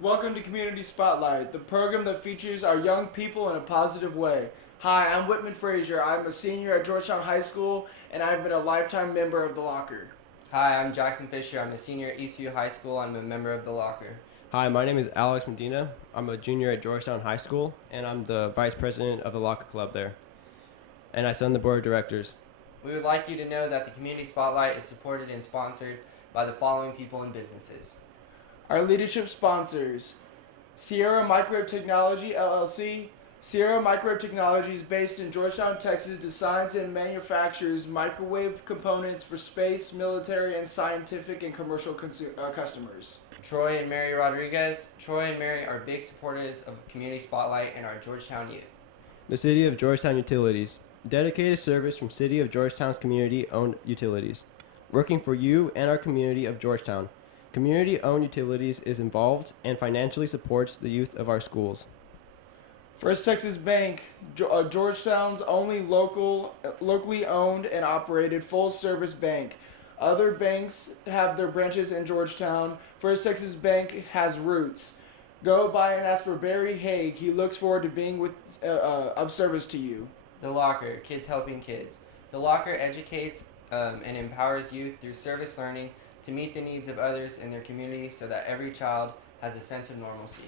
Welcome to Community Spotlight, the program that features our young people in a positive way. Hi, I'm Whitman Frazier. I'm a senior at Georgetown High School, and I've been a lifetime member of the Locker. Hi, I'm Jackson Fisher. I'm a senior at Eastview High School. I'm a member of the Locker. Hi, my name is Alex Medina. I'm a junior at Georgetown High School, and I'm the vice president of the Locker Club there. And I sit on the board of directors. We would like you to know that the Community Spotlight is supported and sponsored by the following people and businesses. Our leadership sponsors: Sierra Microwave Technology LLC. Sierra Microwave Technology is based in Georgetown, Texas, designs and manufactures microwave components for space, military, and scientific and commercial customers. Troy and Mary Rodriguez. Troy and Mary are big supporters of Community Spotlight and our Georgetown youth. The City of Georgetown Utilities. Dedicated service from City of Georgetown's community-owned utilities. Working for you and our community of Georgetown. Community-owned utilities is involved and financially supports the youth of our schools. First Texas Bank, Georgetown's only locally owned and operated full-service bank. Other banks have their branches in Georgetown. First Texas Bank has roots. Go by and ask for Barry Haig. He looks forward to being of service to you. The Locker, kids helping kids. The Locker educates and empowers youth through service learning to meet the needs of others in their community so that every child has a sense of normalcy.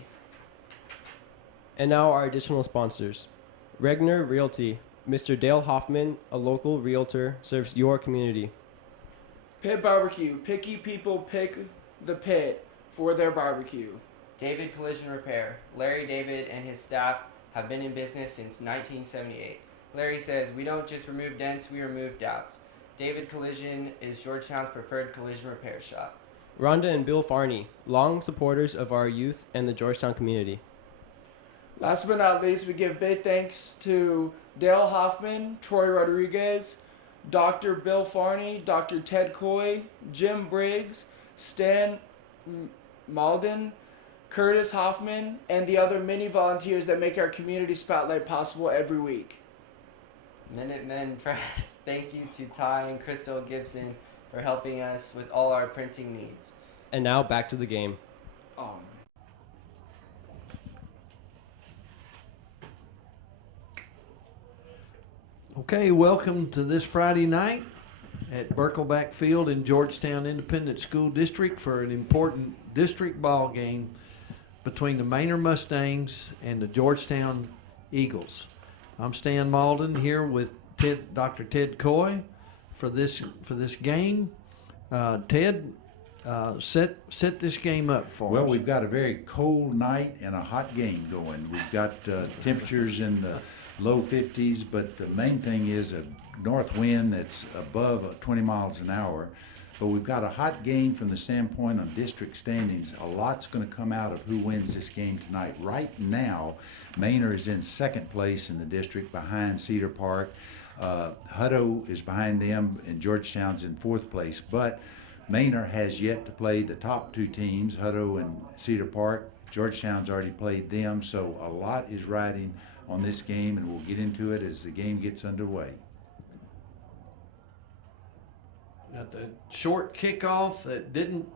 And now our additional sponsors. Regner Realty. Mr. Dale Hoffman, a local realtor, serves your community. Pit Barbecue. Picky people pick the pit for their barbecue. David Collision Repair. Larry David and his staff have been in business since 1978. Larry says, "We don't just remove dents, we remove doubts." David Collision is Georgetown's preferred collision repair shop. Rhonda and Bill Farney, long supporters of our youth and the Georgetown community. Last but not least, we give big thanks to Dale Hoffman, Troy Rodriguez, Dr. Bill Farney, Dr. Ted Coy, Jim Briggs, Stan Malden, Curtis Hoffman, and the other many volunteers that make our community spotlight possible every week. Minutemen Press. Thank you to Ty and Crystal Gibson for helping us with all our printing needs. And now back to the game. Okay, welcome to this Friday night at Birkelback Field in Georgetown Independent School District for an important district ball game between the Manor Mustangs and the Georgetown Eagles. I'm Stan Malden here with Dr. Ted Coy for this game. Ted, set this game up for us. Well, we've got a very cold night and a hot game going. We've got temperatures in the low 50s, but the main thing is a north wind that's above 20 miles an hour. But we've got a hot game from the standpoint of district standings. A lot's going to come out of who wins this game tonight. Right now, Manor is in second place in the district behind Cedar Park. Hutto is behind them, and Georgetown's in fourth place. But Manor has yet to play the top two teams, Hutto and Cedar Park. Georgetown's already played them, so a lot is riding on this game, and we'll get into it as the game gets underway. Got the short kickoff that didn't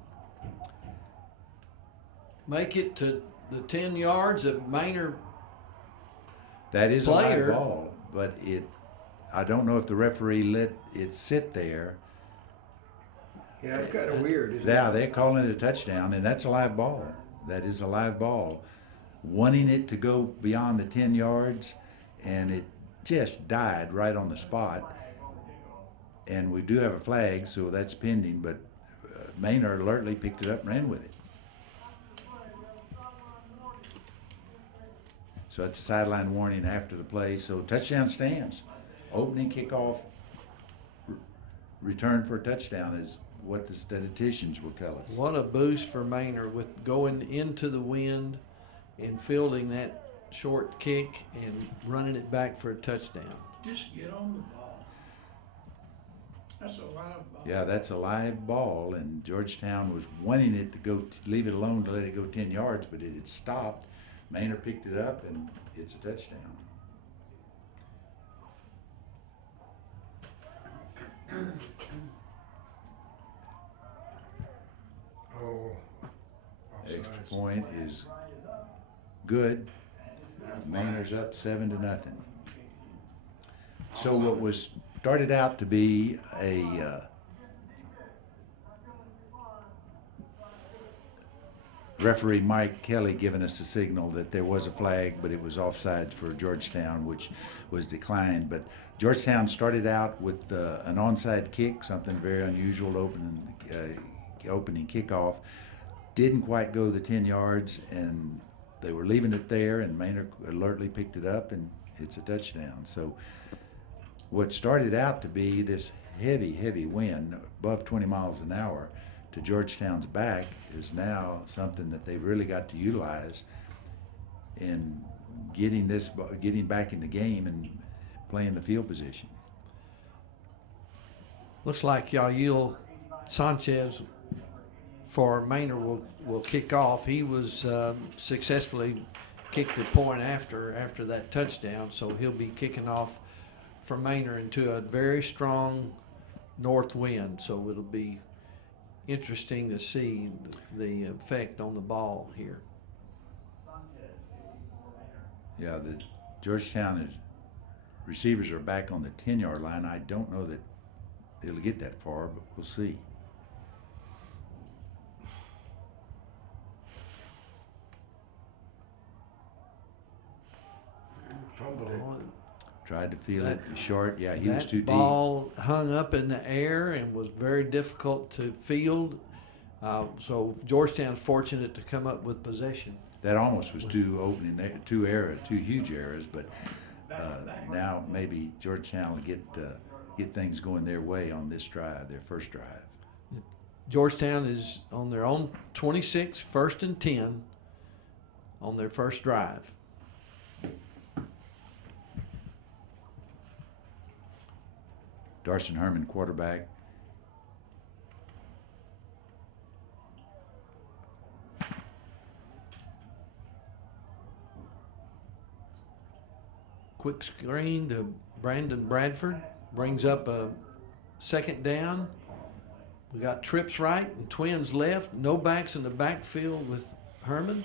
make it to the 10 yards of Manor. That is player. a live ball, but I don't know if the referee let it sit there. Yeah, it's kind of weird, isn't Yeah, it? they're calling it a touchdown, and that's a live ball. That is a live ball. Wanting it to go beyond the 10 yards, and it just died right on the spot. And we do have a flag, so that's pending, but Manor alertly picked it up and ran with it. So that's a sideline warning after the play. So touchdown stands. Opening kickoff, return for a touchdown is what the statisticians will tell us. What a boost for Manor with going into the wind and fielding that short kick and running it back for a touchdown. Just get on the ball. That's a live ball. Yeah, that's a live ball, and Georgetown was wanting it to go, leave it alone to let it go 10 yards, but it had stopped. Manor picked it up, and it's a touchdown. Oh, Extra point is good. Manor's up 7-0. So what was started out to be a referee Mike Kelly giving us a signal that there was a flag, but it was offsides for Georgetown, which was declined. But Georgetown started out with an onside kick, something very unusual, opening kickoff. Didn't quite go the 10 yards, and they were leaving it there, and Manor alertly picked it up, and it's a touchdown. So what started out to be this heavy wind above 20 miles an hour to Georgetown's back is now something that they've really got to utilize in getting back in the game and playing the field position. Looks like Yael Sanchez for Manor will kick off. He was successfully kicked the point after that touchdown, so he'll be kicking off for Manor into a very strong north wind. So it'll be interesting to see the effect on the ball here. Yeah, the Georgetown receivers are back on the 10-yard line. I don't know that it'll get that far, but we'll see. Tried to feel it short. Yeah, he was too deep. That ball hung up in the air and was very difficult to field. So Georgetown's fortunate to come up with possession. That almost was two huge errors, but now maybe Georgetown will get things going their way on this drive, their first drive. Georgetown is on their own 26, 1st and 10 on their first drive. Darson Herman, quarterback. Quick screen to Brandon Bradford. Brings up a second down. We got trips right and twins left. No backs in the backfield with Herman.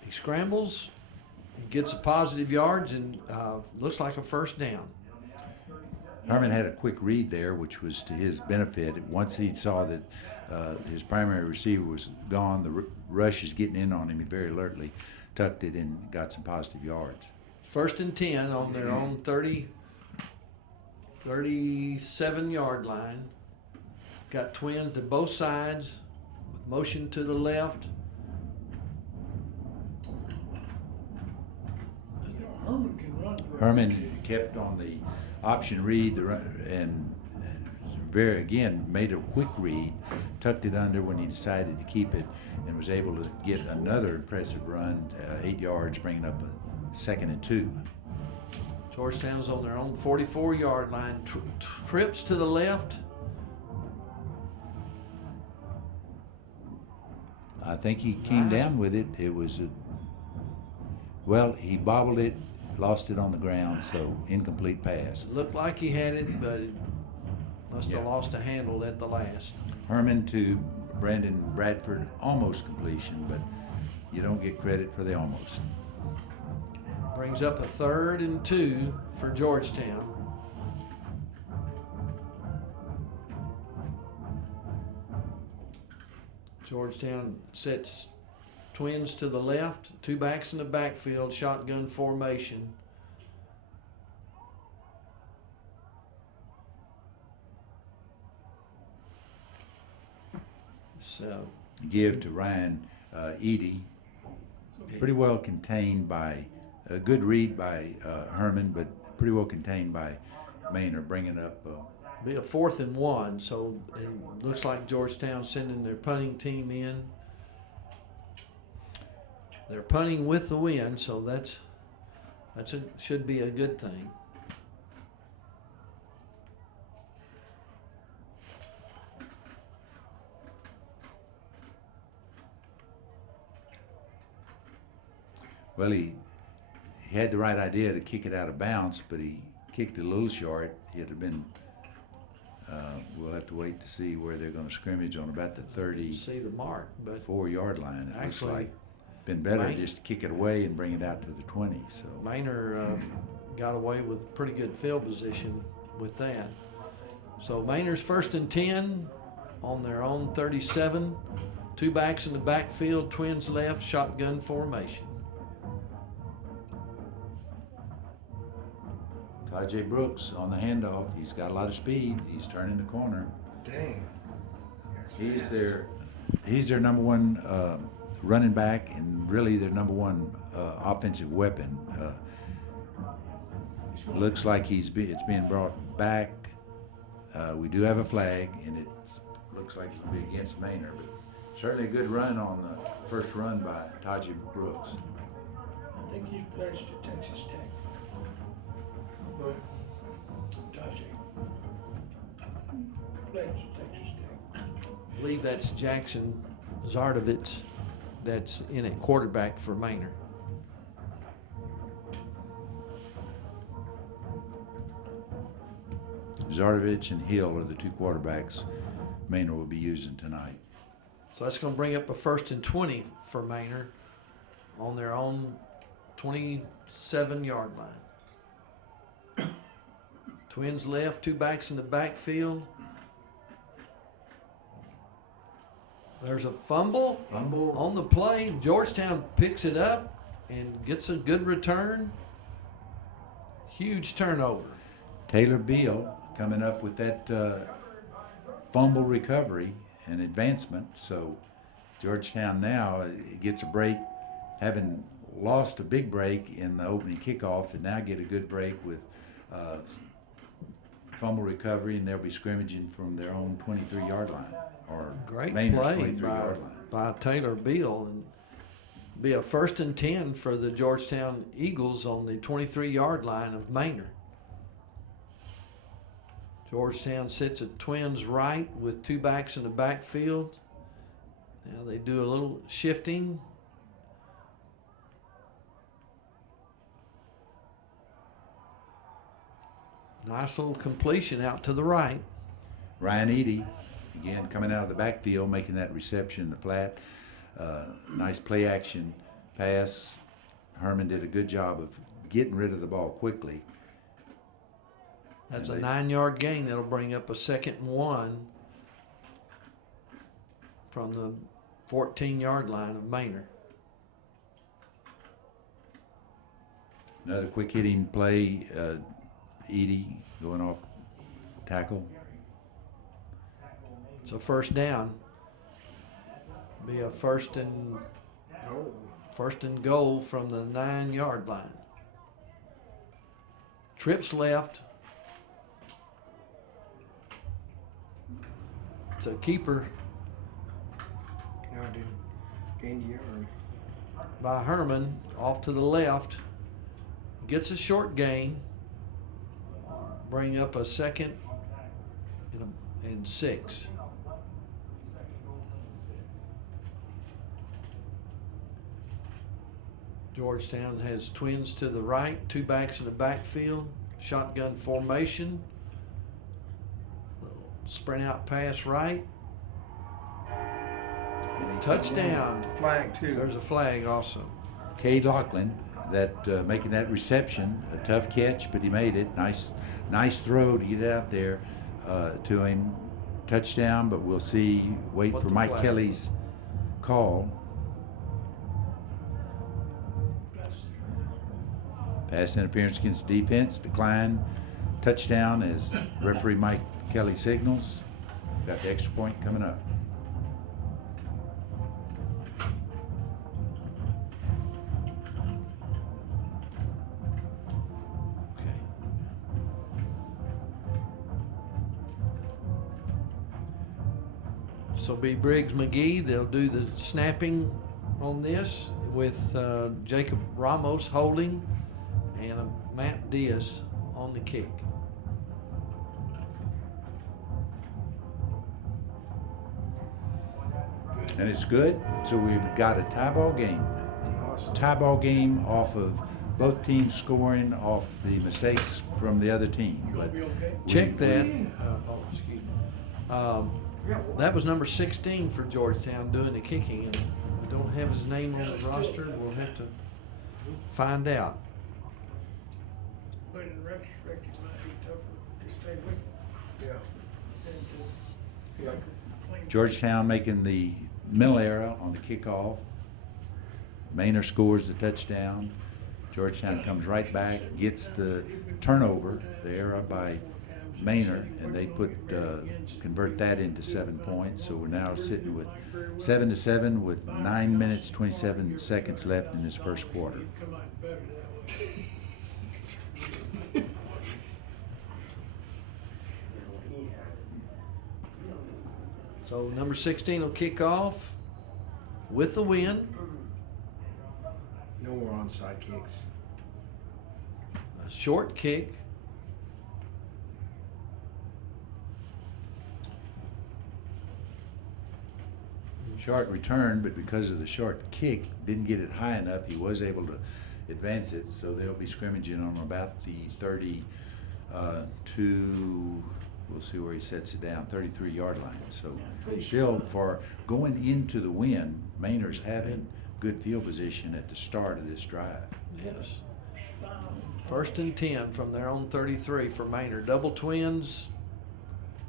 He scrambles. He gets a positive yards and looks like a first down. Herman had a quick read there, which was to his benefit. Once he saw that his primary receiver was gone, the rush is getting in on him. He very alertly tucked it and got some positive yards. 1st and 10 on their own 37-yard line. Got twins to both sides with motion to the left. Herman can run. Herman kept on the option read and made a quick read, tucked it under when he decided to keep it, and was able to get another impressive run, 8 yards, bringing up a 2nd and 2. Georgetown's on their own 44-yard line. Trips to the left. I think he came down with it. It was he bobbled it, lost it on the ground, so incomplete pass. Looked like he had it, but it must have lost a handle at the last. Herman to Brandon Bradford, almost completion, but you don't get credit for the almost. Brings up a 3rd and 2 for Georgetown. Georgetown sets twins to the left, 2 backs in the backfield, shotgun formation. So Give to Ryan Edie, pretty well contained by a good read by Herman, but pretty well contained by Manor, bringing up. Be a 4th and 1, so it looks like Georgetown sending their punting team in. They're punting with the wind, so should be a good thing. Well, he had the right idea to kick it out of bounds, but he kicked it a little short. It had been, we'll have to wait to see where they're gonna scrimmage on about the See the mark, but 34-yard line, it looks actually, like. Been better Main- just to kick it away and bring it out to the 20, so. Manor got away with pretty good field position with that. So Manor's 1st and 10 on their own 37. 2 backs in the backfield, twins left, shotgun formation. Tajay Brooks on the handoff. He's got a lot of speed. He's turning the corner. Dang. He's their number one running back and really their number one offensive weapon. Looks like it's being brought back. We do have a flag, and it looks like it'll be against Manor, but certainly a good run on the first run by Tajay Brooks. I think he's pledged to Texas Tech. Tajay. Pledged to Texas Tech. I believe that's Jackson Zardovich that's in at quarterback for Manor. Zardovich and Hill are the two quarterbacks Manor will be using tonight. So that's going to bring up a 1st and 20 for Manor on their own 27-yard line. Twins left, 2 backs in the backfield. There's a fumble on the play. Georgetown picks it up and gets a good return. Huge turnover. Taylor Beal coming up with that fumble recovery and advancement. So Georgetown now gets a break, having lost a big break in the opening kickoff, and now get a good break with fumble recovery, and they'll be scrimmaging from their own 23-yard line, or Great Manor's play 23-yard line. by Taylor Beal, and be a 1st and 10 for the Georgetown Eagles on the 23-yard line of Manor. Georgetown sits at twins right with 2 backs in the backfield. Now they do a little shifting. Nice little completion out to the right. Ryan Eady, again, coming out of the backfield, making that reception in the flat. Nice play action pass. Herman did a good job of getting rid of the ball quickly. That's And a they- 9-yard gain. That'll bring up a 2nd and 1 from the 14-yard line of Manor. Another quick hitting play, Edie going off tackle. It's a 1st down. Be a first and goal from the 9-yard line. Trips left. It's a keeper No, I didn't. Gained a yard. by Herman off to the left. Gets a short gain. Bring up a 2nd and 6. Georgetown has twins to the right, 2 backs in the backfield, shotgun formation. Sprint out pass right. Touchdown. Flag too. There's a flag also. Cade Lachlan, that making that reception, a tough catch, but he made it. Nice throw to get out there to him. Touchdown, but we'll see. Wait What for the Mike flag? Kelly's call. Pass interference against defense, decline. Touchdown as referee Mike Kelly signals. Got the extra point coming up. Okay. So B. Briggs McGee, they'll do the snapping on this with Jacob Ramos holding and Matt Diaz on the kick. And it's good. So we've got a tie ball game. Awesome. Tie ball game off of both teams scoring off the mistakes from the other team. But Be okay? Check that. Excuse me. That was number 16 for Georgetown doing the kicking, and we don't have his name on the roster. We'll have to find out. But in retrospect, it might be tougher to stay with them Yeah. than to Yeah. clean. Georgetown making the middle arrow on the kickoff. Manor scores the touchdown. Georgetown comes right back, gets the turnover, the error by Manor, and they convert that into 7 points. So we're now sitting with 7-7 with 9 minutes 27 seconds left in this first quarter. Come out better that way. So number 16 will kick off with the win. No more onside kicks. A short kick. Short return, but because of the short kick, didn't get it high enough. He was able to advance it, so they'll be scrimmaging on about the 32, we'll see where he sets it down, 33-yard line. So still, for going into the win, Manor's having good field position at the start of this drive. Yes. 1st and 10 from their own 33 for Manor. Double twins,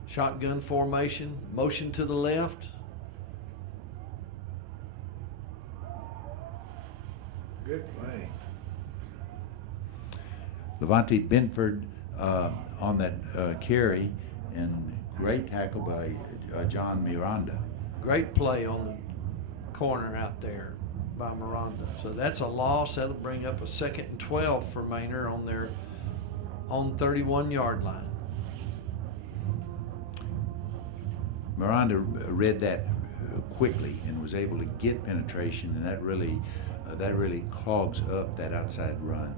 shotgun formation, motion to the left. Good play. Levante Benford on that carry, and great tackle by John Miranda. Great play on the corner out there by Miranda. So that's a loss. That'll bring up a 2nd and 12 for Manor on their own 31-yard line. Miranda read that quickly and was able to get penetration, and that really clogs up that outside run.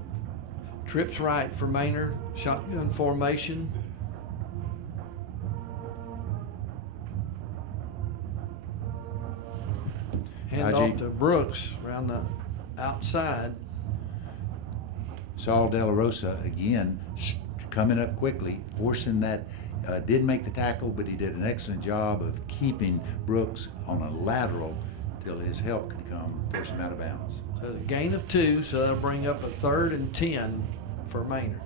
Trips right for Manor, shotgun formation. Hand Najee. off to Brooks around the outside. Saul De La Rosa again coming up quickly, forcing that. Did make the tackle, but he did an excellent job of keeping Brooks on a lateral till his help could come, force him out of bounds. So the gain of 2, so that'll bring up a 3rd and 10 for Manor.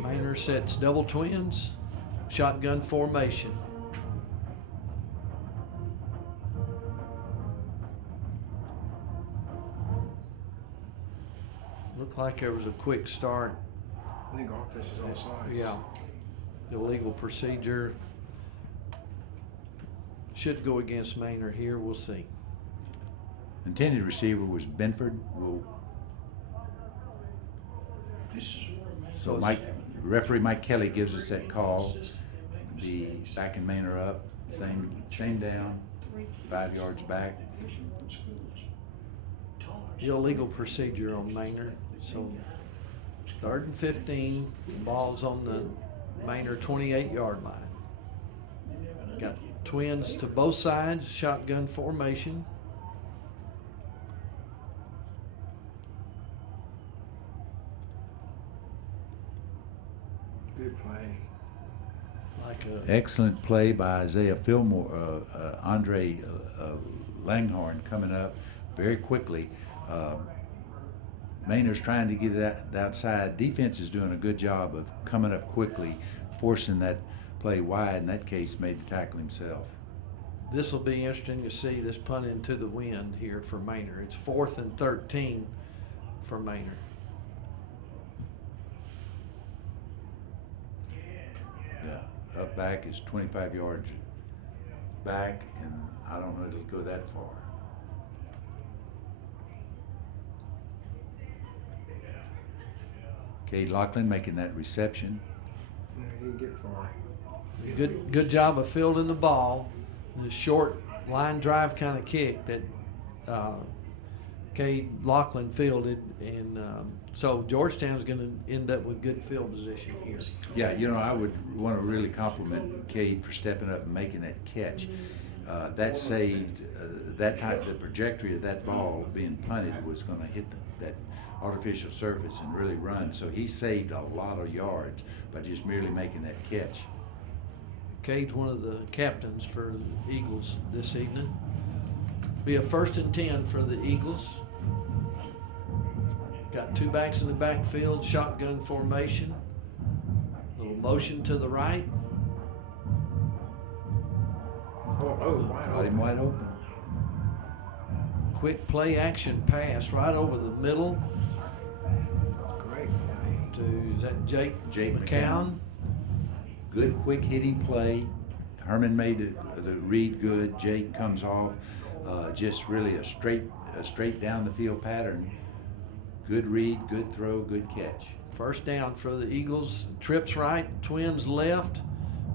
Manor sets double twins, shotgun formation. Looked like there was a quick start. I think offense is offside. Yeah. Illegal procedure. Should go against Manor here. We'll see. Intended receiver was Benford. So referee Mike Kelly gives us that call. The backing Manor up, same down, 5 yards back. Illegal procedure on Manor. So 3rd and 15. Ball's on the Manor 28-yard line. Got twins to both sides, shotgun formation. Good play. Like a Excellent play by Isaiah Fillmore, Andre Langhorn coming up very quickly. Manor's trying to get that outside. Defense is doing a good job of coming up quickly, forcing that play wide. In that case, made the tackle himself. This will be interesting to see this punt into the wind here for Manor. It's 4th and 13 for Manor. Yeah, up back is 25 yards back, and I don't know if it'll go that far. Cade Lachlan making that reception. No, he didn't get far. Good job of fielding the ball. The short line drive kind of kick that Cade Lachlan fielded, and so Georgetown's going to end up with good field position here. Yeah, I would want to really compliment Cade for stepping up and making that catch. That saved the trajectory of that ball being punted was going to hit that artificial surface and really run. So he saved a lot of yards by just merely making that catch. Cage, one of the captains for the Eagles this evening. Be a 1st and 10 for the Eagles. Got 2 backs in the backfield, shotgun formation. Little motion to the right. Oh, wide Got him open. wide open. Quick play action pass right over the middle Great play. to, is that Jake Jake McCown? Good quick hitting play. Herman made the read good. Jake comes off. Just really a straight down the field pattern. Good read, good throw, good catch. 1st down for the Eagles. Trips right, Twins left.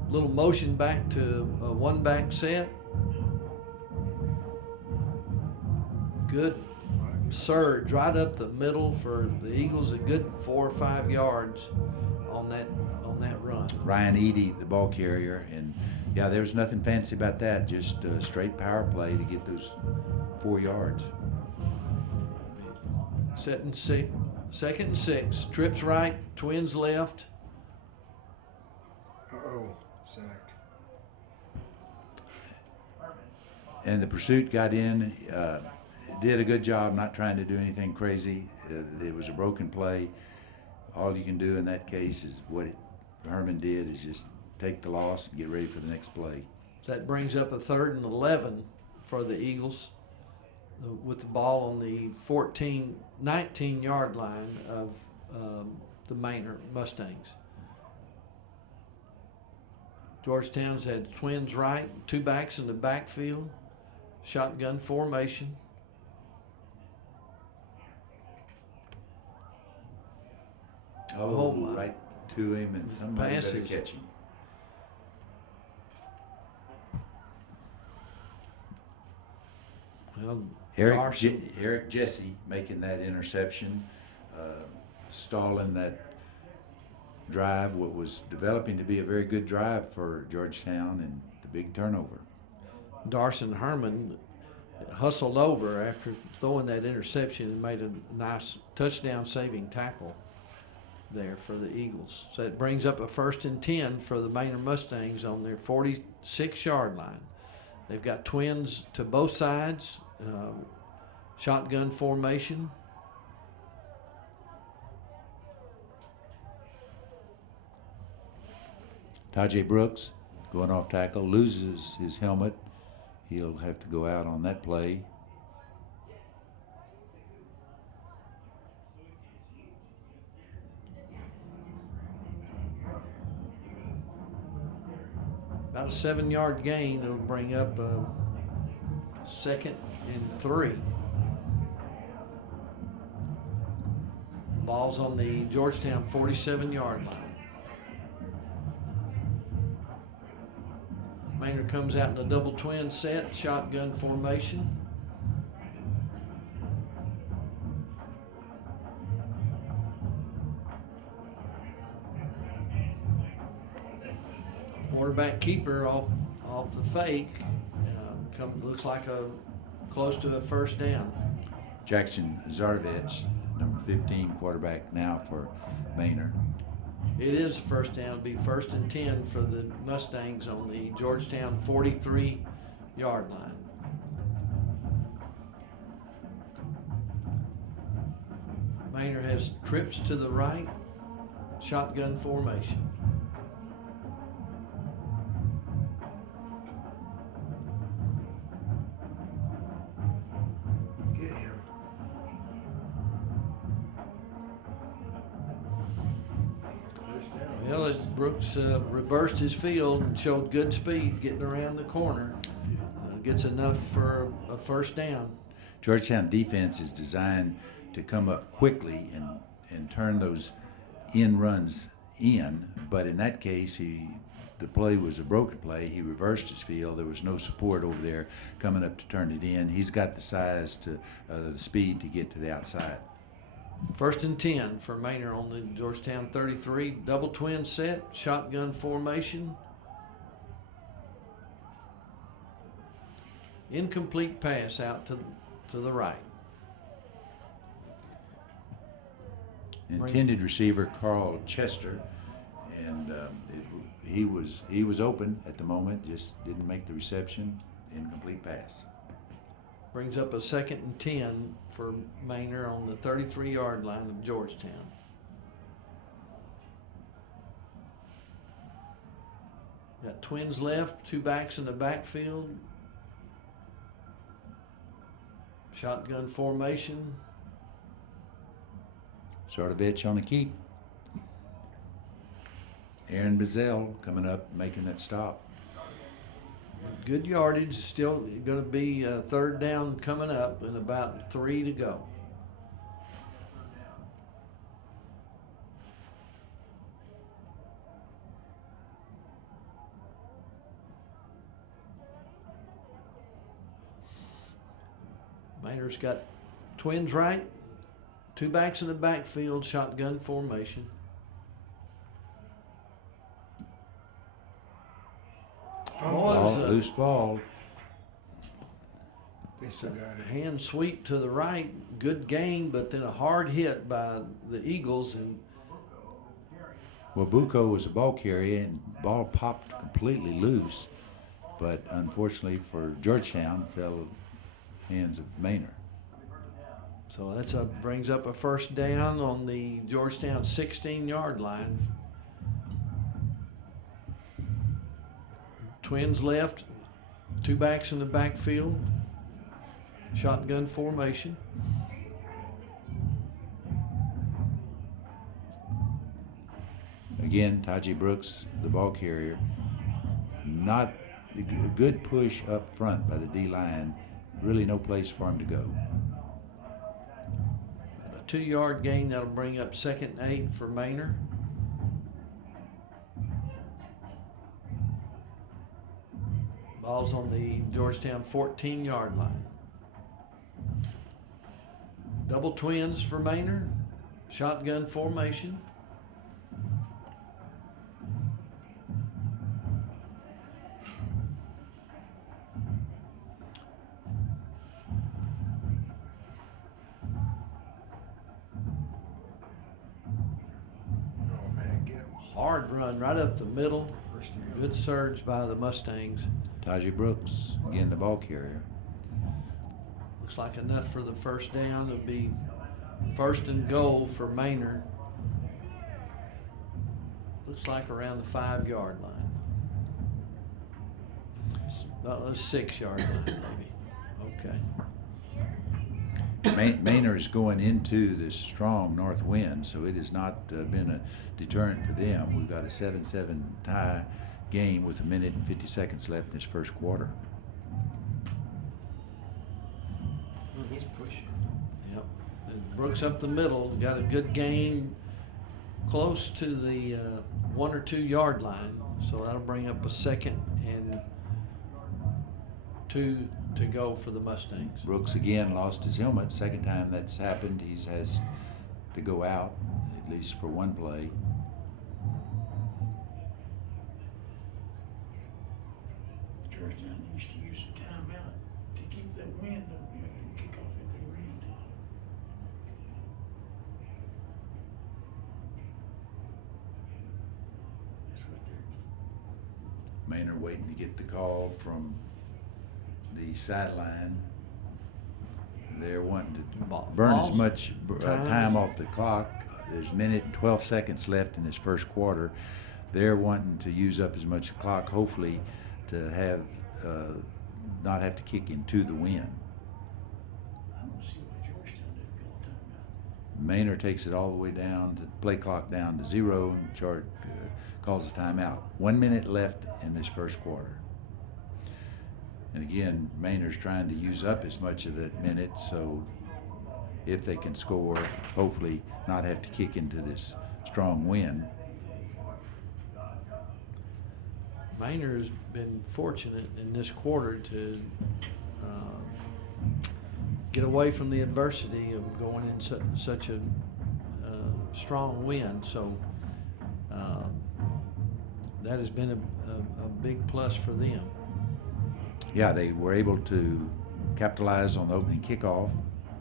Little motion back to a 1-back set. Good surge right up the middle for the Eagles. A good 4 or 5 yards on that run. Ryan Eady, the ball carrier, and yeah, there's nothing fancy about that. Just a straight power play to get those 4 yards. Second and 6. Trips right, Twins left. Uh-oh, sacked. And the pursuit got in, did a good job not trying to do anything crazy. It was a broken play. All you can do in that case is what Herman did, is just take the loss and get ready for the next play. That brings up a 3rd and 11 for the Eagles with the ball on the 19-yard line of the Manor Mustangs. Georgetown's had Twins right, 2 backs in the backfield, shotgun formation. Oh, my. Right to him, and somebody better Passes. catch him. Well, Eric Larson. Jesse making that interception, stalling that drive, what was developing to be a very good drive for Georgetown, and the big turnover. Darson Herman hustled over after throwing that interception and made a nice touchdown saving tackle there for the Eagles. So it brings up a 1st and 10 for the Manor Mustangs on their 46-yard line. They've got Twins to both sides, shotgun formation. Tajay Brooks going off tackle, loses his helmet. He'll have to go out on that play. About a 7-yard gain. It'll bring up a 2nd and 3. Ball's on the Georgetown 47-yard line. Manor comes out in a double twin set, shotgun formation. Quarterback keeper off the fake. Looks like close to a 1st down. Jackson Zarvich, number 15, quarterback now for Manor. It is a 1st down. It'll be 1st and 10 for the Mustangs on the Georgetown 43-yard line. Manor has trips to the right, shotgun formation. Get him. First down. Well, as Brooks reversed his field and showed good speed getting around the corner, gets enough for a 1st down. Georgetown defense is designed to come up quickly and turn those in runs in, but in that case, the play was a broken play. He reversed his field. There was no support over there coming up to turn it in. He's got the size to the speed to get to the outside. 1st and 10 for Manor on the Georgetown 33. Double twin set, shotgun formation. Incomplete pass out to the right. intended receiver Carl Chester, and he was open at the moment, just didn't make the reception. Incomplete pass. Brings up a 2nd and 10 for Manor on the 33-yard line of Georgetown. Got Twins left, 2 backs in the backfield. Shotgun formation. Sartovich on the keep. Aaron Bazell coming up, making that stop. Good yardage, still going to be 3rd down coming up and about 3 to go. Manor's got Twins right, 2 backs in the backfield, shotgun formation. Loose ball. They still got it. Hand sweep to the right, good gain, but then a hard hit by the Eagles. And Well, Bucco was a ball carrier, and ball popped completely loose, but unfortunately for Georgetown, fell hands of Manor. so brings up a 1st down on the Georgetown 16-yard line. Twins left, 2 backs in the backfield, shotgun formation. Again, Taji Brooks, the ball carrier, not a good push up front by the D-line. Really no place for him to go. A 2-yard gain, that'll bring up 2nd and 8 for Manor. Ball's on the Georgetown 14-yard line. Double twins for Manor. Shotgun formation. Oh man, get him. Hard run right up the middle. First down. Good surge by the Mustangs. Taji Brooks, again the ball carrier. Looks like enough for the 1st down. It'll be 1st and goal for Manor. Looks like around the 5-yard line. About the 6-yard line, maybe. Okay. Manor is going into this strong north wind, so it has not been a deterrent for them. We've got a 7-7 tie game with 1 minute and 50 seconds left in this 1st quarter. He's pushing. Yep. And Brooks up the middle, got a good gain close to the 1 or 2 yard line. So that'll bring up a 2nd and 2 to go for the Mustangs. Brooks again lost his helmet. 2nd time that's happened. He has to go out, at least for one play. Georgetown used to use a timeout to keep that wind up, make them kick off if they rained. That's what they're. Manor waiting to get the call from the sideline. They're wanting to burn as Balls? much time off the clock. There's 1 minute and 12 seconds left in this 1st quarter. They're wanting to use up as much clock, hopefully, to have not have to kick into the wind. I don't see why Georgetown didn't call timeout. Manor takes it all the way down to play clock down to 0 and calls a timeout. 1 minute left in this 1st quarter. And again, Manor's trying to use up as much of that minute, so if they can score, hopefully not have to kick into this strong wind. Manor has been fortunate in this quarter to get away from the adversity of going in such a strong wind. So that has been a big plus for them. Yeah, they were able to capitalize on the opening kickoff,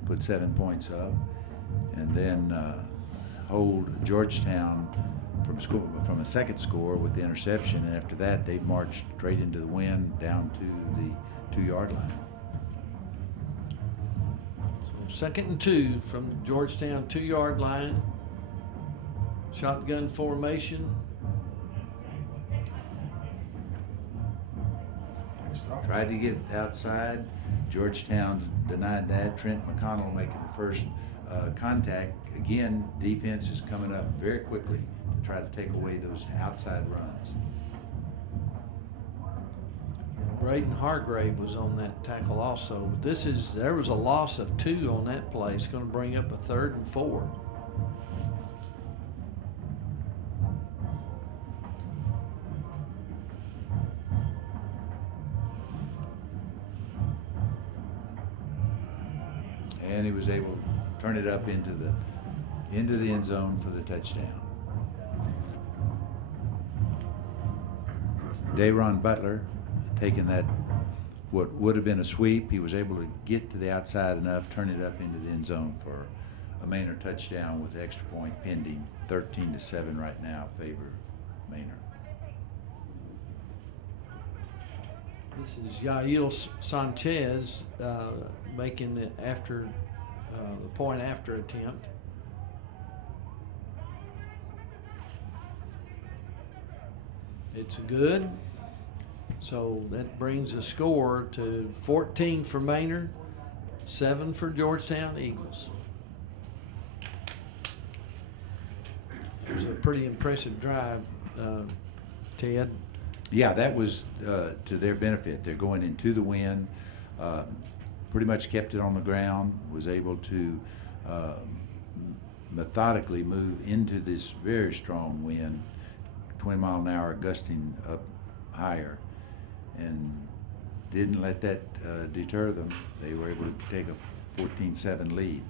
put 7 points up, and then hold Georgetown from a second score with the interception, and after that they marched straight into the wind down to the 2-yard line. So 2nd and 2 from Georgetown 2-yard line. Shotgun formation. Tried to get outside. Georgetown denied that. Trent McConnell making the first contact. Again, defense is coming up very quickly to try to take away those outside runs. Braden Hargrave was on that tackle also. But there was a loss of 2 on that play. It's going to bring up a 3rd and 4. And he was able to turn it up into the end zone for the touchdown. Dayron Butler taking that, what would have been a sweep, he was able to get to the outside enough, turn it up into the end zone for a Manor touchdown with the extra point pending. 13-7 right now, favor of Manor. This is Yael Sanchez making the point after attempt. It's good. So that brings the score to 14 for Manor, 7 for Georgetown Eagles. It was a pretty impressive drive, Ted. Yeah, that was to their benefit. They're going into the wind, pretty much kept it on the ground, was able to methodically move into this very strong wind, 20 mile an hour gusting up higher, and didn't let that deter them. They were able to take a 14-7 lead.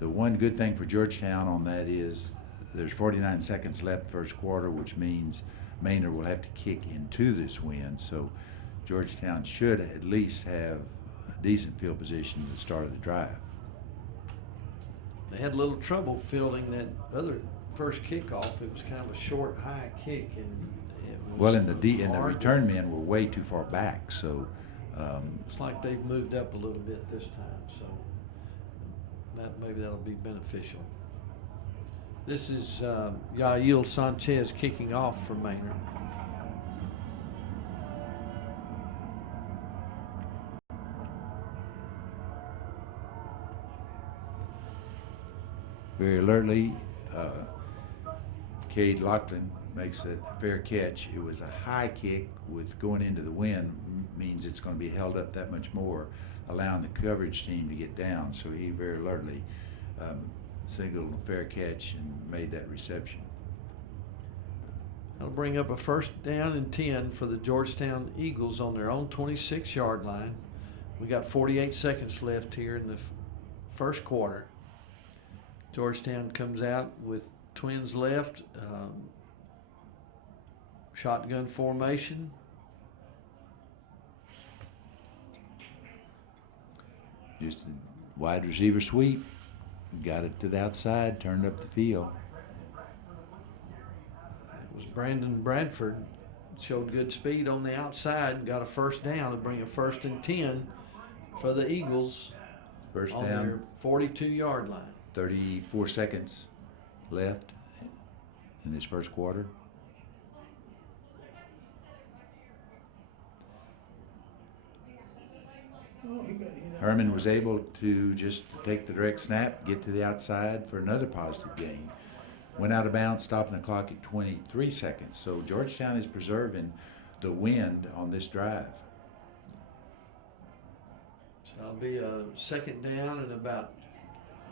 The one good thing for Georgetown on that is there's 49 seconds left first quarter, which means Manor will have to kick into this wind, so Georgetown should at least have a decent field position at the start of the drive. They had a little trouble fielding that other first kickoff. It was kind of a short, high kick, and it was Well, and the hard. return men were way too far back, so It's like they've moved up a little bit this time, so maybe that'll be beneficial. This is Yael Sanchez kicking off for Manor. very alertly, Cade Lachlan makes a fair catch. It was a high kick with going into the wind means it's going to be held up that much more, allowing the coverage team to get down. So he very alertly signaled a fair catch and made that reception. That'll bring up a 1st down and 10 for the Georgetown Eagles on their own 26-yard line. We got 48 seconds left here in the first quarter. Georgetown comes out with twins left, shotgun formation. Just a wide receiver sweep, got it to the outside, turned up the field. It was Brandon Bradford, showed good speed on the outside, got a 1st down to bring a 1st and 10 for the Eagles. First on down, their 42-yard line. 34 seconds left in this first quarter. Oh, he got hit out. Herman was able to just take the direct snap, get to the outside for another positive gain. Went out of bounds, stopping the clock at 23 seconds. So Georgetown is preserving the wind on this drive. So it'll be a 2nd down and about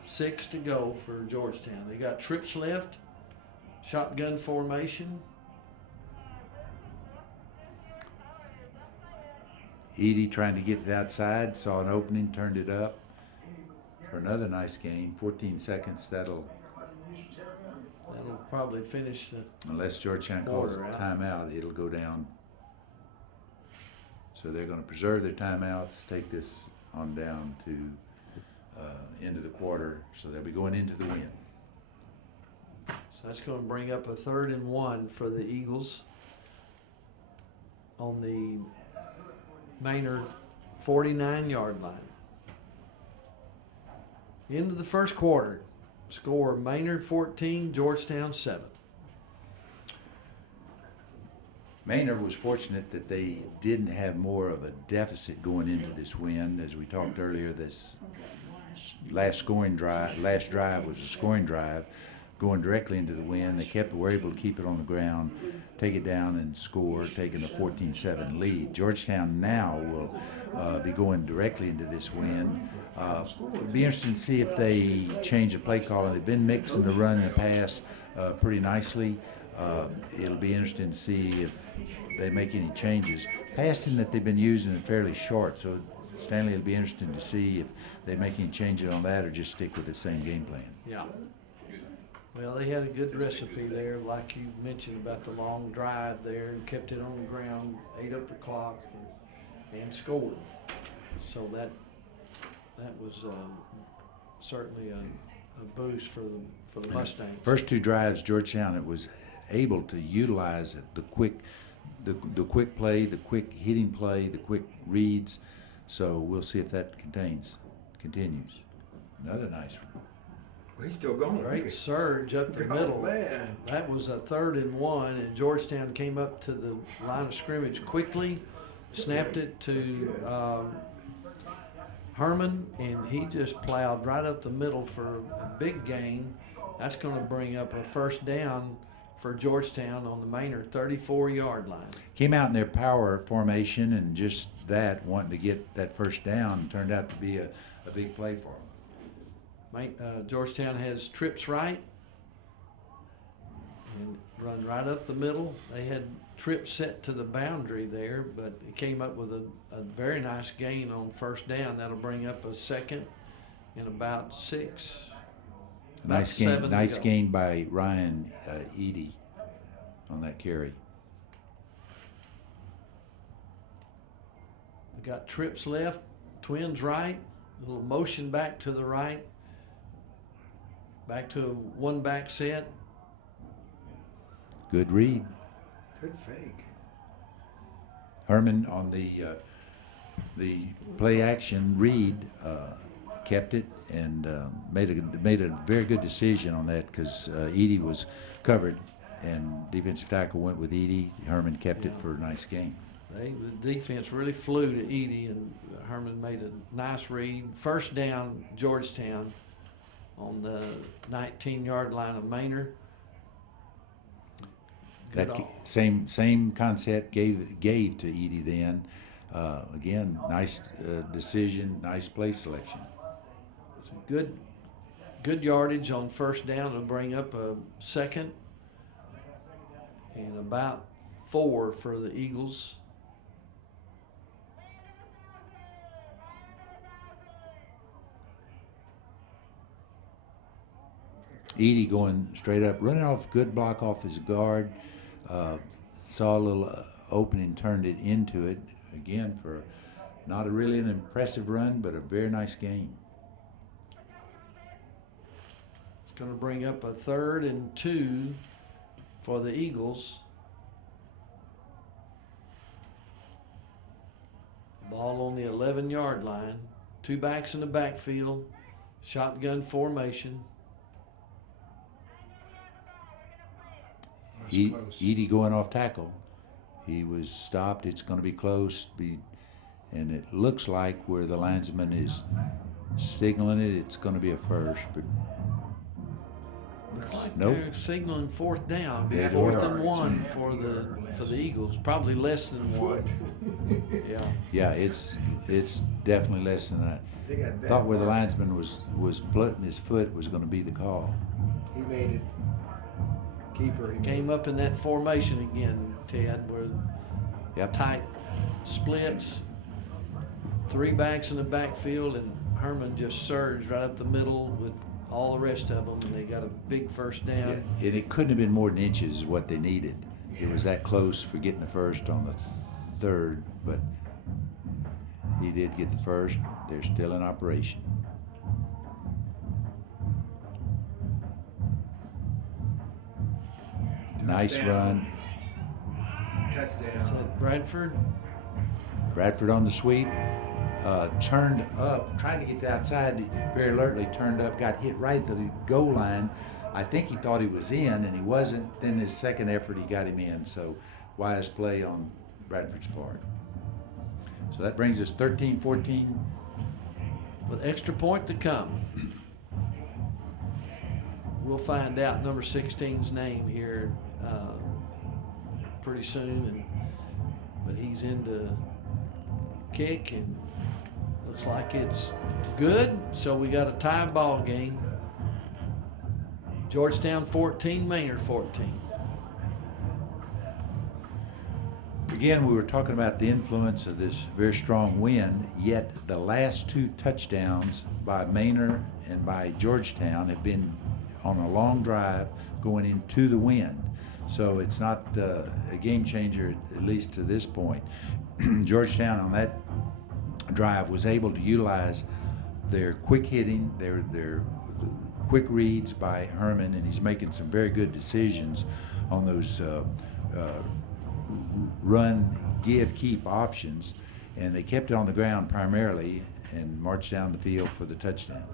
6 to go for Georgetown. They got trips left, shotgun formation. Edie trying to get to the outside, saw an opening, turned it up for another nice gain. 14 seconds, that'll Probably finish the unless Georgetown calls a quarter out. timeout, it'll go down. So they're going to preserve their timeouts, take this on down to end of the quarter. So they'll be going into the wind. So that's going to bring up a 3rd and 1 for the Eagles on the Manor 49-yard line. Into the first quarter. Score Manor 14, Georgetown 7. Manor was fortunate that they didn't have more of a deficit going into this win. As we talked earlier, this last drive was a scoring drive, going directly into the win. They were able to keep it on the ground, take it down and score, taking a 14-7 lead. Georgetown now will be going directly into this win. It'll be interesting to see if they change the play calling. They've been mixing the run and the pass pretty nicely. It'll be interesting to see if they make any changes. Passing that they've been using is fairly short, so Stanley, it'll be interesting to see if they make any changes on that or just stick with the same game plan. Yeah. Well, they had a good recipe there, like you mentioned about the long drive there, and kept it on the ground, ate up the clock, and scored. So that was certainly a boost for the Mustangs. First 2 drives, Georgetown, it was able to utilize the quick play, the quick hitting play, the quick reads. So we'll see if that continues. Another nice one. Well, he's still going. Great surge up the middle. Man. That was a 3rd and 1, and Georgetown came up to the line of scrimmage quickly, snapped it to Herman, and he just plowed right up the middle for a big gain. That's going to bring up a 1st down for Georgetown on the Manor 34-yard line. Came out in their power formation and just that, wanting to get that 1st down, turned out to be a big play for them. Georgetown has trips right and run right up the middle. They had trips set to the boundary there, but it came up with a very nice gain on 1st down. That'll bring up a 2nd and about 6. Nice gain by Ryan Edie on that carry. We got trips left, twins right, a little motion back to the right. Back to a 1-back set. Good read. Good fake. Herman on the play action read kept it and made a very good decision on that because Edie was covered and defensive tackle went with Edie. Herman kept it for a nice game. The defense really flew to Edie, and Herman made a nice read. 1st down, Georgetown on the 19-yard line of Manor. That same concept gave to Edie then. Again, nice decision, nice play selection. Good yardage on 1st down to bring up a 2nd and about 4 for the Eagles. Edie going straight up, running off, good block off his guard. Saw a little opening, turned it into it. Again, for not really an impressive run, but a very nice game. It's going to bring up a 3rd and 2 for the Eagles. Ball on the 11-yard line. 2 backs in the backfield. Shotgun formation. Edie going off tackle. He was stopped. It's going to be close. And it looks like where the linesman is signaling it, it's going to be a 1st. But nope. They're signaling 4th down. Yeah, 4th and yards. 1 for the Eagles. Probably less than 1. Yeah. Yeah, it's definitely less than that. They got bad Thought where the marks. linesman was putting his foot was going to be the call. He made it. Keeper. Came up in that formation again, Ted, where Yep. tight splits, 3 backs in the backfield, and Herman just surged right up the middle with all the rest of them, and they got a big 1st down. Yeah, and it couldn't have been more than inches is what they needed. It was that close for getting the 1st on the 3rd, but he did get the 1st. They're still in operation. Nice Touchdown. run. Is Touchdown. that Bradford? Bradford on the sweep. Turned up, trying to get the outside, very alertly turned up, got hit right at the goal line. I think he thought he was in, and he wasn't. Then his second effort, he got him in. So, wise play on Bradford's part. So that brings us 13-14. With extra point to come. We'll find out number 16's name here pretty soon, but he's into kick and looks like it's good. So we got a tie ball game. Georgetown 14, Manor 14. Again, we were talking about the influence of this very strong wind, yet the last two touchdowns by Manor and by Georgetown have been on a long drive going into the wind. So it's not a game changer, at least to this point. Georgetown on that drive was able to utilize their quick hitting, their quick reads by Herman, and he's making some very good decisions on those run, give, keep options, and they kept it on the ground primarily and marched down the field for the touchdown.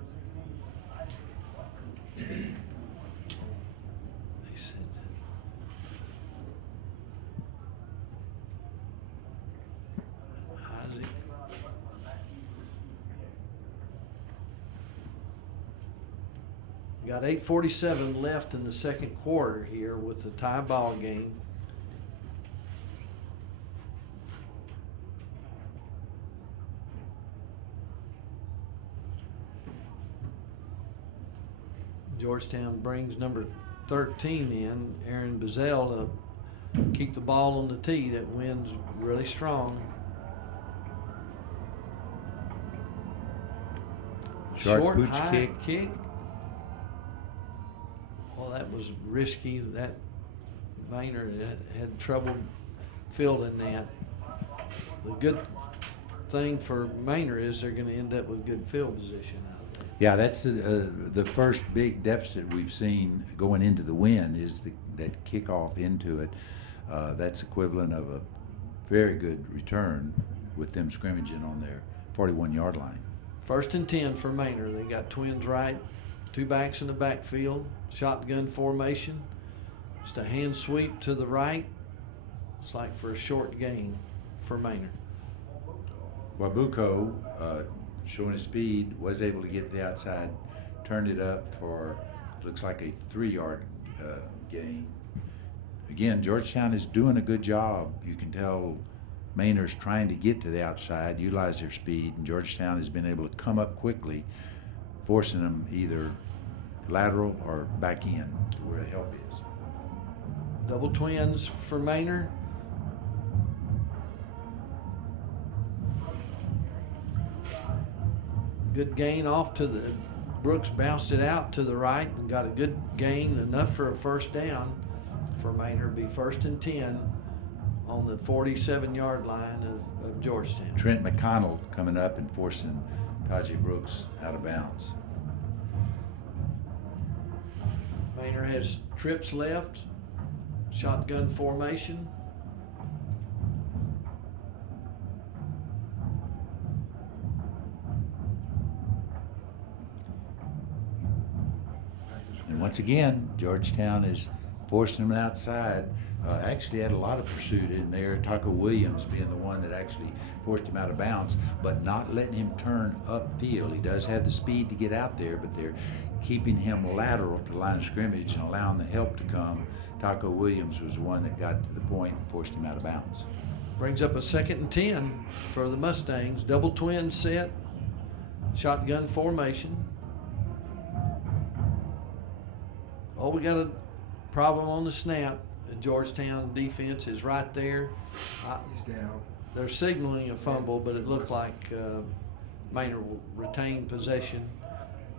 They said Isaac. We got 8:47 left in the second quarter here with the tie ball game. Georgetown brings number 13 in, Aaron Bazell, to keep the ball on the tee. That wind's really strong. Short pooch high kick. Well, that was risky. That Manor had trouble fielding that. The good thing for Manor is they're going to end up with good field position out there. Yeah, that's the first big deficit we've seen going into the wind is that kickoff into it. That's equivalent of a very good return with them scrimmaging on their 41-yard line. 1st and 10 for Manor. They got twins right, two backs in the backfield, shotgun formation. Just a hand sweep to the right. It's like for a short gain for Manor. Wabuko, showing his speed, was able to get the outside, turned it up for, looks like a 3-yard gain. Again, Georgetown is doing a good job. You can tell Manor's trying to get to the outside, utilize their speed, and Georgetown has been able to come up quickly, forcing them either lateral or back in to where the help is. Double twins for Manor. Good gain off to the, Brooks bounced it out to the right and got a good gain, enough for a first down for Manor. Be 1st and 10 on the 47-yard line of Georgetown. Trent McConnell coming up and forcing Tajay Brooks out of bounds. Manor has trips left, shotgun formation. And once again, Georgetown is forcing them outside. Actually had a lot of pursuit in there. Taco Williams being the one that actually forced him out of bounds, but not letting him turn upfield. He does have the speed to get out there, but they're keeping him lateral to the line of scrimmage and allowing the help to come. Taco Williams was the one that got to the point and forced him out of bounds. Brings up a 2nd and 10 for the Mustangs. Double twin set, shotgun formation. Oh, we got a problem on the snap. The Georgetown defense is right there. He's down. They're signaling a fumble, but it looked like Manor will retain possession,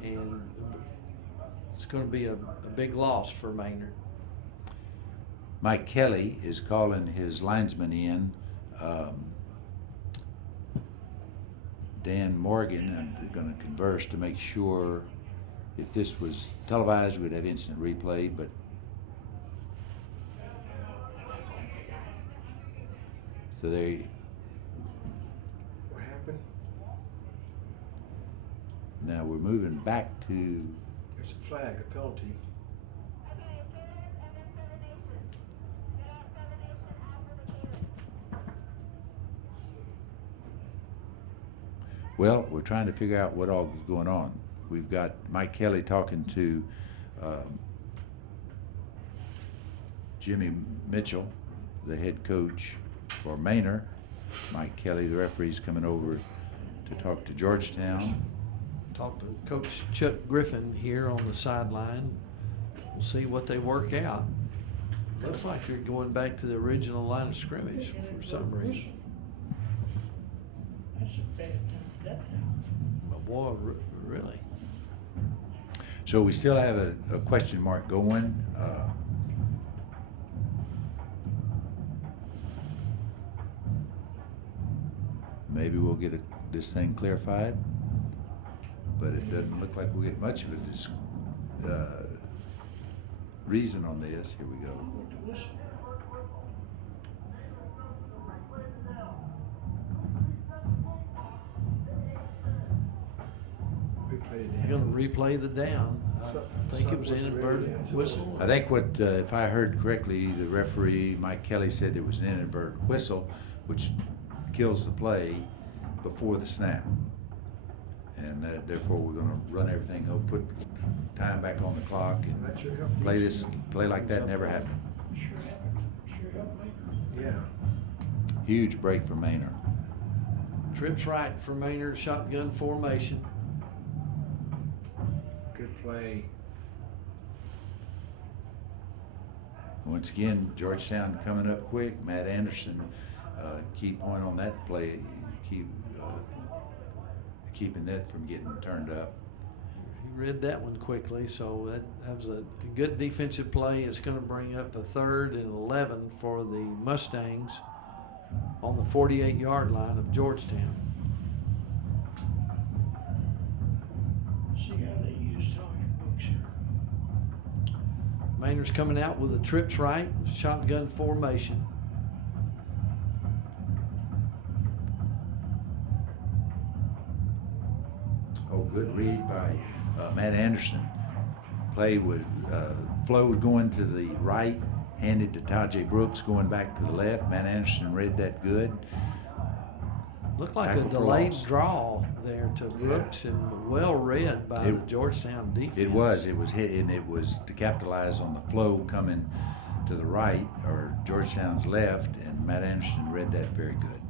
and it's going to be a big loss for Manor. Mike Kelly is calling his linesman in. Dan Morgan, and they're going to converse to make sure if this was televised, we'd have instant replay, but So What happened? now we're moving back to, There's a flag, a penalty. well, we're trying to figure out what all is going on. We've got Mike Kelly talking to Jimmy Mitchell, the head coach for Manor. Mike Kelly, the referee's coming over to talk to Georgetown. Talk to Coach Chuck Griffin here on the sideline. We'll see what they work out. Looks like they're going back to the original line of scrimmage for some reason. That's a bad time, that time. But boy, really. So we still have a question mark going. Maybe we'll get this thing clarified, but it doesn't look like we'll get much of a reason on this. Here we go. With the whistle. Replay it They're down. gonna replay the down. I think it was an inadvertent whistle. I think what, if I heard correctly, the referee, Mike Kelly, said it was an inadvertent whistle, which kills the play before the snap. And therefore, we're gonna run everything, put time back on the clock That should and help. play like that never happened. Sure happened, sure helped me. Yeah. Huge break for Manor. Trips right for Manor, shotgun formation. Good play. Once again, Georgetown coming up quick. Matt Anderson, key point on that play, keeping that from getting turned up. He read that one quickly, so that was a good defensive play. It's going to bring up a 3rd and 11 for the Mustangs on the 48-yard line of Georgetown. See how they use talking books here. Manor's coming out with a trips right, shotgun formation. Oh, good read by Matt Anderson. Play with flow going to the right, handed to Tajay Brooks going back to the left. Matt Anderson read that good. Looked like Tackle a for delayed loss. draw there to Brooks and well read by the Georgetown defense. It was hit, and it was to capitalize on the flow coming to the right or Georgetown's left, and Matt Anderson read that very good.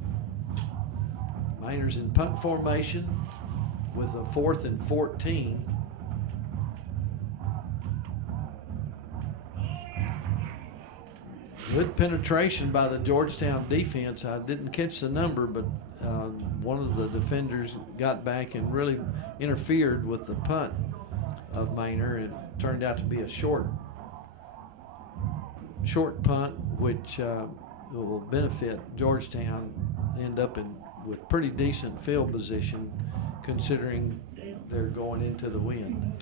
Manor's in punt formation with a 4th and 14. Good penetration by the Georgetown defense. I didn't catch the number, but one of the defenders got back and really interfered with the punt of Manor. It turned out to be a short punt, which will benefit Georgetown. End up with pretty decent field position, considering they're going into the wind.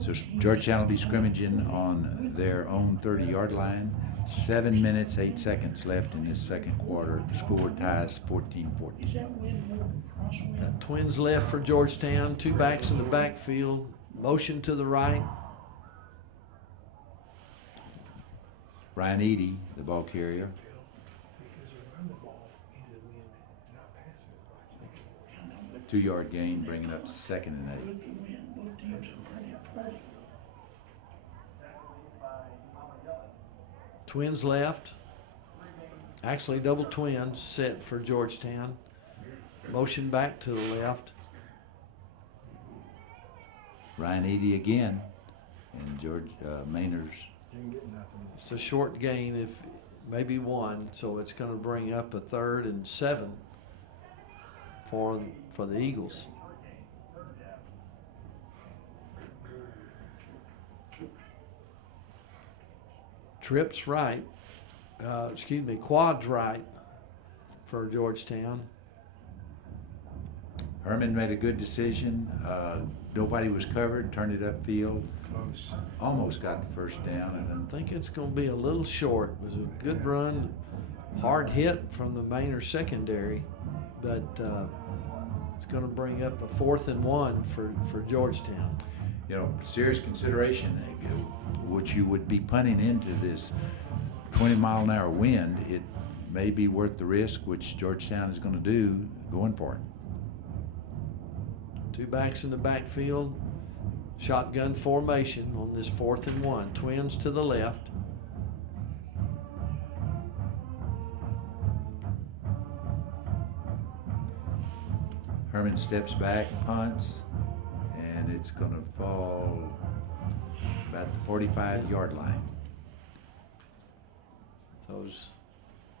So Georgetown will be scrimmaging on their own 30-yard line. 7 minutes, 8 seconds left in this second quarter. Score ties 14-14. Is that wind more than crosswind? Got twins left for Georgetown, 2 backs in the backfield, motion to the right. Ryan Eady, the ball carrier. Because they run the ball into the wind and not pass it. I know, but 2-yard gain, bringing up 2nd and 8. look, the wind, both teams are pretty pretty. Twins left. Actually, double twins set for Georgetown. Motion back to the left. Ryan Eady again, and Manor's. Didn't get nothing. It's a short gain, if maybe 1, so it's going to bring up a 3rd and 7 for the Eagles. Trips right, quads right for Georgetown. Herman made a good decision. Nobody was covered, turned it upfield. Close. Almost got the first down, and I think it's going to be a little short. It was a good run. hard hit from the Manor secondary, but it's going to bring up a 4th and 1 for Georgetown. You know, serious consideration, what you would be punting into this 20-mile-an-hour wind. It may be worth the risk, which Georgetown is going to do, going for it. 2 backs in the backfield, shotgun formation on this 4th and 1. Twins to the left. Herman steps back, punts, and it's going to fall about the 45-yard line. So it was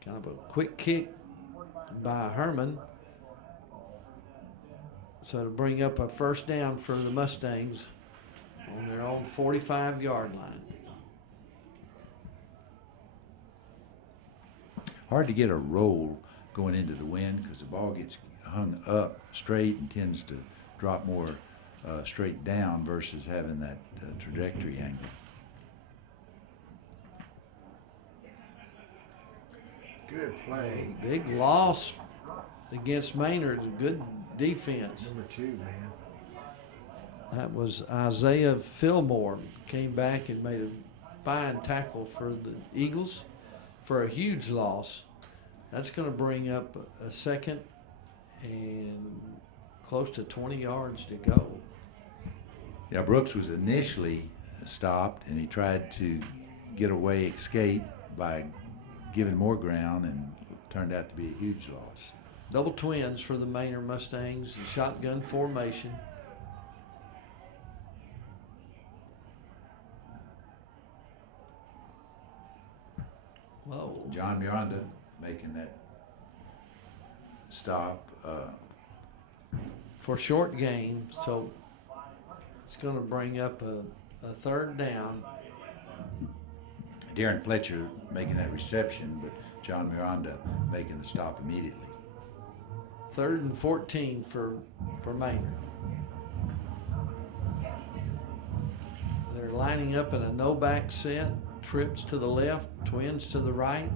kind of a quick kick by Herman. So to bring up a 1st down for the Mustangs on their own 45-yard line. Hard to get a roll going into the wind because the ball gets hung up straight and tends to drop more straight down versus having that trajectory angle. Good play. Big loss against Manor. Good defense. Number 2, man. That was Isaiah Fillmore. Came back and made a fine tackle for the Eagles for a huge loss. That's going to bring up a 2nd and close to 20 yards to go. Yeah, Brooks was initially stopped and he tried to get away, escape by giving more ground, and turned out to be a huge loss. Double twins for the Manor Mustangs, shotgun formation. Whoa. John Miranda making that stop. For short gain, so it's going to bring up a 3rd down. Darren Fletcher making that reception, but John Miranda making the stop immediately. 3rd and 14 for Manor. They're lining up in a no-back set. Trips to the left, twins to the right.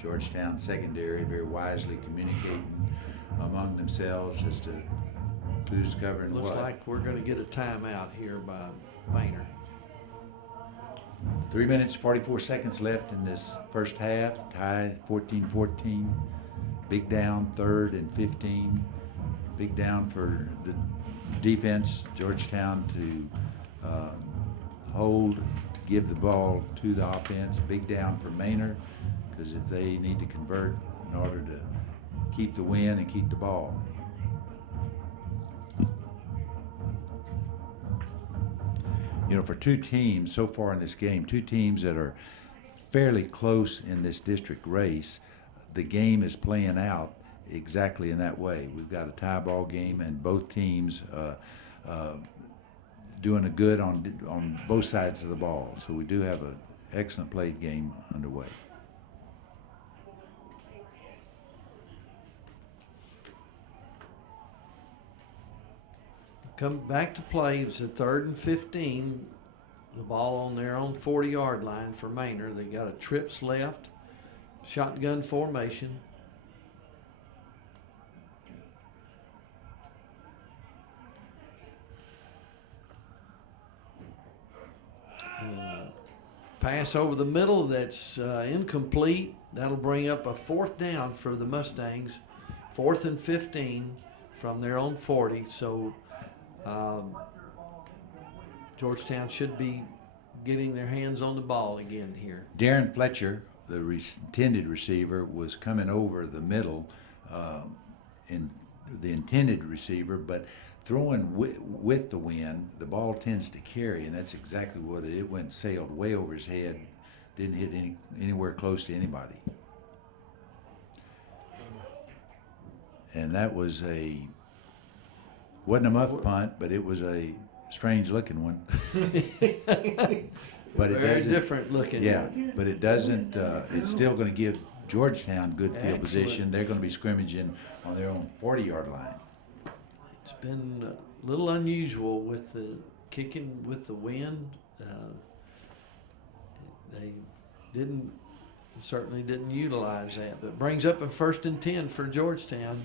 Georgetown secondary very wisely communicating among themselves as to who's covering Looks what. like we're going to get a timeout here by Manor. 3 minutes, 44 seconds left in this first half. Tie 14-14. Big down, 3rd and 15. Big down for the defense, Georgetown, to hold, to give the ball to the offense. Big down for Manor, because if they need to convert in order to keep the win and keep the ball. You know, for 2 teams so far in this game, 2 teams that are fairly close in this district race, the game is playing out exactly in that way. We've got a tie ball game, and both teams doing a good on both sides of the ball. So we do have an excellent played game underway. Come back to play. It's a 3rd and 15. The ball on their own 40-yard line for Manor. They got a trips left. Shotgun formation. Pass over the middle that's incomplete. That'll bring up a 4th down for the Mustangs. 4th and 15 from their own 40. So Georgetown should be getting their hands on the ball again here. Darren Fletcher, the intended receiver, was coming over the middle in the intended receiver, but throwing with the wind, the ball tends to carry, and that's exactly what it went, sailed way over his head, didn't hit anywhere close to anybody. And that was wasn't a muff punt, but it was a strange looking one. But it Very doesn't, different looking. yeah, but it doesn't, it's still going to give Georgetown good field Excellent. position. They're going to be scrimmaging on their own 40-yard line. It's been little unusual with the kicking with the wind. They certainly didn't utilize that, but brings up a 1st and 10 for Georgetown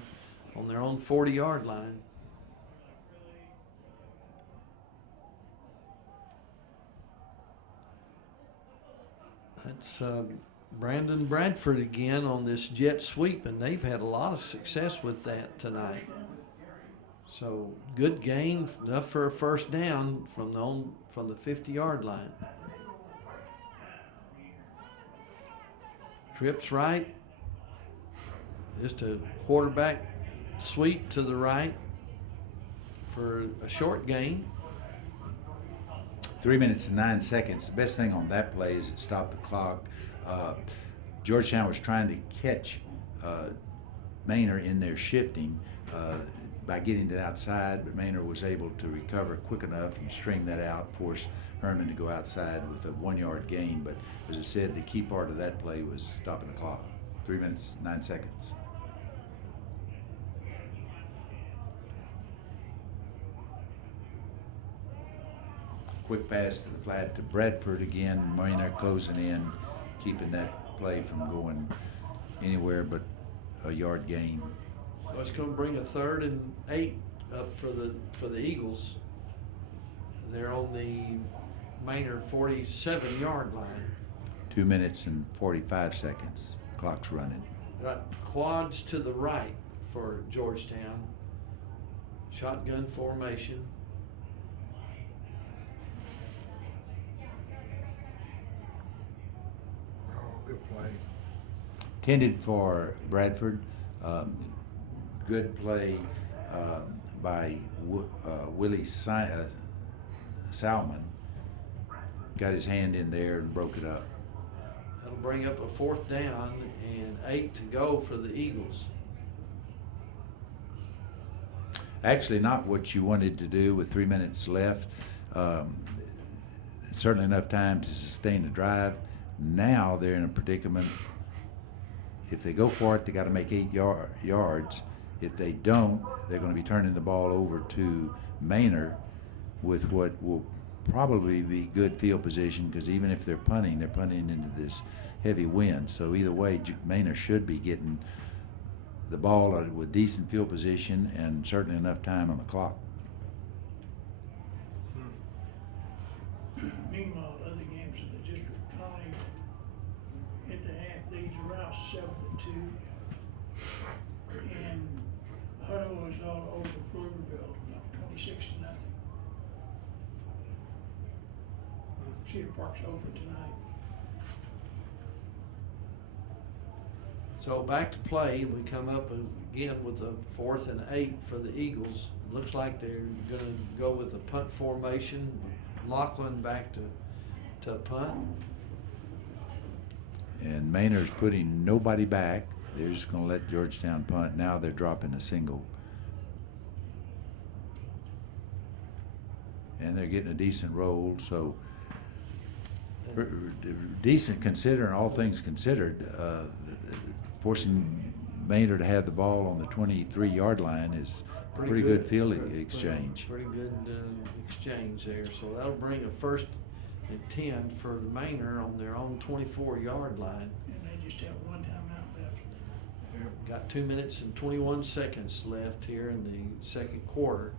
on their own 40-yard line. That's Brandon Bradford again on this jet sweep, and they've had a lot of success with that tonight. So good gain, enough for a 1st down from the 50-yard line. Trips right. Just a quarterback sweep to the right for a short gain. 3 minutes and 9 seconds. The best thing on that play is it stopped the clock. Georgetown was trying to catch Manor in their shifting by getting it outside, but Manor was able to recover quick enough and string that out, force Herman to go outside with a 1-yard gain. But as I said, the key part of that play was stopping the clock. 3 minutes, 9 seconds. Quick pass to the flat to Bradford again. Manor closing in, keeping that play from going anywhere but a yard gain. So it's going to bring a 3rd and 8 up for the Eagles. They're on the Manor 47-yard line. 2 minutes and 45 seconds. Clock's running. Got quads to the right for Georgetown. Shotgun formation. Oh, good play. Tended for Bradford. Good play by Willie Salmon. Got his hand in there and broke it up. That'll bring up a 4th down and 8 to go for the Eagles. Actually, not what you wanted to do with 3 minutes left. Certainly enough time to sustain the drive. Now they're in a predicament. If they go for it, they got to make 8 yards. If they don't, they're going to be turning the ball over to Manor with what will probably be good field position, because even if they're punting into this heavy wind. So either way, Manor should be getting the ball with decent field position and certainly enough time on the clock. Meanwhile, other games in the district, Connie hit the half leads around 7-2. And Huddle was all over Pflugerville, 26-0. Cedar Park's open tonight. So back to play. We come up again with a 4th and 8 for the Eagles. Looks like they're going to go with a punt formation. Lachlan back to punt. And Manor's putting nobody back. They're just going to let Georgetown punt. Now they're dropping a single. And they're getting a decent roll, so decent considering all things considered. Forcing Manor to have the ball on the 23-yard line is pretty good field exchange. Pretty good exchange there. So that'll bring a 1st and 10 for the Manor on their own 24-yard line. And they just have one timeout left. Got 2 minutes and 21 seconds left here in the 2nd quarter.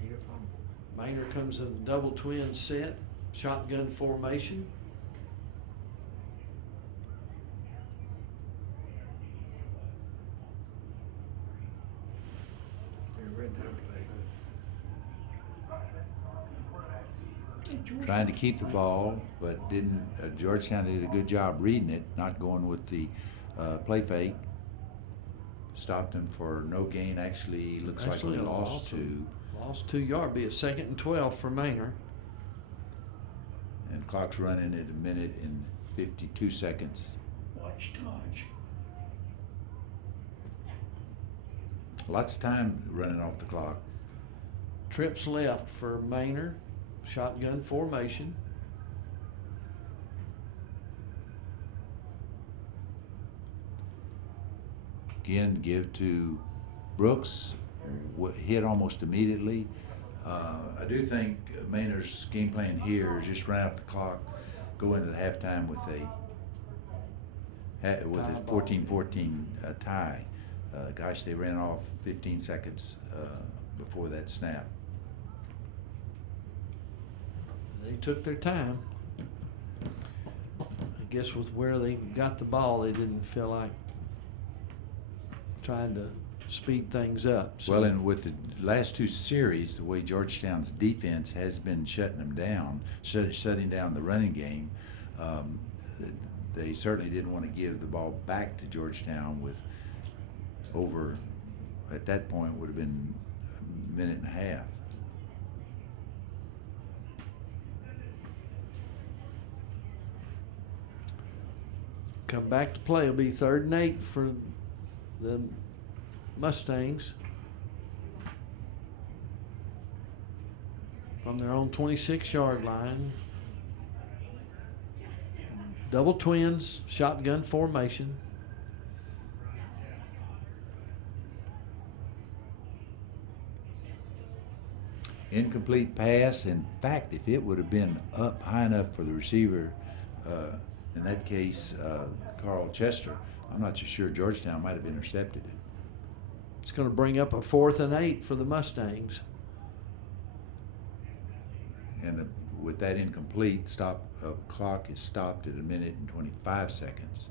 Need a fumble. Manor comes in a double twin set, shotgun formation. They read that play. Trying to keep the ball, but didn't. Georgetown did a good job reading it, not going with the play fake. Stopped him for no gain. Actually, looks like he lost 2. Lost 2 yards. Be a 2nd and 12 for Manor. And clock's running at 1 minute and 52 seconds. Watch Taj. Lots of time running off the clock. Trips left for Manor. Shotgun formation. Again, give to Brooks hit almost immediately. I do think Manor's game plan here is just run out the clock, go into the halftime with a 14-14 tie. Gosh, they ran off 15 seconds before that snap. They took their time. I guess with where they got the ball, they didn't feel like trying to speed things up. So. Well, and with the last two series, the way Georgetown's defense has been shutting them down, shutting down the running game, they certainly didn't want to give the ball back to Georgetown with over, at that point, would have been a minute and a half. Come back to play. It'll be 3rd and 8 for the Mustangs from their own 26-yard line. Double twins, shotgun formation. Incomplete pass. In fact, if it would have been up high enough for the receiver, in that case, Carl Chester, I'm not so sure Georgetown might have intercepted it. It's going to bring up a 4th and 8 for the Mustangs. And with that incomplete, clock is stopped at 1 minute and 25 seconds.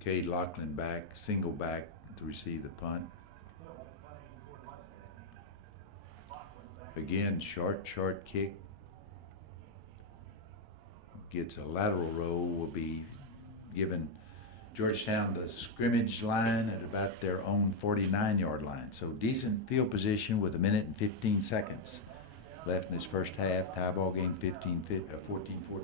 Cade Lachlan back, single back to receive the punt. Again, short kick. Gets a lateral roll, will be given Georgetown the scrimmage line at about their own 49-yard line. So decent field position with 1 minute and 15 seconds left in this first half. Tie ball game 14-14.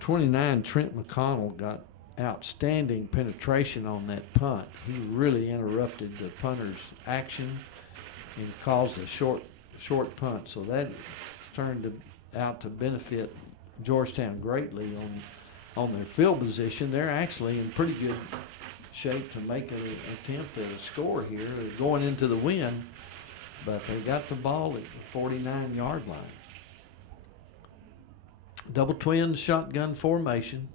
29, Trent McConnell got outstanding penetration on that punt. He really interrupted the punter's action and caused a short punt. So that turned out to benefit Georgetown greatly on their field position. They're actually in pretty good shape to make an attempt at a score here. They're going into the win, but they got the ball at the 49-yard line. Double twins, shotgun formation.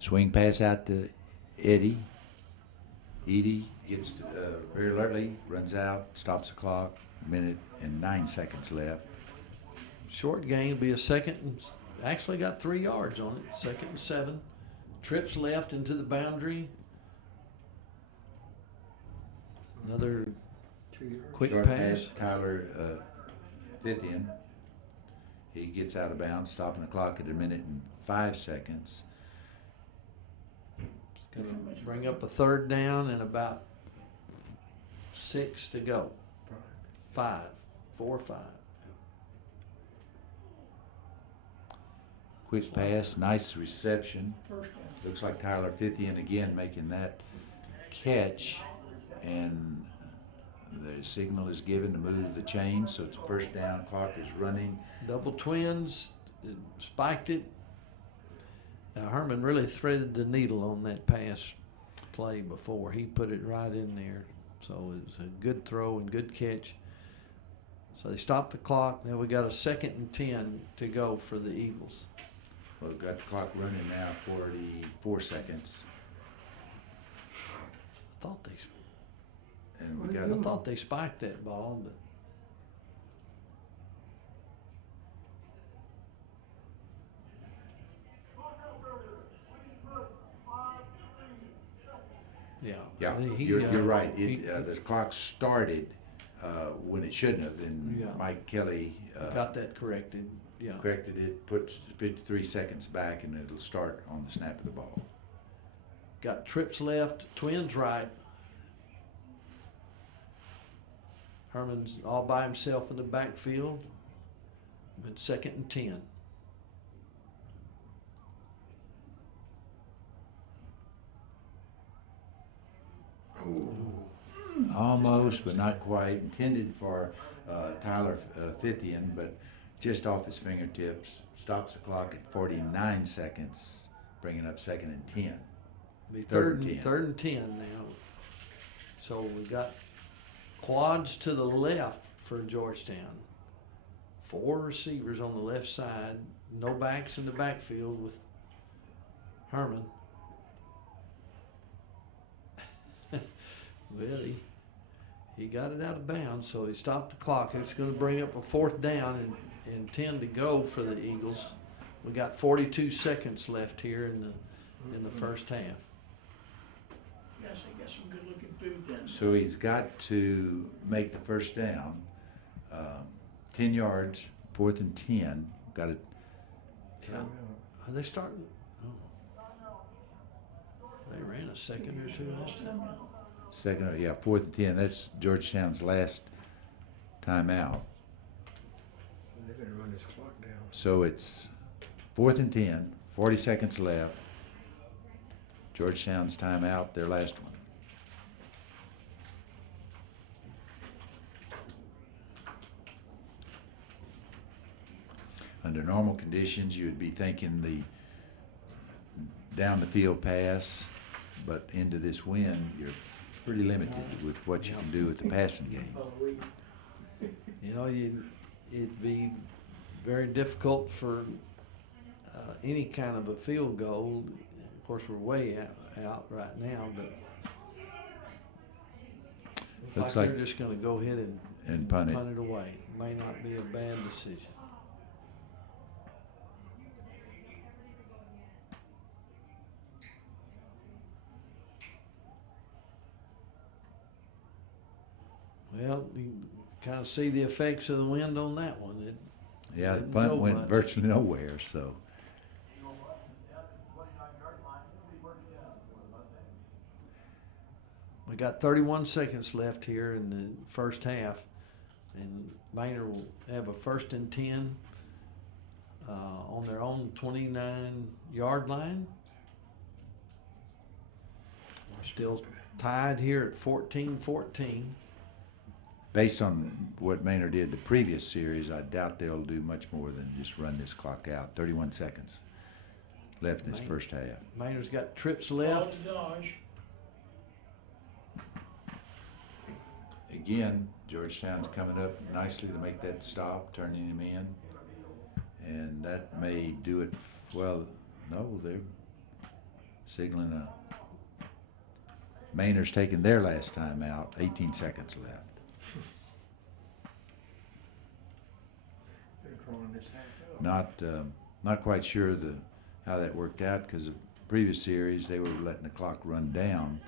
Swing pass out to Eddie. Edie gets very alertly, runs out, stops the clock. 1 minute and 9 seconds left. Short gain will be a second and actually got 3 yards on it. 2nd and 7. Trips left into the boundary. Another 2 yards. quick Short pass. Tyler Fithian. He gets out of bounds, stopping the clock at 1 minute and 5 seconds. It's going to bring up a 3rd down and about 6 to go. 4 or 5. Quick pass, nice reception. First down. Looks like Tyler Fithian again making that catch, and the signal is given to move the chain, so it's first down. Clock is running. Double twins, spiked it. Herman really threaded the needle on that pass play before. He put it right in there. So it was a good throw and good catch. So they stopped the clock. Now we got a 2nd and 10 to go for the Eagles. Well, we've got the clock running now, 44 seconds. I And we got thought they spiked that ball, but yeah, He, you're right. he The clock started when it shouldn't have, and Yeah. Mike Kelly got that corrected. Yeah. corrected it, put 53 seconds back, and it'll start on the snap of the ball. Got trips left, twins right. Herman's all by himself in the backfield. At 2nd and 10. Almost, but not quite. Intended for Tyler Fithian, but just off his fingertips, stops the clock at 49 seconds, bringing up 2nd and 10. Be Third and 10. third and 10 now. So we got quads to the left for Georgetown. 4 receivers on the left side, no backs in the backfield with Herman. Well, he got it out of bounds, so he stopped the clock. It's going to bring up a 4th down and 10 to go for the Eagles. We got 42 seconds left here in the first half. Yes, they got some good looking food down there. So he's got to make the first down, 10 yards, 4th and 10. Got to Yeah. Are they starting? Oh. They ran a second or two last time. second, 4th and 10. That's Georgetown's last timeout. They better run this clock down. So it's 4th and 10, 40 seconds left. Georgetown's timeout, their last one. Under normal conditions, you would be thinking the down the field pass, but into this wind, you're pretty limited with what you can do with the passing game. You know, it'd be very difficult for any kind of a field goal. Of course, we're way out right now, but Looks like like they're just going to go ahead and punt it. punt it away. May not be a bad decision. Well, you kind of see the effects of the wind on that one. Yeah, the didn't punt go went much. virtually nowhere, so. We got 31 seconds left here in the first half, and Manor will have a 1st and 10 on their own 29-yard line. We're still tied here at 14-14. Based on what Manor did the previous series, I doubt they'll do much more than just run this clock out. 31 seconds left in this first half. Manor's got trips Ball left. to Dodge. Again, Georgetown's coming up nicely to make that stop, turning him in. And that may do it. Well, no, they're signaling a. Manor's taking their last time out, 18 seconds left. They're drawing this half out. Not quite sure how that worked out, because the previous series they were letting the clock run down,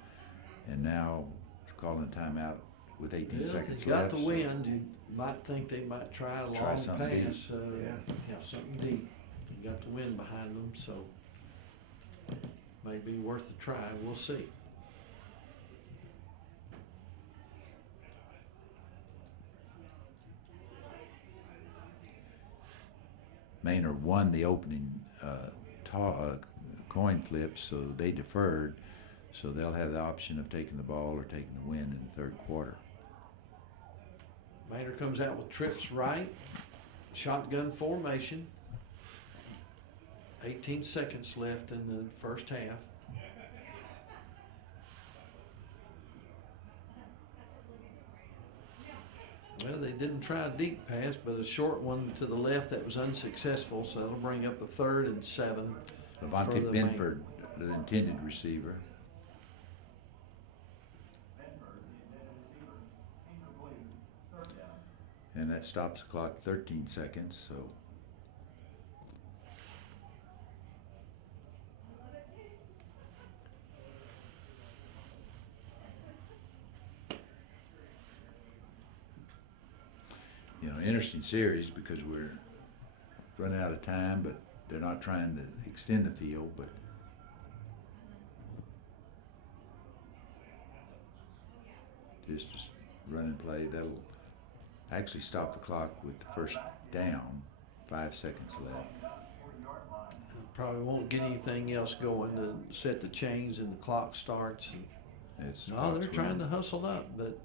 and now calling a timeout with 18 Well, seconds they got left. the so- wind. You might think they might try a long something deep. pass. Something deep. You got the wind behind them, so may be worth a try. We'll see. Manor won the opening coin flip, so they deferred. So they'll have the option of taking the ball or taking the win in the third quarter. Manor comes out with trips right, shotgun formation. 18 seconds left in the first half. Well, they didn't try a deep pass, but a short one to the left that was unsuccessful, so that'll bring up a 3rd and 7. For Levante the Benford, the intended receiver. And that stops the clock 13 seconds, so. Interesting series because we're running out of time, but they're not trying to extend the field, but just run and play. That'll actually stop the clock with the first down, 5 seconds left. Probably won't get anything else going to set the chains and the clock starts. No, they're trying to hustle up, but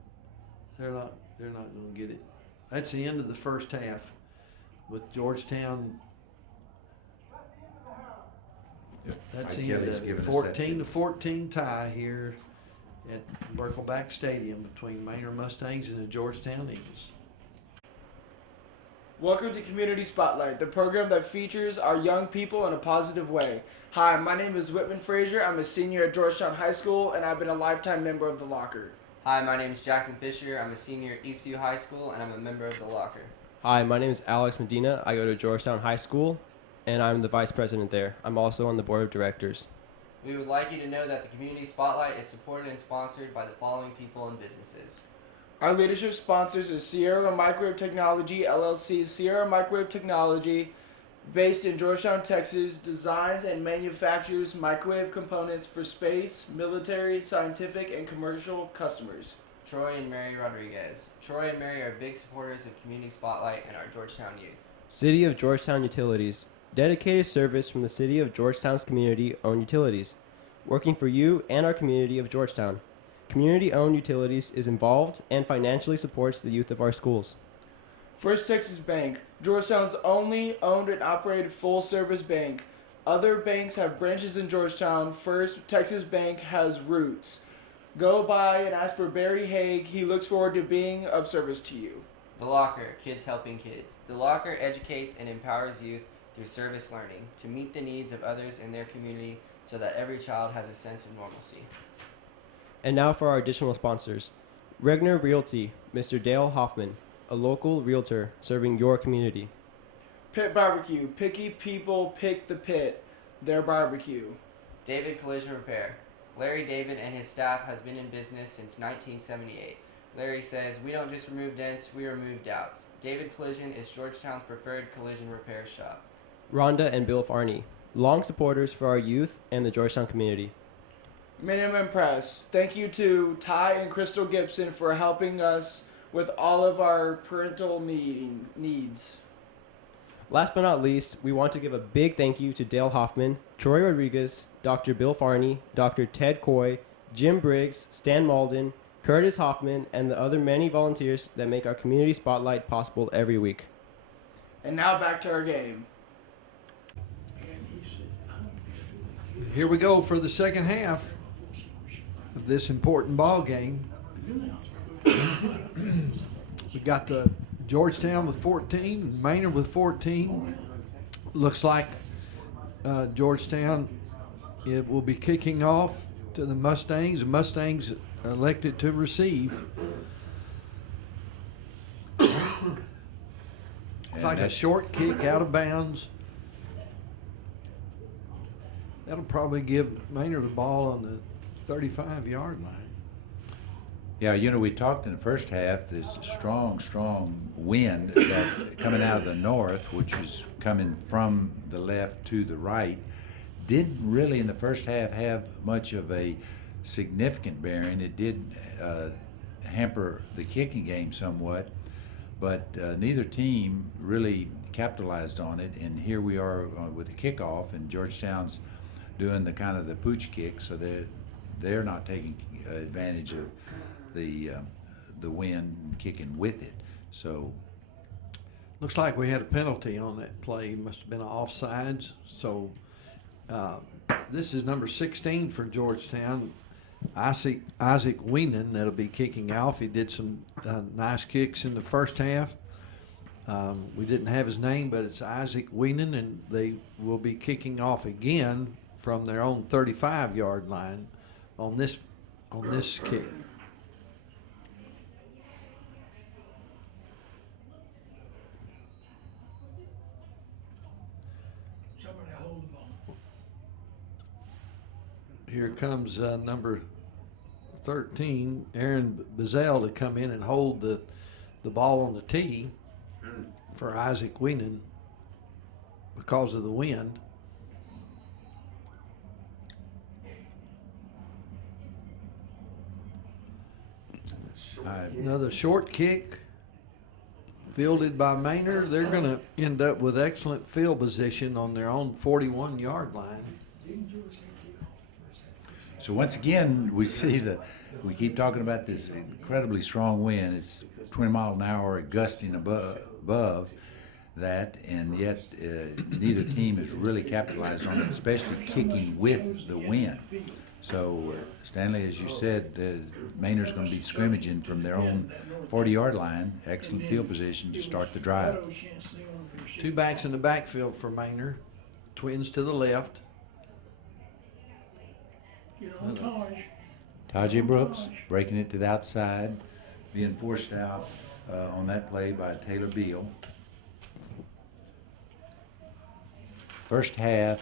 they're not going to get it. That's the end of the first half. with Georgetown. That's Mike in Kelly's the giving us that 14 to 14 tie here at Berkelback Stadium between Manor Mustangs and the Georgetown Eagles. Welcome to Community Spotlight, the program that features our young people in a positive way. Hi, my name is Whitman Frazier. I'm a senior at Georgetown High School, and I've been a lifetime member of the Locker. Hi, my name is Jackson Fisher. I'm a senior at Eastview High School, and I'm a member of the Locker. Hi, my name is Alex Medina. I go to Georgetown High School, and I'm the vice president there. I'm also on the board of directors. We would like you to know that the Community Spotlight is supported and sponsored by the following people and businesses. Our leadership sponsors are Sierra Microwave Technology, LLC. Sierra Microwave Technology, based in Georgetown, Texas, designs and manufactures microwave components for space, military, scientific, and commercial customers. Troy and Mary Rodriguez. Troy and Mary are big supporters of Community Spotlight and our Georgetown youth. City of Georgetown Utilities. Dedicated service from the City of Georgetown's community-owned utilities. Working for you and our community of Georgetown. Community-owned utilities is involved and financially supports the youth of our schools. First Texas Bank, Georgetown's only owned and operated full-service bank. Other banks have branches in Georgetown. First Texas Bank has roots. Go by and ask for Barry Haig. He looks forward to being of service to you. The Locker, kids helping kids. The Locker educates and empowers youth through service learning to meet the needs of others in their community so that every child has a sense of normalcy. And now for our additional sponsors. Regner Realty, Mr. Dale Hoffman, a local realtor serving your community. Pit Barbecue, picky people pick the pit. Their barbecue. David Collision Repair. Larry David and his staff has been in business since 1978. Larry says, we don't just remove dents, we remove doubts. David Collision is Georgetown's preferred collision repair shop. Rhonda and Bill Farney, long supporters for our youth and the Georgetown community. Minimum Press. Thank you to Ty and Crystal Gibson for helping us with all of our parental needs. Last but not least, we want to give a big thank you to Dale Hoffman, Troy Rodriguez, Dr. Bill Farney, Dr. Ted Coy, Jim Briggs, Stan Malden, Curtis Hoffman, and the other many volunteers that make our community spotlight possible every week. And now back to our game. And he said, I'm Here we go for the second half of this important ball game. We got the Georgetown with 14, Manor with 14. Looks like Georgetown, it will be kicking off to the Mustangs. The Mustangs elected to receive. It's like a short kick out of bounds. That'll probably give Manor the ball on the 35-yard line. Yeah, you know, we talked in the first half, this strong wind coming out of the north, which is coming from the left to the right, didn't really in the first half have much of a significant bearing. It did hamper the kicking game somewhat, but neither team really capitalized on it, and here we are with the kickoff, and Georgetown's doing the kind of the pooch kick, so they're not taking advantage of the wind and kicking with it. So Looks like we had a penalty on that play. Must have been an offsides. So this is number 16 for Georgetown. Isaac Weenan that'll be kicking off. He did some nice kicks in the first half. We didn't have his name, but it's Isaac Weenan, and they will be kicking off again from their own 35-yard line on this kick. somebody hold the ball. Here comes number 13, Aaron Bazell, to come in and hold the ball on the tee for Isaac Weenan because of the wind. Another short kick fielded by Manor. They're going to end up with excellent field position on their own 41-yard line. So once again, we see we keep talking about this incredibly strong wind. It's 20 miles an hour gusting above. that, and yet neither team has really capitalized on it, especially kicking with the wind. So, Stanley, as you said, Manor's going to be scrimmaging from their own 40-yard line. Excellent field position to start the drive. Two backs in the backfield for Manor. Twins to the left. Tajay Brooks breaking it to the outside, being forced out on that play by Taylor Beal. First half,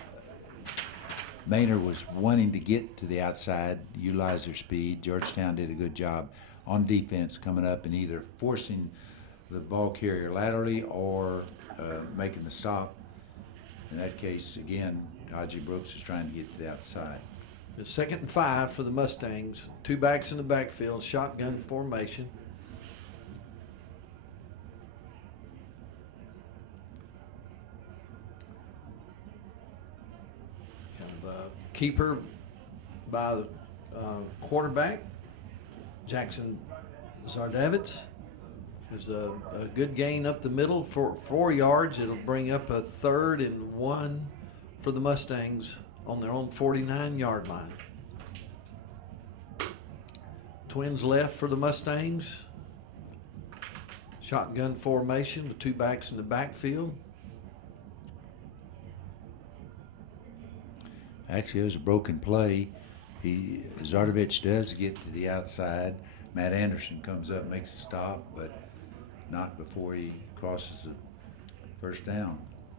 Manor was wanting to get to the outside, utilize their speed. Georgetown did a good job on defense coming up and either forcing the ball carrier laterally or making the stop. In that case, again, Tajay Brooks is trying to get to the outside. It's 2nd and 5 for the Mustangs. Two backs in the backfield, shotgun formation. Kind of a keeper by the quarterback, Jackson Zardavitz. There's a good gain up the middle for 4 yards. It'll bring up a 3rd and 1 for the Mustangs on their own 49-yard line. Twins left for the Mustangs. Shotgun formation with two backs in the backfield. Actually, it was a broken play. Zardavich does get to the outside. Matt Anderson comes up, makes a stop, but not before he crosses the first down.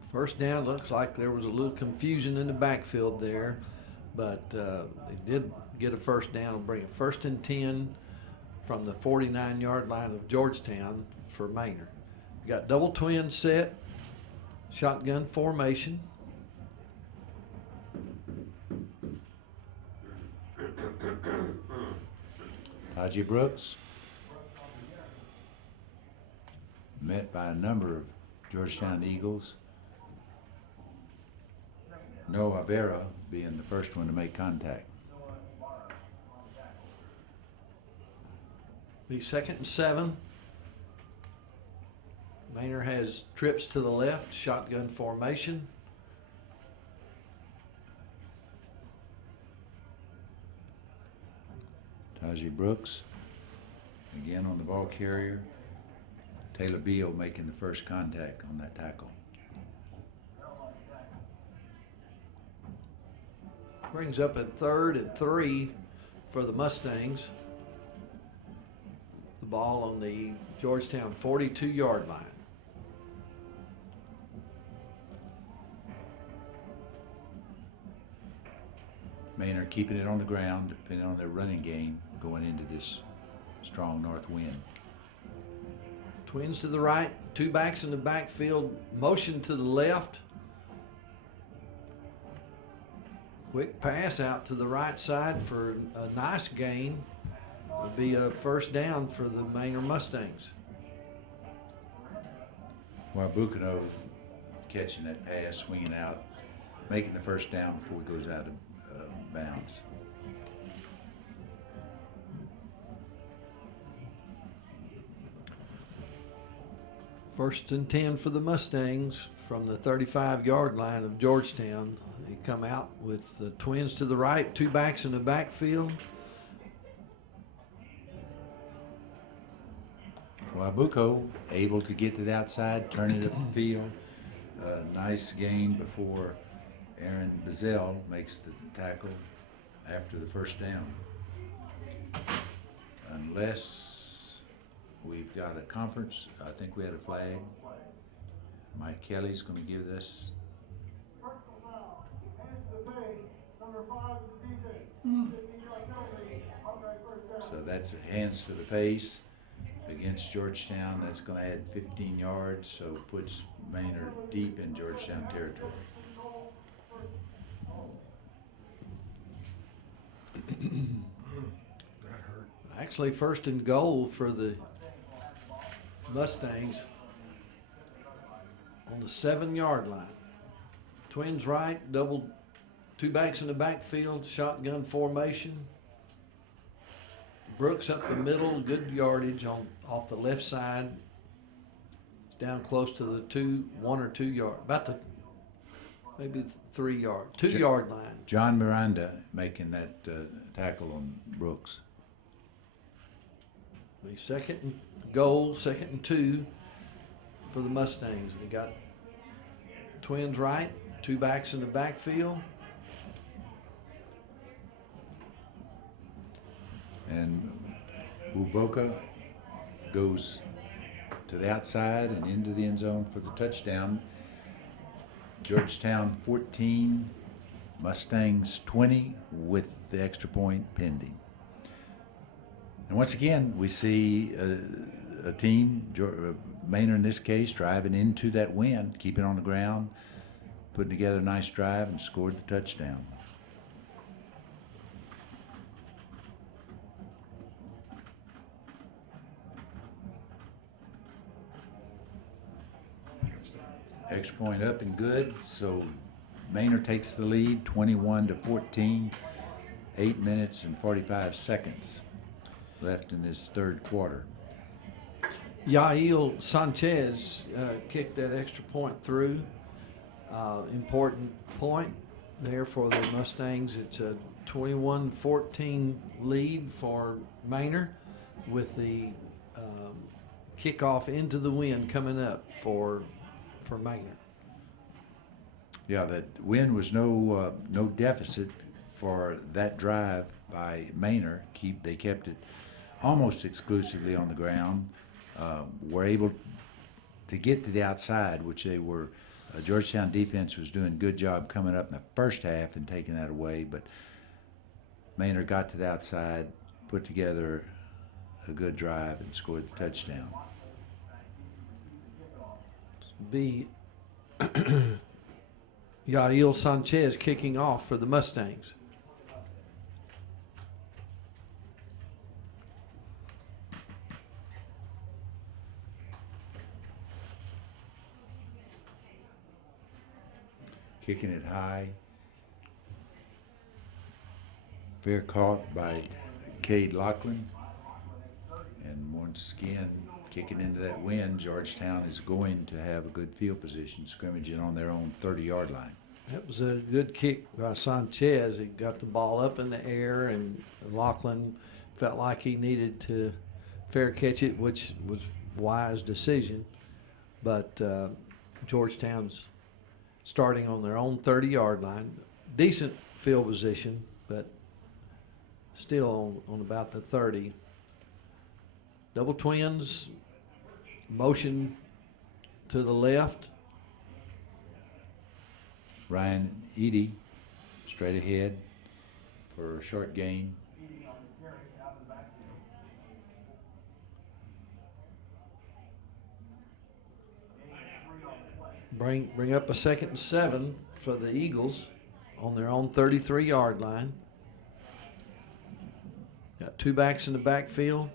First down, looks like there was a little confusion in the backfield there, but they did get a first down. It'll bring a 1st and 10 from the 49-yard line of Georgetown for Manor. You got double twin set, shotgun formation. Tajay Brooks, met by a number of Georgetown Eagles. Noah Vera being the first one to make contact. Be 2nd and 7. Manor has trips to the left, shotgun formation. Tajay Brooks, again on the ball carrier. Taylor Beal making the first contact on that tackle. Brings up a 3rd and 3 for the Mustangs. The ball on the Georgetown 42-yard line. Manor keeping it on the ground, depending on their running game going into this strong north wind. Twins to the right, two backs in the backfield, motion to the left. Quick pass out to the right side for a nice gain. It'll be a first down for the Manor Mustangs. Wabukano catching that pass, swinging out, making the first down before he goes out of bounds. First and 10 for the Mustangs from the 35-yard line of Georgetown. They come out with the twins to the right, two backs in the backfield. Wabuko able to get to the outside, turn it up the field. Nice gain before Aaron Bazell makes the tackle after the first down. Unless we've got a conference, I think we had a flag. Mike Kelly's going to give this. So that's hands to the face against Georgetown. That's going to add 15 yards, so puts Manor deep in Georgetown territory. That hurt. Actually, first and goal for the Mustangs on the 7-yard line. Twins right, two backs in the backfield, shotgun formation. Brooks up the middle, good yardage off the left side. down close to the 1 or 2 yard, about the maybe 3 yard, 2 yard line. John Miranda making that tackle on Brooks. The second and goal, 2nd and 2 for the Mustangs. They got twins right, 2 backs in the backfield. And Uboka goes to the outside and into the end zone for the touchdown. Georgetown 14, Mustangs 20 with the extra point pending. And once again, we see a team, Manor in this case, driving into that win, keeping on the ground, putting together a nice drive, and scored the touchdown. Extra point up and good, so Manor takes the lead, 21-14, 8 minutes and 45 seconds left in this third quarter. Yael Sanchez kicked that extra point through. Important point there for the Mustangs. It's a 21-14 lead for Manor with the kickoff into the win coming up for Manor. Yeah, that win was no deficit for that drive by Manor. They kept it almost exclusively on the ground. Were able to get to the outside, which they were. Georgetown defense was doing a good job coming up in the first half and taking that away, but Manor got to the outside, put together a good drive, and scored the touchdown. Be Yael Sanchez kicking off for the Mustangs. Kicking it high. Fair caught by Cade Lachlan. And once again, kicking into that win, Georgetown is going to have a good field position, scrimmaging on their own 30-yard line. That was a good kick by Sanchez. He got the ball up in the air, and Lachlan felt like he needed to fair catch it, which was a wise decision. But Georgetown's starting on their own 30-yard line. Decent field position, but still on about the 30. Double twins, motion to the left. Ryan Eady straight ahead for a short gain. Bring up a 2nd and 7 for the Eagles on their own 33-yard line. Got 2 backs in the backfield.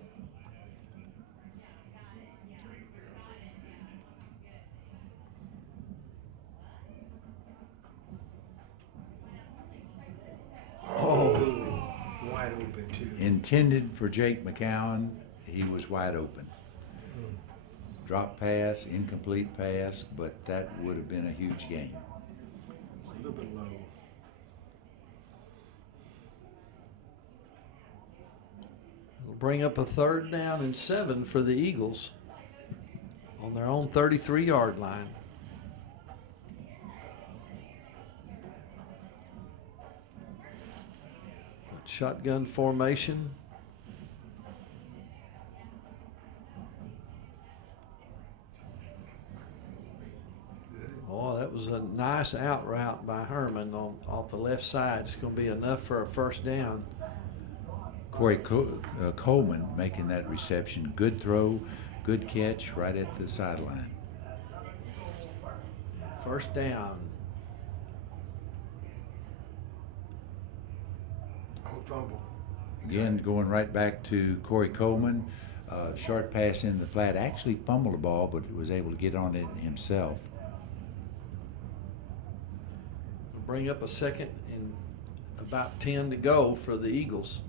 Wide open, too. Intended for Jake McCowan, he was wide open. Drop pass, incomplete pass, but that would have been a huge gain. It's a little bit low. It'll bring up a 3rd down and 7 for the Eagles on their own 33-yard line. Shotgun formation. Oh, that was a nice out route by Herman off the left side. It's going to be enough for a 1st down. Corey Coleman making that reception. Good throw, good catch right at the sideline. 1st down. Fumble. Again, going right back to Corey Coleman. Short pass into the flat. Actually fumbled the ball, but was able to get on it himself. Bring up a 2nd and about 10 to go for the Eagles.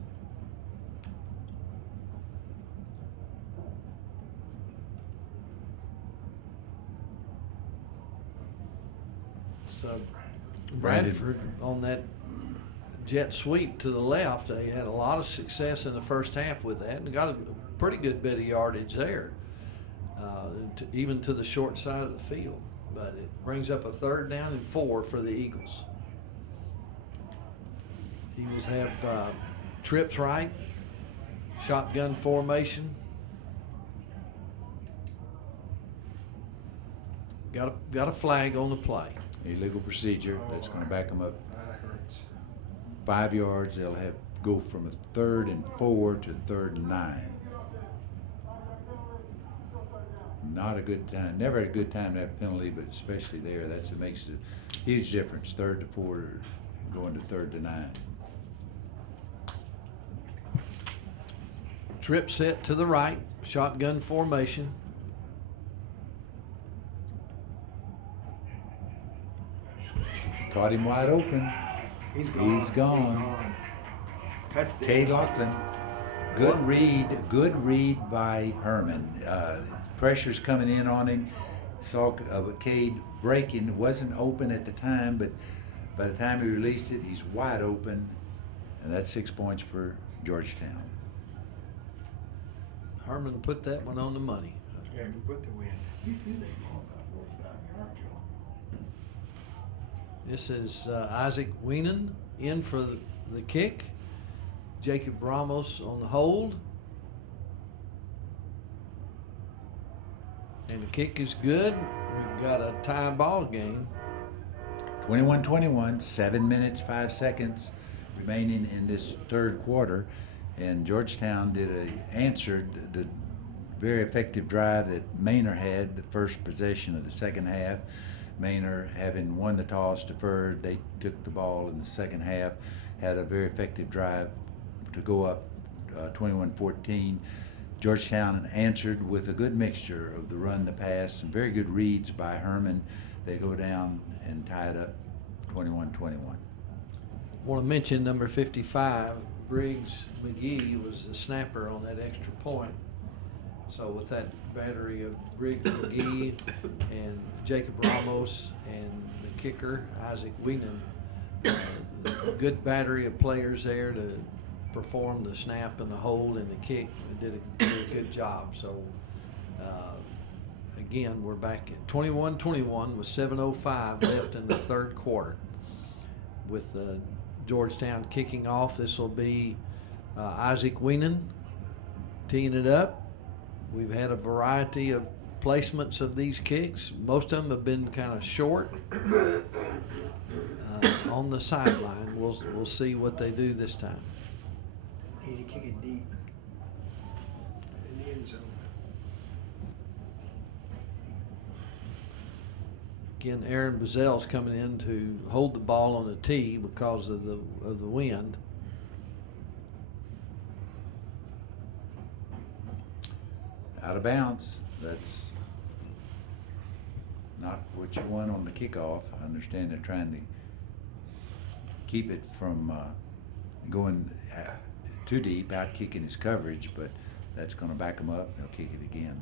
Bradford on that jet sweep to the left. They had a lot of success in the first half with that and got a pretty good bit of yardage there, even to the short side of the field. But it brings up a 3rd down and 4 for the Eagles. Eagles have trips right, shotgun formation. Got a flag on the play. Illegal procedure, that's gonna back them up That hurts. 5 yards. They'll have, go from a 3rd and 4 to 3rd and 9. Not a good time, never a good time to have a penalty, but especially there, it makes a huge difference, 3rd to 4, going to 3rd to 9. Trip set to the right, shotgun formation. Caught him wide open. He's gone. He's gone. That's the Cade Lachlan, good read by Herman. Pressure's coming in on him. Saw Cade breaking, wasn't open at the time, but by the time he released it, he's wide open, and that's 6 points for Georgetown. Herman put that one on the money. Yeah, you put the wind. You threw that ball about 4 or 5 yards, Joe. This is Isaac Weenan in for the kick. Jacob Ramos on the hold. And the kick is good. We've got a tie ball game. 21-21, 7 minutes, 5 seconds remaining in this 3rd quarter. And Georgetown answered the very effective drive that Manor had the first possession of the second half. Manor, having won the toss, deferred. They took the ball in the second half, had a very effective drive to go up 21-14. Georgetown answered with a good mixture of the run, the pass, some very good reads by Herman. They go down and tie it up 21-21. Want to mention number 55, Briggs McGee, was the snapper on that extra point. So with that battery of Briggs McGee and Jacob Ramos and the kicker, Isaac Weenan, a good battery of players there to perform the snap and the hold and the kick. They did a good job. So again, we're back at 21-21 with 7:05 left in the 3rd quarter. With Georgetown kicking off, this will be Isaac Weenan teeing it up. We've had a variety of placements of these kicks. Most of them have been kind of short on the sideline. We'll see what they do this time. Need to kick it deep in the end zone. Again, Aaron Bazell's coming in to hold the ball on the tee because of the wind. Out of bounds. That's not what you want on the kickoff. I understand they're trying to keep it from going too deep, out kicking his coverage, but that's going to back them up. They'll kick it again.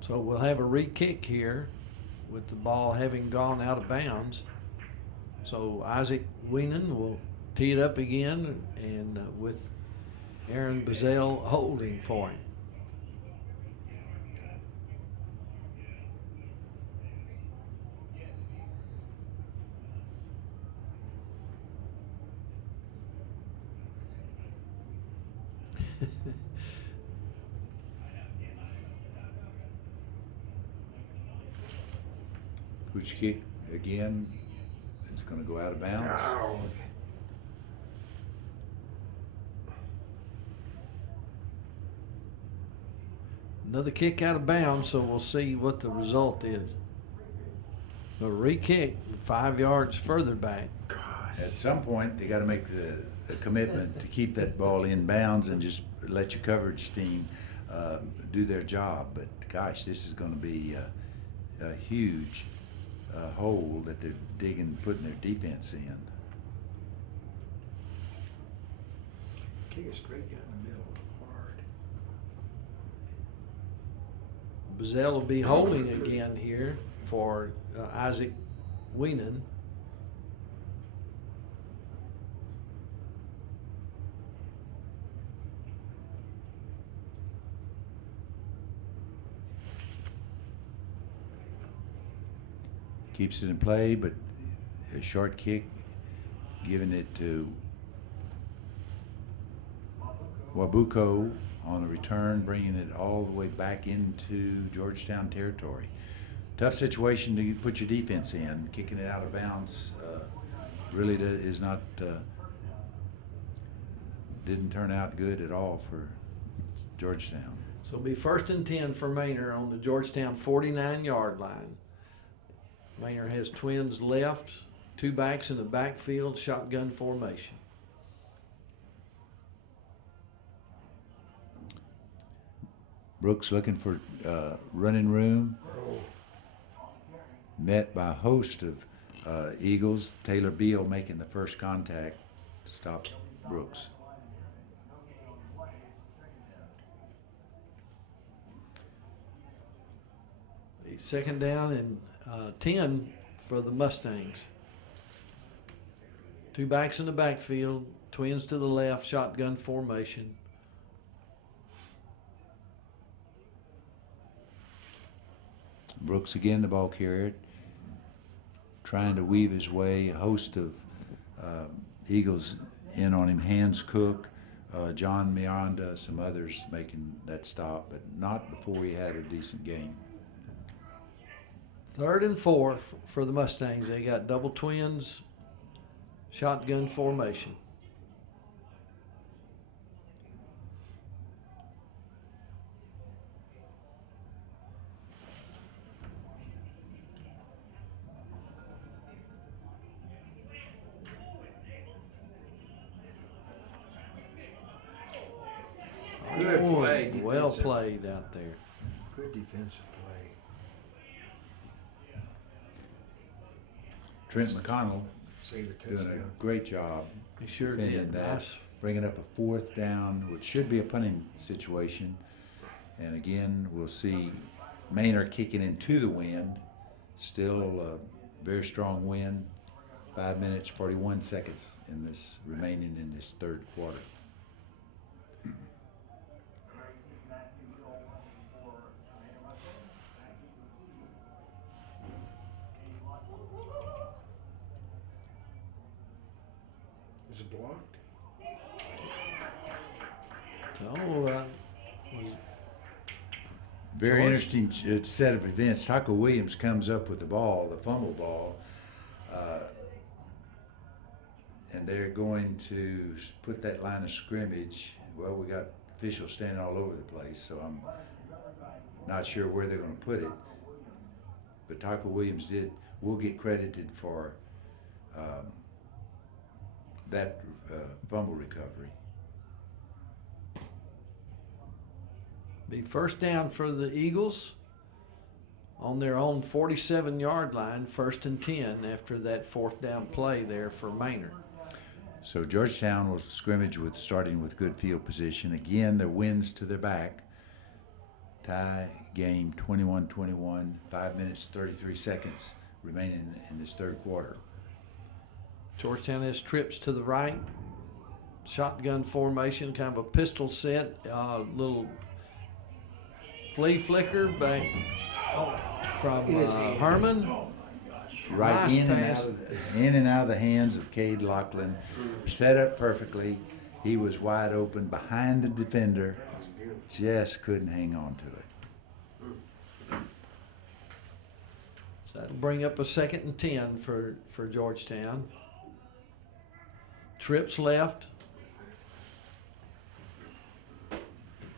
So we'll have a re-kick here with the ball having gone out of bounds. So Isaac Weenan will tee it up again and with Aaron Bazell holding for him. Pooch kick again. It's going to go out of bounds. Ow. Another kick out of bounds, so we'll see what the result is. A re-kick 5 yards further back. At some point, they got to make the commitment to keep that ball in bounds and just let your coverage team do their job. But gosh, this is going to be a huge hole that they're digging, putting their defense in. Kick it straight down the middle, hard. Bazell will be holding again here for Isaac Weenan. Keeps it in play, but a short kick, giving it to Wabuko on a return, bringing it all the way back into Georgetown territory. Tough situation to put your defense in. Kicking it out of bounds really is not, didn't turn out good at all for Georgetown. So it'll be 1st and 10 for Manor on the Georgetown 49-yard line. Manor has twins left, 2 backs in the backfield, shotgun formation. Brooks looking for running room. Met by a host of Eagles. Taylor Beal making the first contact to stop Brooks. The 2nd down and 10 for the Mustangs. 2 backs in the backfield, twins to the left, shotgun formation. Brooks again, the ball carrier, trying to weave his way. A host of Eagles in on him. Hans Cook, John Miranda, some others making that stop, but not before he had a decent game. 3rd and 4 for the Mustangs. They got double twins, shotgun formation. Good play. Well defensive. played out there. Good defensive play. Trent McConnell Save a doing touchdown. a great job He sure defending did. that. Nice. Bringing up a 4th down, which should be a punting situation. And again, we'll see Manor kicking into the wind. Still a very strong wind. 5 minutes, 41 seconds in this remaining in this 3rd quarter. Is it blocked? Oh, was Very George? interesting set of events. Taco Williams comes up with the ball, the fumble ball, and they're going to put that line of scrimmage. Well, we got officials standing all over the place, so I'm not sure where they're going to put it. But Taco Williams will get credited for that fumble recovery. be 1st down for the Eagles on their own 47-yard line, 1st and 10 after that 4th down play there for Manor. So Georgetown will scrimmage starting with good field position. Again, their winds to their back. Tie game 21-21, 5 minutes, 33 seconds remaining in this 3rd quarter. Georgetown has trips to the right, shotgun formation, kind of a pistol set, little flea flicker back from Herman. Right Nice in pass. and out of the hands of Cade Lachlan. Set up perfectly. He was wide open behind the defender. Just couldn't hang on to it. So that'll bring up a 2nd and 10 for Georgetown. Trips left.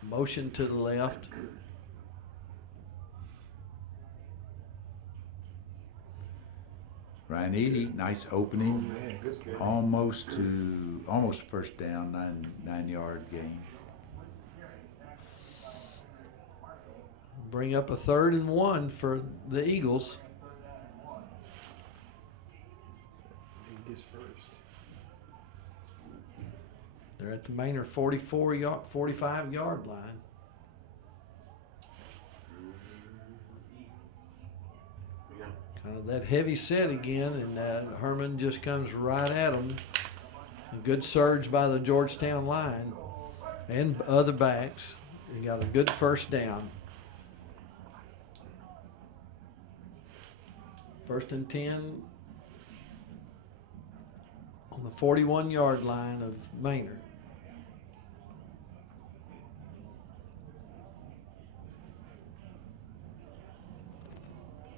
Motion to the left. Ryan Eady, nice opening. Oh, man, good play. Almost 1st down, 9-yard gain. Bring up a 3rd and 1 for the Eagles. He gets first. They're at the Manor 45-yard line. Yeah. Kind of that heavy set again, and Herman just comes right at them. A good surge by the Georgetown line and other backs. They got a good first down. 1st and 10 on the 41-yard line of Manor.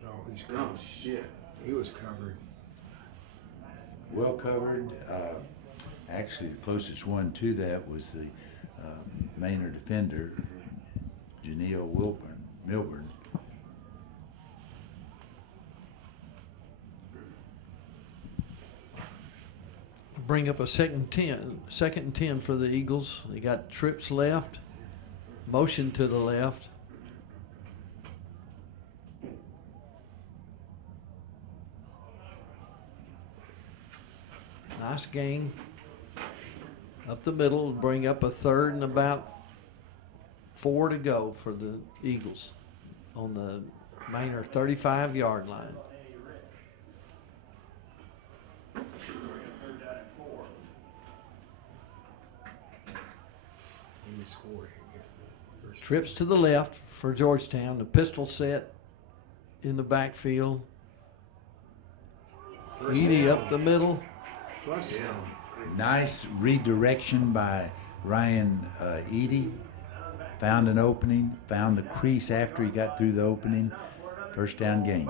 No, he's covered. Oh, shit. He was covered. Well covered. Actually, the closest one to that was the Manor defender, Janelle Milburn. Bring up a second and 10 for the Eagles. They got trips left, motion to the left. Nice gain up the middle. Bring up a 3rd and about 4 to go for the Eagles on the Manor 35-yard line. He scored. First Trips to the left for Georgetown. The pistol set in the backfield. First Edie down. up the middle. plus down. Nice redirection by Ryan Edie. Found an opening, found the crease after he got through the opening. First down gain.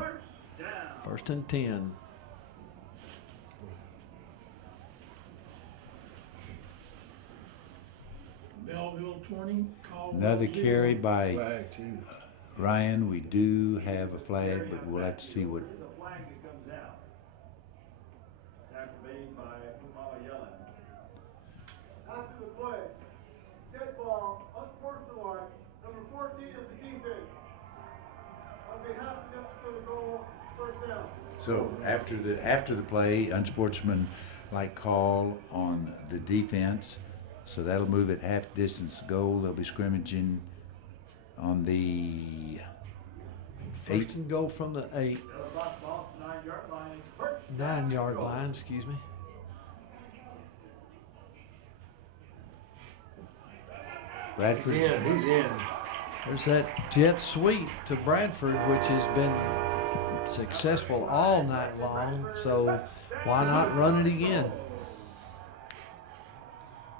1st and 10. Belleville 20, Caldwell Another 0. carry by Flag, too. Ryan. We do have a flag, but we'll have to see what. After the play, dead ball, unsportsmanlike, number 14 of the defense. On behalf of the goal, first down. So after the play, unsportsmanlike call on the defense. So that'll move it half distance goal. They'll be scrimmaging on the 1st and goal from the 9-yard line, excuse me. Bradford. He's in. There's that jet sweep to Bradford, which has been successful all night long. So why not run it again?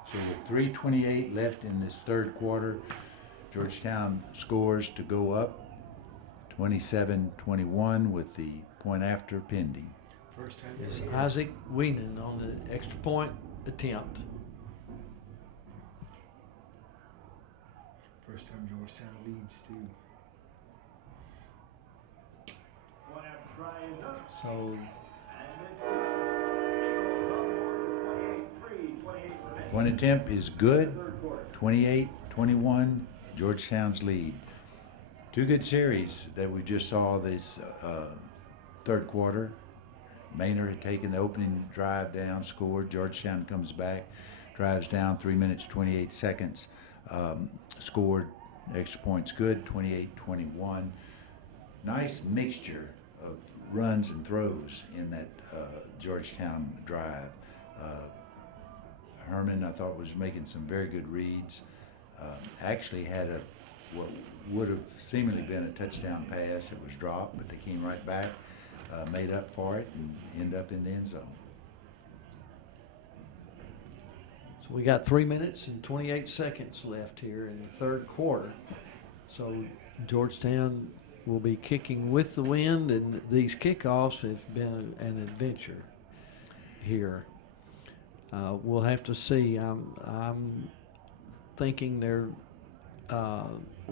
So with 3:28 left in this third quarter, Georgetown scores to go up 27-21 with the point after pending. First time. It's Isaac Weenan on the extra point attempt. First time Georgetown leads, too. So Point attempt is good. 28-21, Georgetown's lead. Two good series that we just saw this third quarter. Manor had taken the opening drive down, scored. Georgetown comes back, drives down 3 minutes, 28 seconds, scored. Extra point's good, 28-21. Nice mixture of runs and throws in that Georgetown drive. Herman, I thought, was making some very good reads. Actually had what would have seemingly been a touchdown pass. It was dropped, but they came right back, made up for it, and ended up in the end zone. So we got 3 minutes and 28 seconds left here in the third quarter. So Georgetown will be kicking with the wind, and these kickoffs have been an adventure here. We'll have to see. I'm thinking they're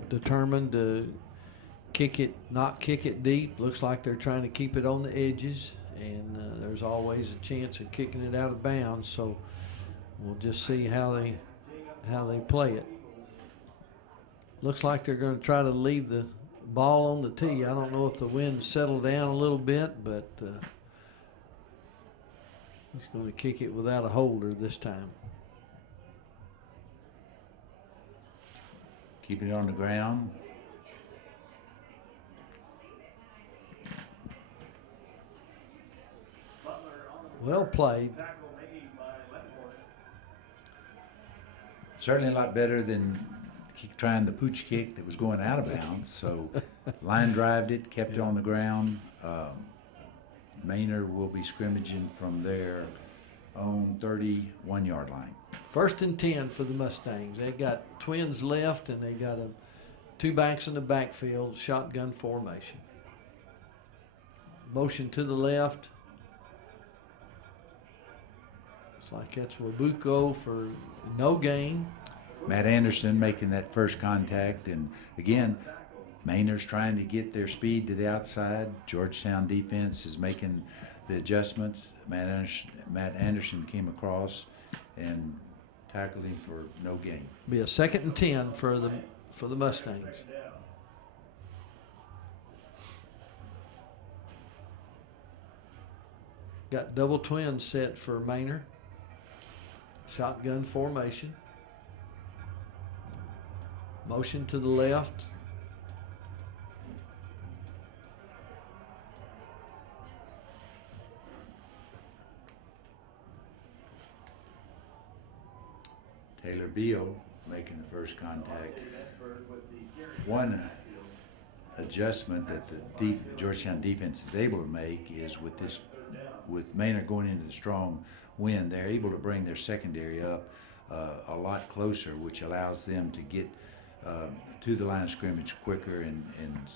determined to not kick it deep. Looks like they're trying to keep it on the edges, and there's always a chance of kicking it out of bounds. So we'll just see how they play it. Looks like they're going to try to leave the ball on the tee. I don't know if the wind settled down a little bit, but he's going to kick it without a holder this time. Keeping it on the ground. Well played. Certainly a lot better than trying the pooch kick that was going out of bounds. So line drived it, kept it on the ground. Manor will be scrimmaging from their own 31-yard line. 1st and 10 for the Mustangs. They got twins left, and they got two backs in the backfield, shotgun formation. Motion to the left. Looks like that's Wabuko for no gain. Matt Anderson making that first contact, and again, Manor's trying to get their speed to the outside. Georgetown defense is making the adjustments. Matt Anderson came across and tackled him for no gain. Be a 2nd and 10 for the Mustangs. Got double twins set for Manor. Shotgun formation. Motion to the left. Taylor Beal making the first contact. One adjustment that the Georgetown defense is able to make is with Manor going into the strong wind, they're able to bring their secondary up a lot closer, which allows them to get to the line of scrimmage quicker and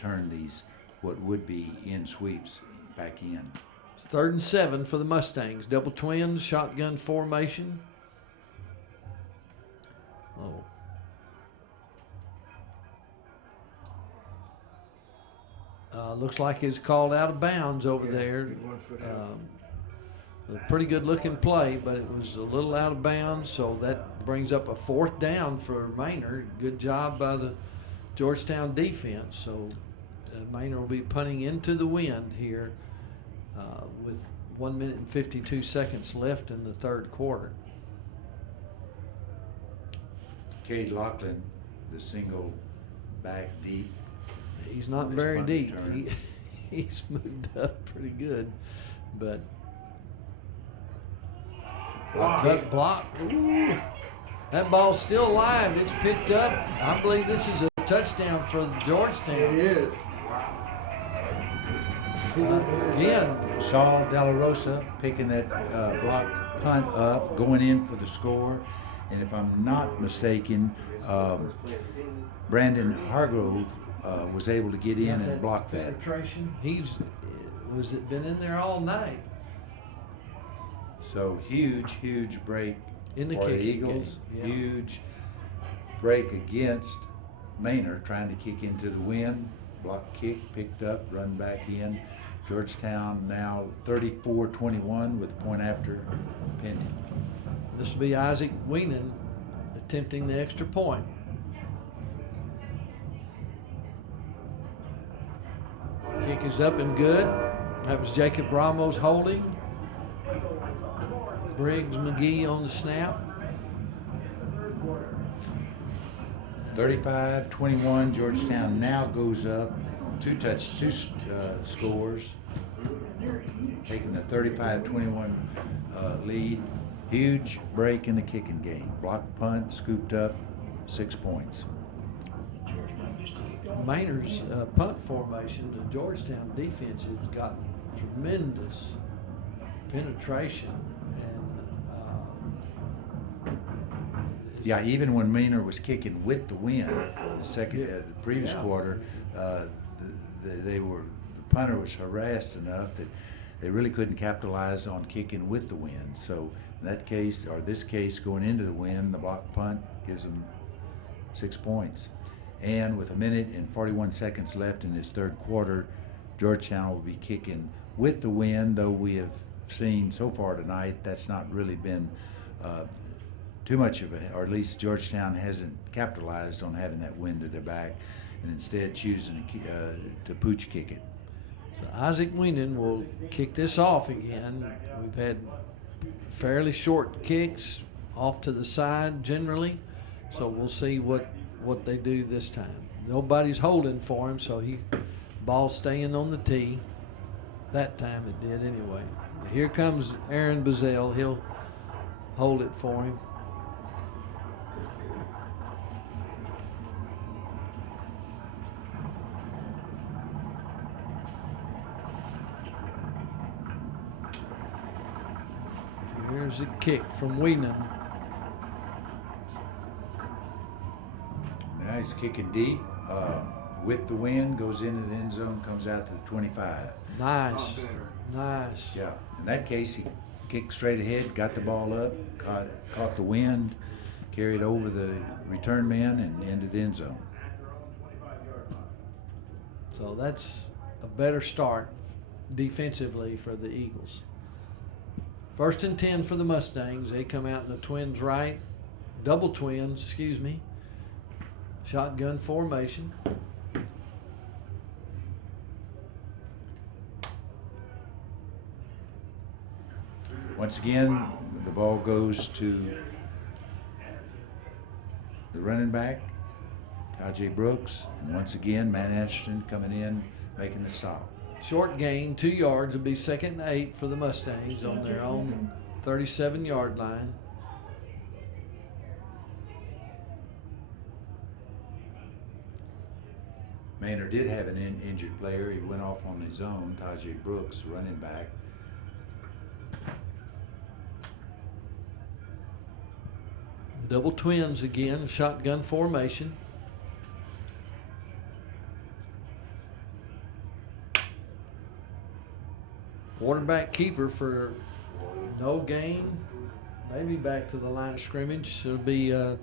turn these what would be in sweeps back in. It's 3rd and 7 for the Mustangs. Double twins, shotgun formation. Oh. Looks like it's called out of bounds over there. Good 1 foot out. A pretty good looking play, but it was a little out of bounds, so that brings up a 4th down for Manor. Good job by the Georgetown defense. So Manor will be punting into the wind here with 1 minute and 52 seconds left in the 3rd quarter. Cade Lachlan, the single back deep. He's not This very punt deep. return. He's moved up pretty good, but block. Ooh. That ball's still alive. It's picked up. I believe this is a touchdown for Georgetown. It is. Again, Saul De La Rosa picking that block punt up, going in for the score. And if I'm not mistaken, Brandon Hargrove was able to get in and block that. penetration. He's been in there all night. So huge break In the for the kicking Eagles. game, yeah. Huge break against Manor, trying to kick into the wind. Block kick, picked up, run back in. Georgetown now 34-21 with a point after pending. This will be Isaac Weenan attempting the extra point. Kick is up and good. That was Jacob Ramos holding. Briggs McGee on the snap. 35-21, Georgetown now goes up two scores, taking the 35-21 lead. Huge break in the kicking game. Block punt, scooped up, 6 points. Manor's punt formation, the Georgetown defense has gotten tremendous penetration. Yeah, even when Manor was kicking with the wind, the previous quarter, the punter was harassed enough that they really couldn't capitalize on kicking with the wind. So in that case, or this case, going into the wind, the block punt gives them 6 points. And with 1 minute and 41 seconds left in this 3rd quarter, Georgetown will be kicking with the wind, though we have seen so far tonight that's not really been too much of or at least Georgetown hasn't capitalized on having that wind to their back, and instead choosing to pooch kick it. So Isaac Weenan will kick this off again. We've had fairly short kicks off to the side generally, So we'll see what they do this time. Nobody's holding for him, so ball staying on the tee. That time it did anyway. Here comes Aaron Bazell. He'll hold it for him. Here's a kick from Weenan. Now he's kicking deep with the wind, goes into the end zone, comes out to the 25. Nice. Nice. Yeah, in that case, he kicked straight ahead, got the ball up, caught the wind, carried over the return man and into the end zone. So that's a better start defensively for the Eagles. 1st and 10 for the Mustangs. They come out in the twins right, double twins, excuse me. Shotgun formation. Once again, the ball goes to the running back, Tajay Brooks, and once again, Matt Anderson coming in, making the stop. Short gain, 2 yards. It'll be 2nd and 8 for the Mustangs on their own 37-yard line. Manor did have an injured player. He went off on his own, Tajay Brooks, running back. Double twins again, shotgun formation. Quarterback keeper for no gain. Maybe back to the line of scrimmage. It'll be a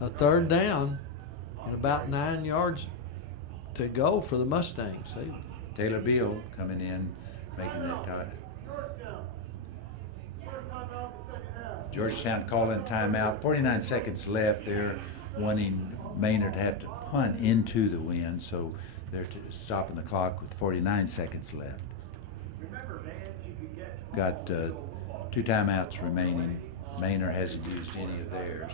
3rd down and about 9 yards to go for the Mustangs. Taylor Beal coming in, making that tie. Georgetown calling timeout. 49 seconds left. They're wanting Manor to have to punt into the wind, so they're stopping the clock with 49 seconds left. Got 2 timeouts remaining. Manor hasn't used any of theirs.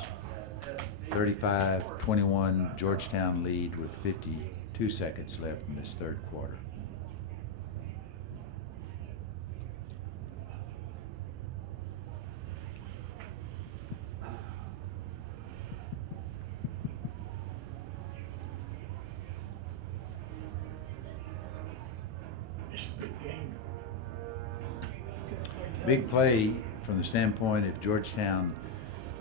35-21, Georgetown lead with 52 seconds left in this 3rd quarter. It's a big game. Big play from the standpoint if Georgetown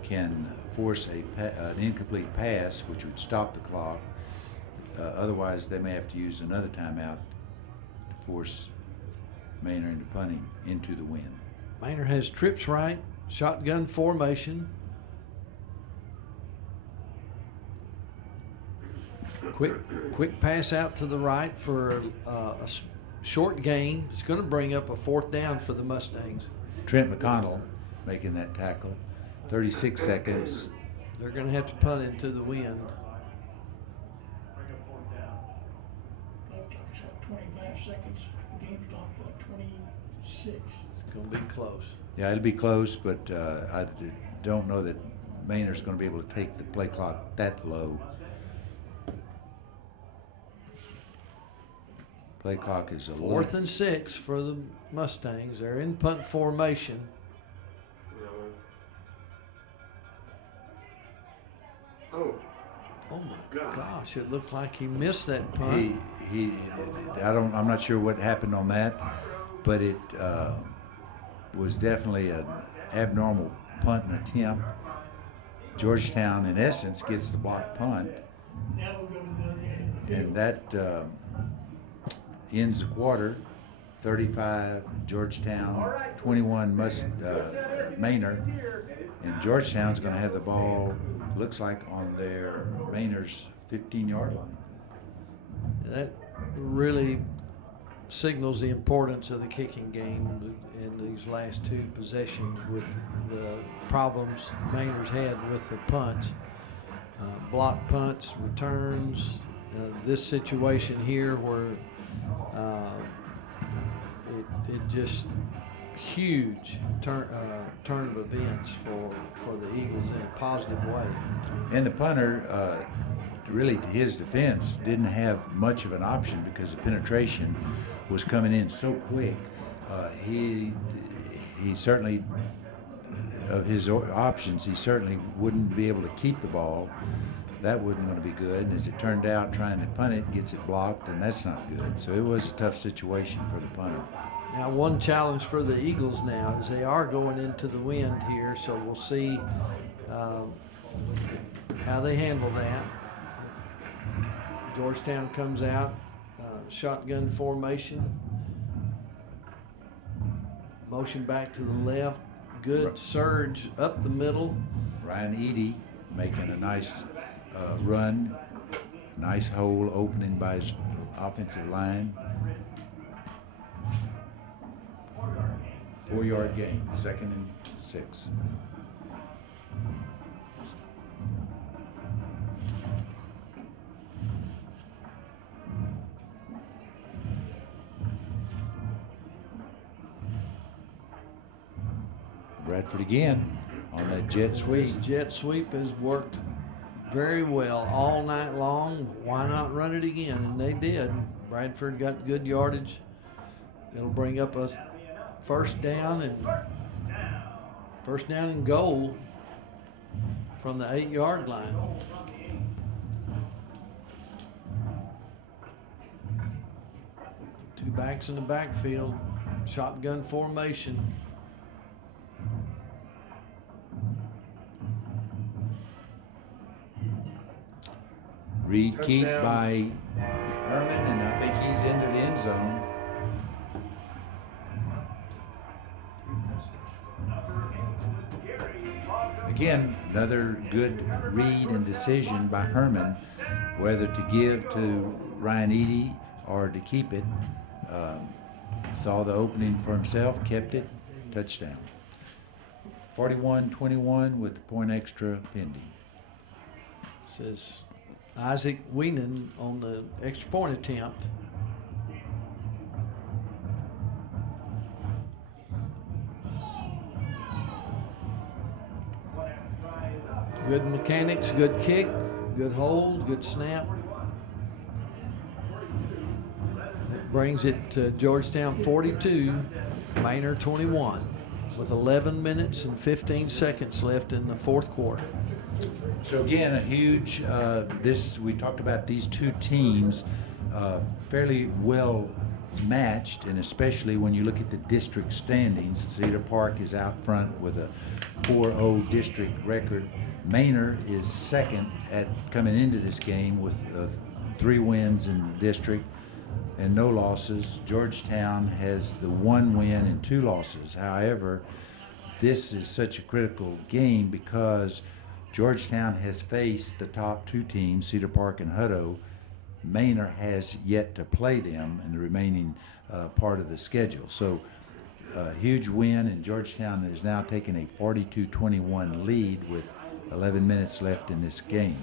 can force an incomplete pass, which would stop the clock. Otherwise, they may have to use another timeout to force Manor into punting into the wind. Manor has trips right, shotgun formation. Quick pass out to the right for a short gain. It's going to bring up a 4th down for the Mustangs. Trent McConnell making that tackle. 36 seconds. They're going to have to punt into the wind. Play clock's at 25 seconds. Game clock at 26. It's going to be close. Yeah, it'll be close, but I don't know that Manor's going to be able to take the play clock that low. Play clock is a 4th and 6 for the Mustangs. They're in punt formation. Oh my gosh! It looked like he missed that punt. I'm not sure what happened on that, but it was definitely an abnormal punt and attempt. Georgetown, in essence, gets the block punt, Now we'll go to the other end of the field. and that ends the quarter. 35 Georgetown, 21 Manor, and Georgetown's going to have the ball. Looks like on their Manor's 15-yard line. That really signals the importance of the kicking game in these last 2 possessions with the problems Manor's had with the punts. Block punts, returns, this situation here where it just huge turn of events for the Eagles in a positive way. And the punter, really to his defense, didn't have much of an option because the penetration was coming in so quick. He certainly, of his options, he certainly wouldn't be able to keep the ball. That wasn't going to be good. And as it turned out, trying to punt it gets it blocked, and that's not good. So it was a tough situation for the punter. Now, one challenge for the Eagles now is they are going into the wind here, so we'll see how they handle that. Georgetown comes out, shotgun formation, motion back to the left, good surge up the middle. Ryan Eady making a nice run, nice hole opening by his offensive line. 4-yard gain, 2nd and 6. Bradford again on that jet sweep. This jet sweep has worked very well all night long. Why not run it again? And they did. Bradford got good yardage. It'll bring up a first down and goal from the 8-yard line. Two backs in the backfield, shotgun formation. Reed keep by Herman, and I think he's into the end zone. Again, another good read and decision by Herman, whether to give to Ryan Eady or to keep it. Saw the opening for himself, kept it, touchdown. 41-21 with the point extra pending. Says Isaac Weenan on the extra point attempt. Good mechanics, good kick, good hold, good snap. That brings it to Georgetown 42, Manor 21, with 11 minutes and 15 seconds left in the fourth quarter. So again, a huge, we talked about these two teams fairly well matched, and especially when you look at the district standings. Cedar Park is out front with a 4-0 district record. Manor is second at coming into this game with 3 wins in district and no losses. Georgetown has the 1 win and 2 losses. However, this is such a critical game because Georgetown has faced the top 2 teams, Cedar Park and Hutto. Manor has yet to play them in the remaining part of the schedule. So a huge win, and Georgetown is now taking a 42-21 lead with 11 minutes left in this game.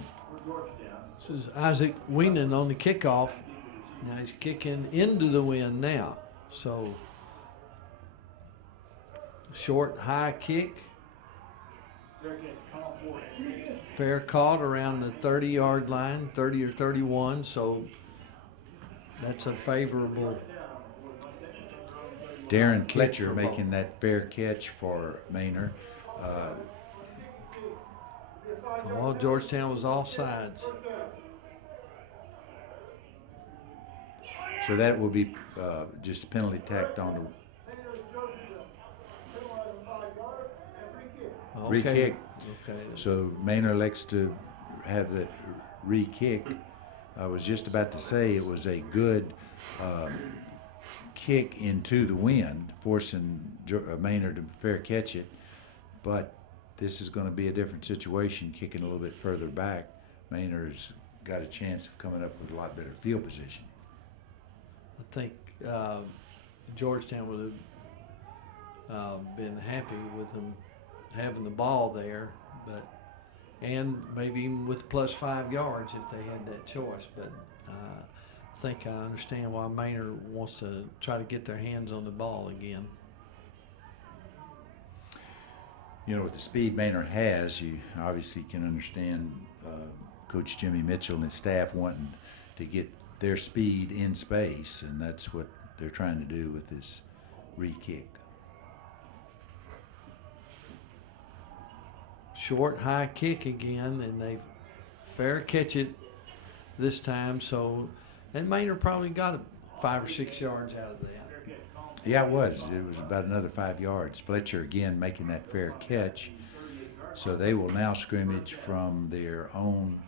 This is Isaac Weenan on the kickoff. Now he's kicking into the wind now. So short, high kick. Fair caught around the 30-yard line, 30 or 31. So that's a favorable. Darren Fletcher making that fair catch for Manor. Well, Georgetown was offsides. So that will be just a penalty tacked on to re-kick. Okay. So Manor elects to have the re-kick. I was just about to say it was a good kick into the wind, forcing Manor to fair catch it. But this is going to be a different situation, kicking a little bit further back. Manor's got a chance of coming up with a lot better field position. I think Georgetown would have been happy with them having the ball there, and maybe even with plus 5 yards if they had that choice. But I think I understand why Manor wants to try to get their hands on the ball again. You know, with the speed Manor has, you obviously can understand Coach Jimmy Mitchell and his staff wanting to get their speed in space, and that's what they're trying to do with this re-kick. Short, high kick again, and they fair catch it this time. So, and Manor probably got 5 or 6 yards out of that. Yeah, it was. It was about another 5 yards. Fletcher again making that fair catch. So they will now scrimmage from their own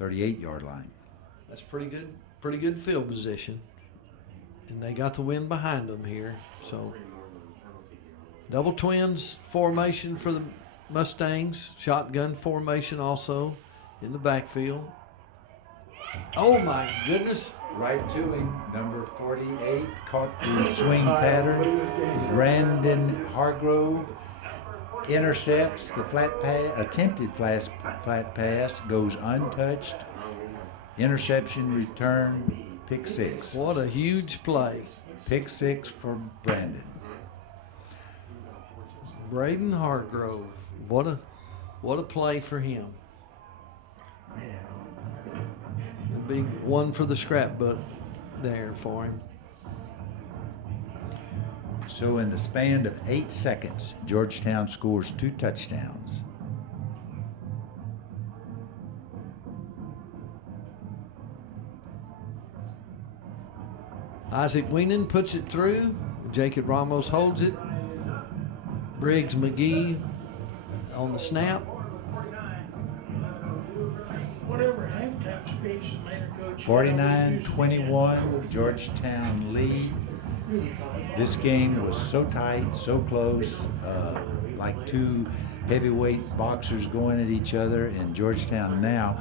38-yard line. That's pretty good field position. And they got the wind behind them here. So double twins formation for the Mustangs. Shotgun formation also in the backfield. Oh my goodness. Right to him, number 48, caught the swing pattern. Brandon Hargrove intercepts the flat pass, attempted flat pass, goes untouched. Interception return, pick 6. What a huge play. Pick 6 for Brandon. Braden Hargrove. What a play for him. A big one for the scrapbook there for him. So in the span of 8 seconds, Georgetown scores 2 touchdowns. Isaac Weenan puts it through. Jacob Ramos holds it. Briggs McGee on the snap. Whatever halftime speech the Manor coach. 49-21, Georgetown lead. This game was so tight, so close, like 2 heavyweight boxers going at each other. And Georgetown now,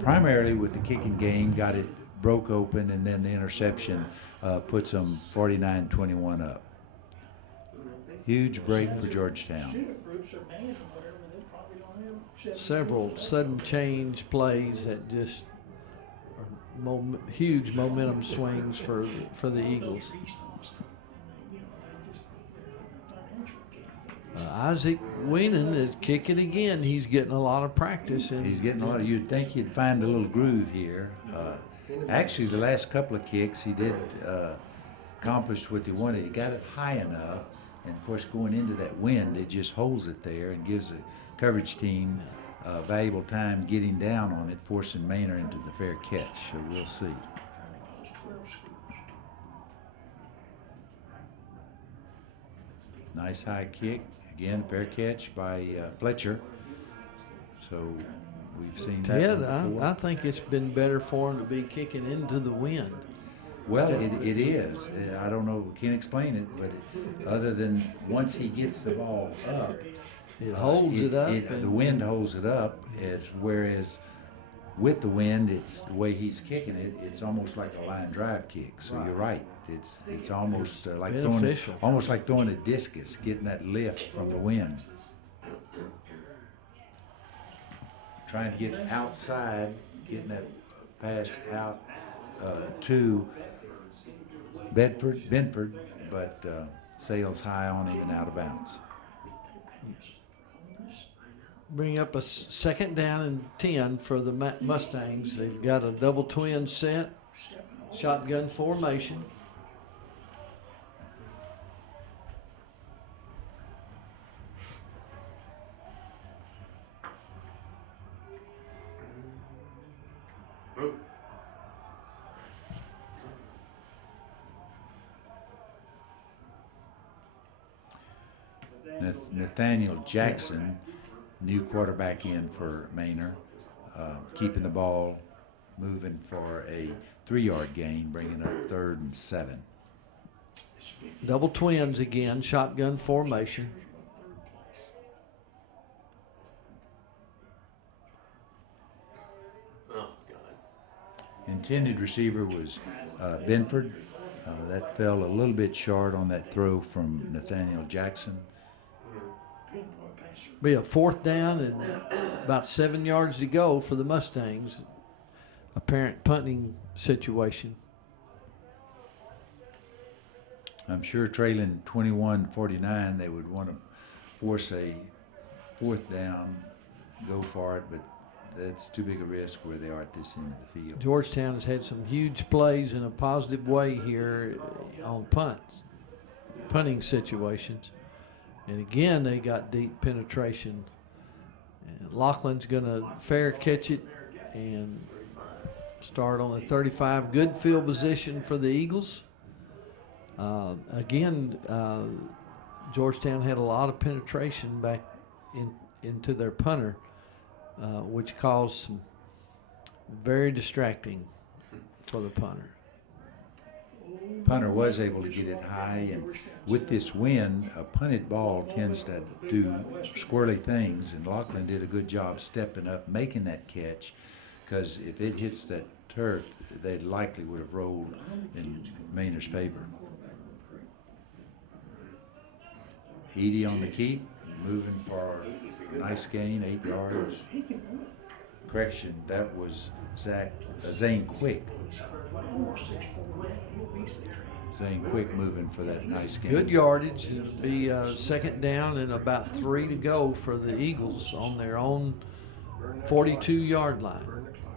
primarily with the kicking game, got it broke open, and then the interception puts them 49-21 up. Huge break for Georgetown. Student groups are banned or whatever, they probably don't have Several sudden change plays that just are huge momentum swings for the Eagles. Isaac Weenan is kicking again. He's getting a lot of practice. And He's getting a lot of, you'd think he'd find a little groove here. Actually, the last couple of kicks, he did accomplish what he wanted. He got it high enough, and of course, going into that wind, it just holds it there and gives the coverage team valuable time getting down on it, forcing Manor into the fair catch. So we'll see. Nice high kick. Again, fair catch by Fletcher. So we've seen that Ted, one before. I think it's been better for him to be kicking into the wind. Well, it is. I don't know, can't explain it, but other than once he gets the ball up, It holds it up. the wind holds it up, whereas with the wind, it's the way he's kicking it, it's almost like a line drive kick. So you're right. It's almost like beneficial. throwing a discus, getting that lift from the wind. Trying to get outside, getting that pass out to Benford, but sails high on him and out of bounds. Bring up a second down and 10 for the Mustangs. They've got a double twin set, shotgun formation. Nathaniel Jackson, new quarterback in for Manor, keeping the ball moving for a 3-yard gain, bringing up 3rd and 7. Double twins again, shotgun formation. Intended receiver was Benford. That fell a little bit short on that throw from Nathaniel Jackson. Be a 4th down and about 7 yards to go for the Mustangs. Apparent punting situation. I'm sure trailing 21-49, they would want to force a fourth down, go for it, but that's too big a risk where they are at this end of the field. Georgetown has had some huge plays in a positive way here on punting situations. And again, they got deep penetration. And Laughlin's going to fair catch it and start on the 35. Good field position for the Eagles. Georgetown had a lot of penetration back into their punter, which caused some very distracting for the punter. Punter was able to get it high, and with this wind, a punted ball tends to do squirrely things, and Laughlin did a good job stepping up, making that catch, because if it hits that turf, they likely would have rolled in Manor's favor. Edie on the keep, moving for a nice gain, 8 yards. Correction, that was Zane Quick. Zane Quick moving for that nice gain. Good yardage. It'll be second down and about 3 to go for the Eagles on their own 42-yard line. Burn the clock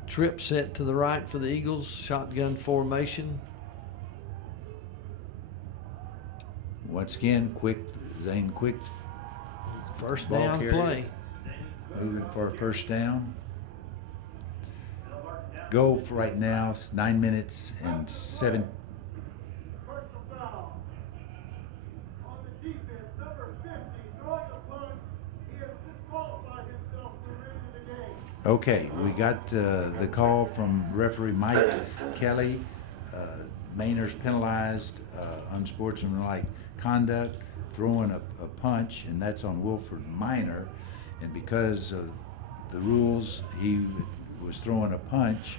up. Trip set to the right for the Eagles, shotgun formation. Once again, Zane Quick. First Ball down carrier. play. Moving for a first down. Go for right now, it's 9 minutes and 7. Personal foul. On the defense, number 50, throwing the punch. He has disqualified himself for the rest of the game. Okay, we got the call from referee Mike Kelly. Manor's penalized unsportsmanlike conduct, throwing a punch, and that's on Wilford Minor. And because of the rules, he was throwing a punch,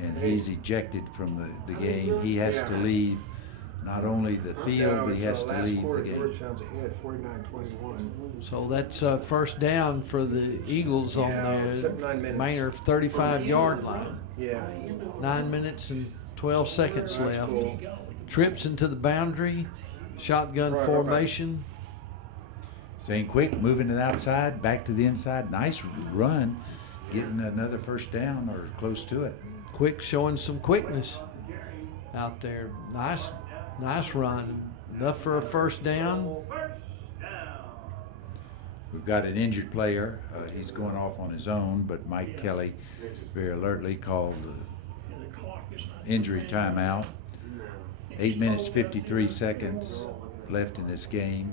and he's ejected from the game. He has to leave not only the field, but he has to leave the game. Georgetown's ahead, 49-21. So that's first down for the Eagles on except 9 their minutes. Manor 35-yard line. Yeah. 9 minutes and 12 seconds That's left. cool. Trips into the boundary, shotgun formation. Zane Quick moving to the outside, back to the inside. Nice run, getting another first down or close to it. Quick showing some quickness out there. Nice run. Enough for a first down. We've got an injured player. He's going off on his own, but Mike Kelly very alertly called the injury timeout. 8 minutes, 53 seconds left in this game.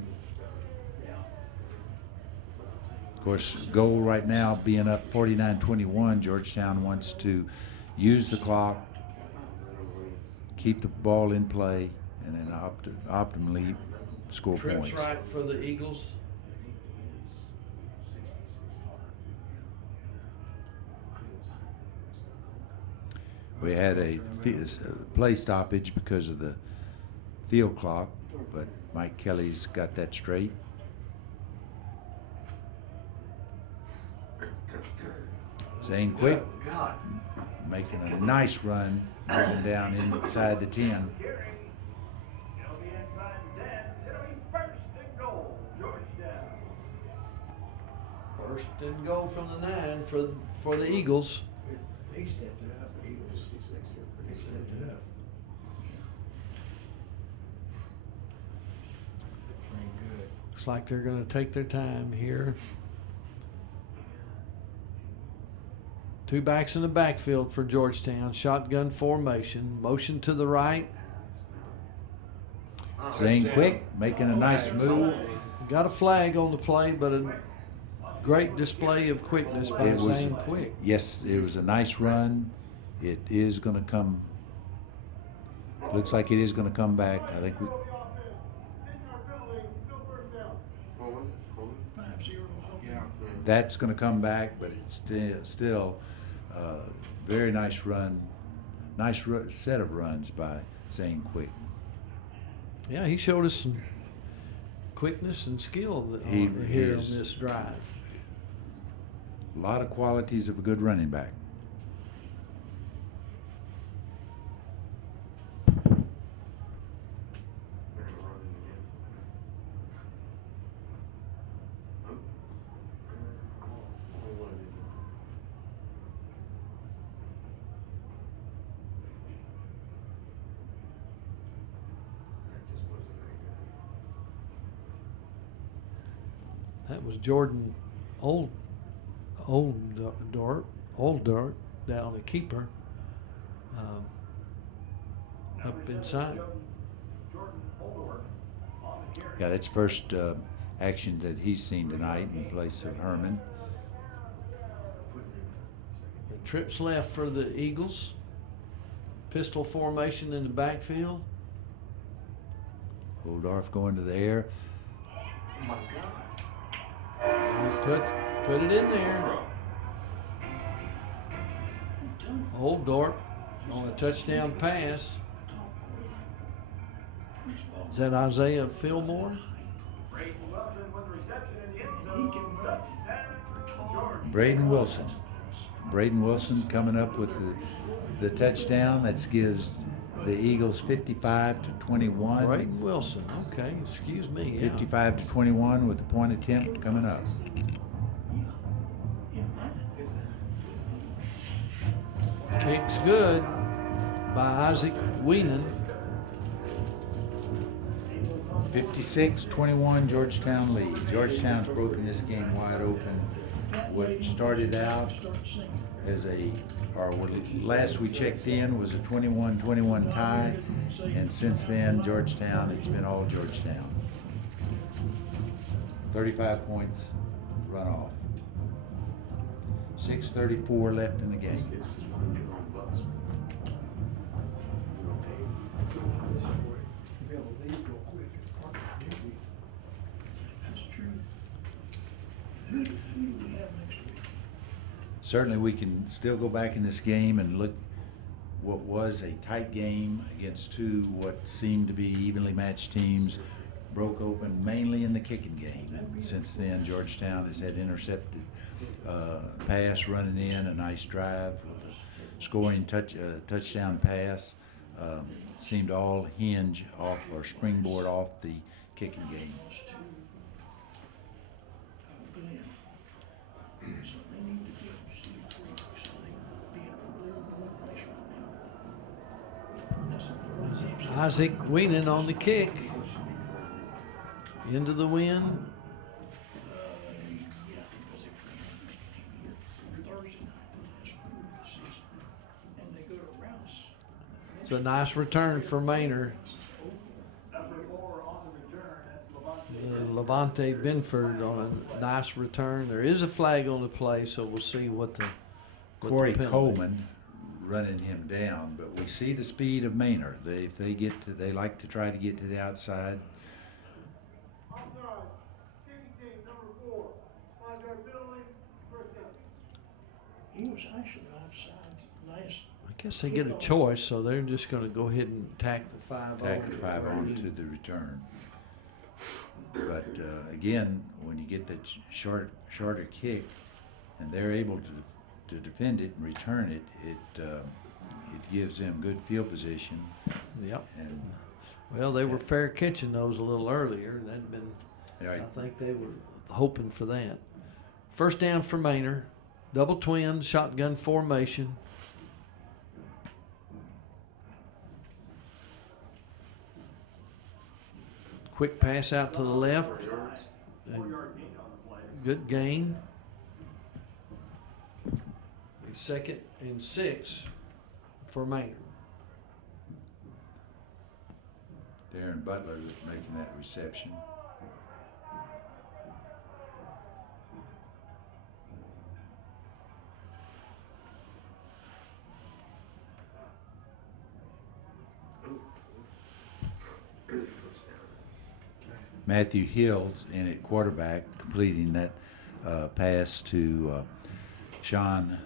Of course, goal right now being up 49-21. Georgetown wants to use the clock, keep the ball in play, and then optimally score Trips points. right for the Eagles. We had a play stoppage because of the field clock, but Mike Kelly's got that straight. Zane Quick making a nice run, moving down inside the 10. It'll be inside the 10. It'll be first and goal, Georgetown. First and goal from the 9 for the Eagles. They stepped it up. Eagles. They stepped it up. Playing good. Looks like they're going to take their time here. 2 backs in the backfield for Georgetown. Shotgun formation. Motion to the right. Zane Quick making a nice move. Got a flag on the play, but a great display of quickness by It was, Zane Quick. yes, it was a nice run. It is going to come. Looks like it is going to come back. I think we, Throw the offense. 10-yard penalty, no first down. 5-0. Yeah. that's going to come back, but it's still very nice run, set of runs by Zane Quick. Yeah, he showed us some quickness and skill He here on is. this drive. A lot of qualities of a good running back. That was Jordan Old Dart down the keeper. Up inside. Yeah, that's first action that he's seen tonight in place of Herman. The trips left for the Eagles. Pistol formation in the backfield. Oldorf going to the air. Oh my God. Put it in there. Old Dart on a touchdown pass. Is that Isaiah Fillmore? Braden Wilson. Braden Wilson coming up with the touchdown. That gives the Eagles 55-21. Braden Wilson. Okay, excuse me. Yeah. 55-21 with the point attempt coming up. Kick's good by Isaac Weenan. 56-21 Georgetown lead. Georgetown's broken this game wide open. What started out as last we checked in was a 21-21 tie, and since then Georgetown, it's been all Georgetown. 35 points run off. 6:34 left in the game. Certainly we can still go back in this game and look what was a tight game against two what seemed to be evenly matched teams, broke open mainly in the kicking game. And since then, Georgetown has had intercepted pass running in, a nice drive, scoring touchdown pass. Seemed to all hinge off or springboard off the kicking game. Isaac Weenan on the kick. Into the wind. It's a nice return for Manor. Levante Benford on a nice return. There is a flag on the play, so we'll see what the Corey penalty. Coleman running him down, but we see the speed of Manor. They like to try to get to the outside. Offside, kicking team number 4, 5-yard penalty, first down. He was actually offside last. I guess they get a choice, so they're just going to go ahead and tack the 5 Tack on. the 5 on to the return. But again, when you get that shorter kick, and they're able to defend it and return it, it gives them good field position. Yep. And Well, they were fair catching those a little earlier. That'd been, right, I think they were hoping for that. First down for Manor. Double twins, shotgun formation. Quick pass out to the left. Good gain. Second and 6 for Manor. Darren Butler making that reception. Matthew Hills in at quarterback, completing that pass to Sean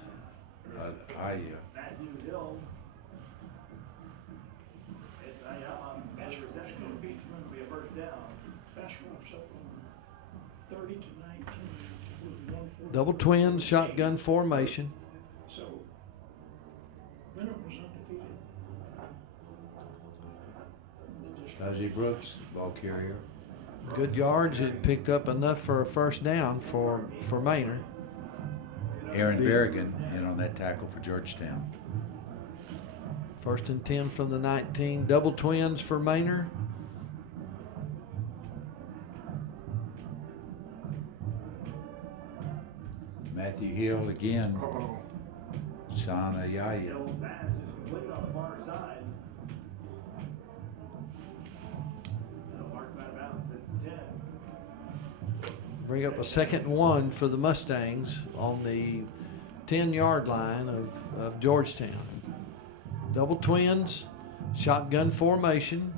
Matthew Hill. Reception going to be a first down. Pass rush up on 30 to 19 with 140. Double twins, shotgun formation. So, Manor was undefeated. Tajay Brooks, ball carrier. Good yards. It picked up enough for a first down for Manor. Aaron Berrigan in on that tackle for Georgetown. First and 10 from the 19. Double twins for Manor. Matthew Hill again. Uh-oh. Sana Yaya. Bring up a 2nd and 1 for the Mustangs on the 10-yard line of Georgetown. Double twins, shotgun formation.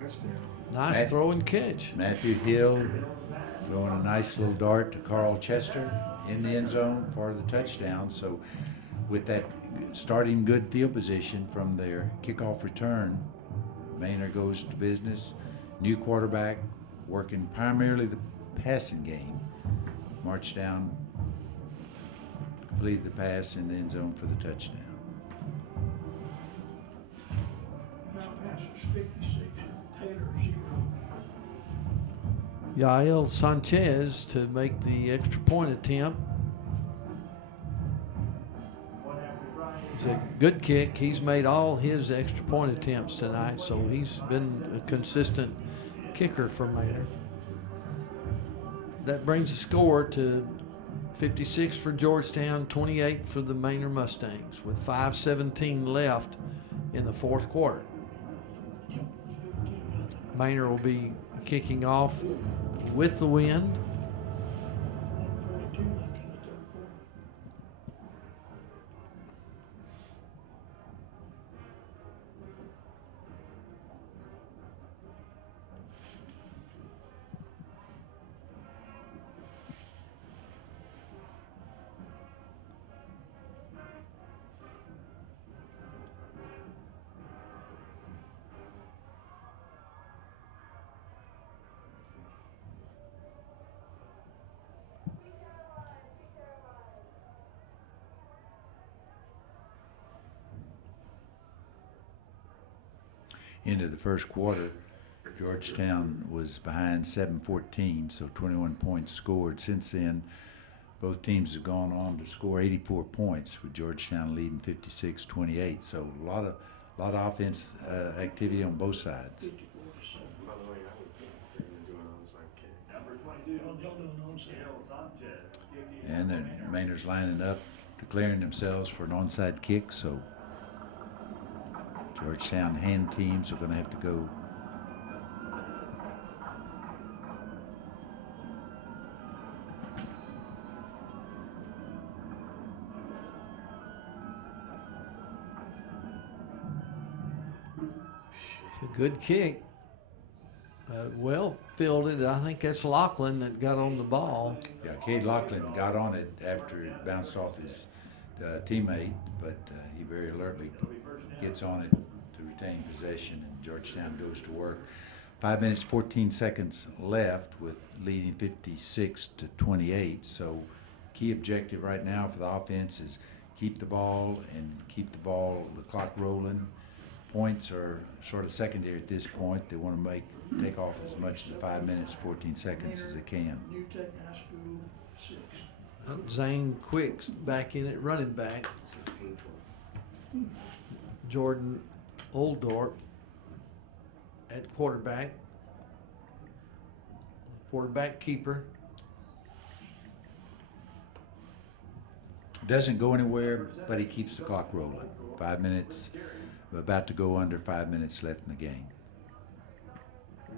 Touchdown. Nice throw and catch. Matthew Hill throwing a nice little dart to Carl Chester in the end zone for the touchdown. So with that starting good field position from their kickoff return, Manor goes to business. New quarterback working primarily the passing game. Marched down, completed the pass in the end zone for the touchdown. Now passes 56, Taylor 0. Yael Sanchez to make the extra point attempt. It's a good kick. He's made all his extra point attempts tonight, so he's been a consistent kicker for Manor. That brings the score to 56 for Georgetown, 28 for the Manor Mustangs, with 5:17 left in the 4th quarter. Manor will be kicking off with the wind. 1:42 left in the 3rd quarter. Into the first quarter, Georgetown was behind 7-14, so 21 points scored. Since then, both teams have gone on to score 84 points, with Georgetown leading 56-28. So a lot of offense activity on both sides. 54 to 7. By the way, I would think they're going to do an onside kick. Well, they'll do an onside. And then Manor's lining up, declaring themselves for an onside kick. So Georgetown hand teams are going to have to go. It's a good kick. Well fielded. I think that's Lachlan that got on the ball. Yeah, Cade Lachlan got on it after it bounced off his teammate, but he very alertly gets on it to retain possession, and Georgetown goes to work. 5 minutes, 14 seconds left with leading 56-28. So key objective right now for the offense is keep the ball, the clock rolling. Points are sort of secondary at this point. They want to take off as much as 5 minutes, 14 seconds as they can. New Tech High School 6. Zane Quick's back in at running back. Jordan Oldorp at quarterback. Quarterback keeper. Doesn't go anywhere, but he keeps the clock rolling. 5 minutes, about to go under 5 minutes left in the game.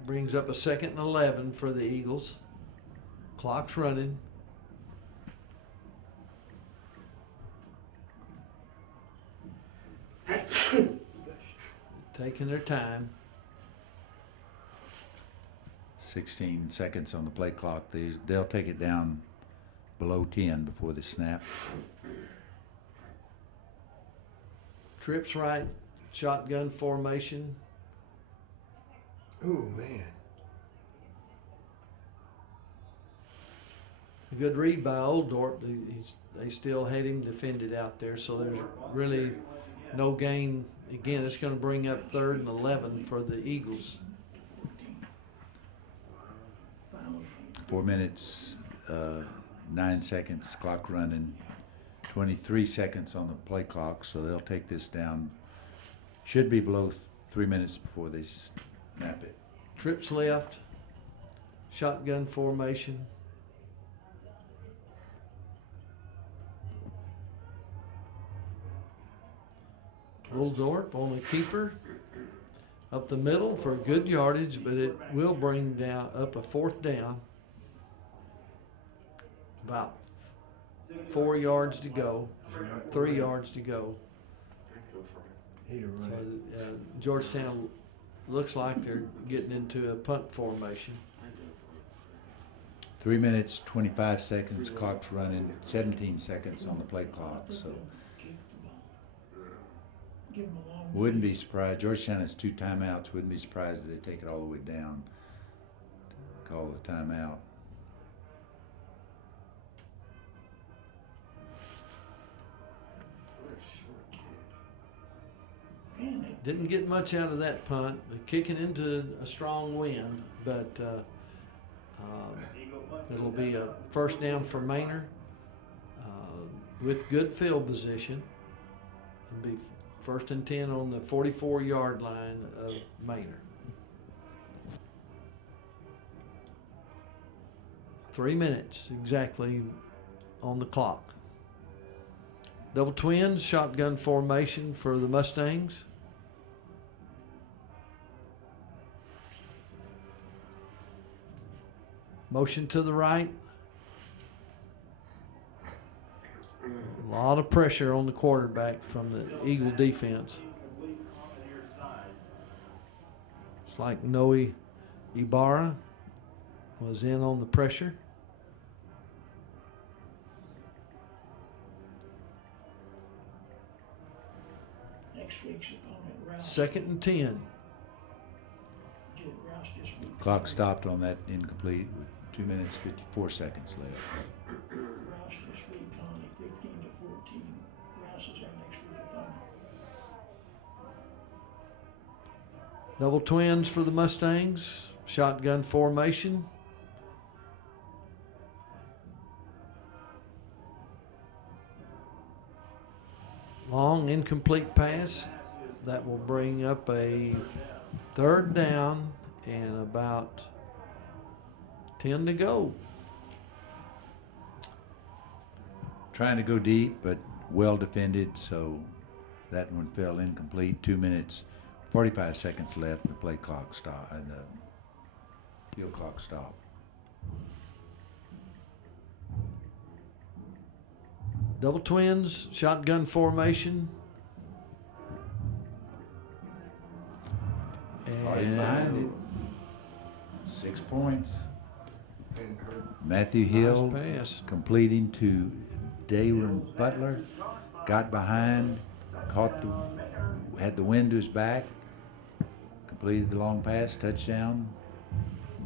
Brings up a 2nd and 11 for the Eagles. Clock's running. Taking their time. 16 seconds on the play clock. They'll take it down below 10 before they snap. Trips right. Shotgun formation. Ooh, man. A good read by Oldorp. They still had him defended out there, so there's really no gain. Again, it's going to bring up 3rd and 11 for the Eagles. 4 minutes 9 seconds, clock running, 23 seconds on the play clock, so they'll take this down. Should be below 3 minutes before they snap it. Trips left. Shotgun formation. Oldorp on the keeper. Up the middle for good yardage, but it will bring down up a 4th down. About 4 yards to go, 3 yards to go. He'd have So run it. Georgetown looks like they're getting into a punt formation. 3 minutes, 25 seconds, clock's running, 17 seconds on the play clock, so Kick the ball. Give him a long. wouldn't be surprised. Georgetown has 2 timeouts, wouldn't be surprised if they take it all the way down. Call the timeout. Man, they Didn't get much out of that punt. They're kicking into a strong wind, but it'll be a 1st down for Manor with good field position. It'll be 1st and 10 on the 44-yard line of Manor. 3 minutes exactly on the clock. Double twins, shotgun formation for the Mustangs. Motion to the right. A lot of pressure on the quarterback from the Eagle defense. It's like Noe Ibarra was in on the pressure. next week's opponent, Rouse. 2nd and 10. Rouse just beat Clock stopped on that incomplete with 2 minutes, 54 seconds left. Rouse just beat Conley 15-14. Rouse is our next week opponent. Double twins for the Mustangs. Shotgun formation. Long incomplete pass. That will bring up a 3rd down and about 10 to go. Trying to go deep, but well defended, so that one fell incomplete. 2 minutes, 45 seconds left, and the play clock stop, and the field clock stopped. Double twins, shotgun formation. Already behind it. 6 points. Didn't hurt. Matthew Hill Nice pass. completing to Daron Butler, got behind, had the wind to his back, completed the long pass, touchdown.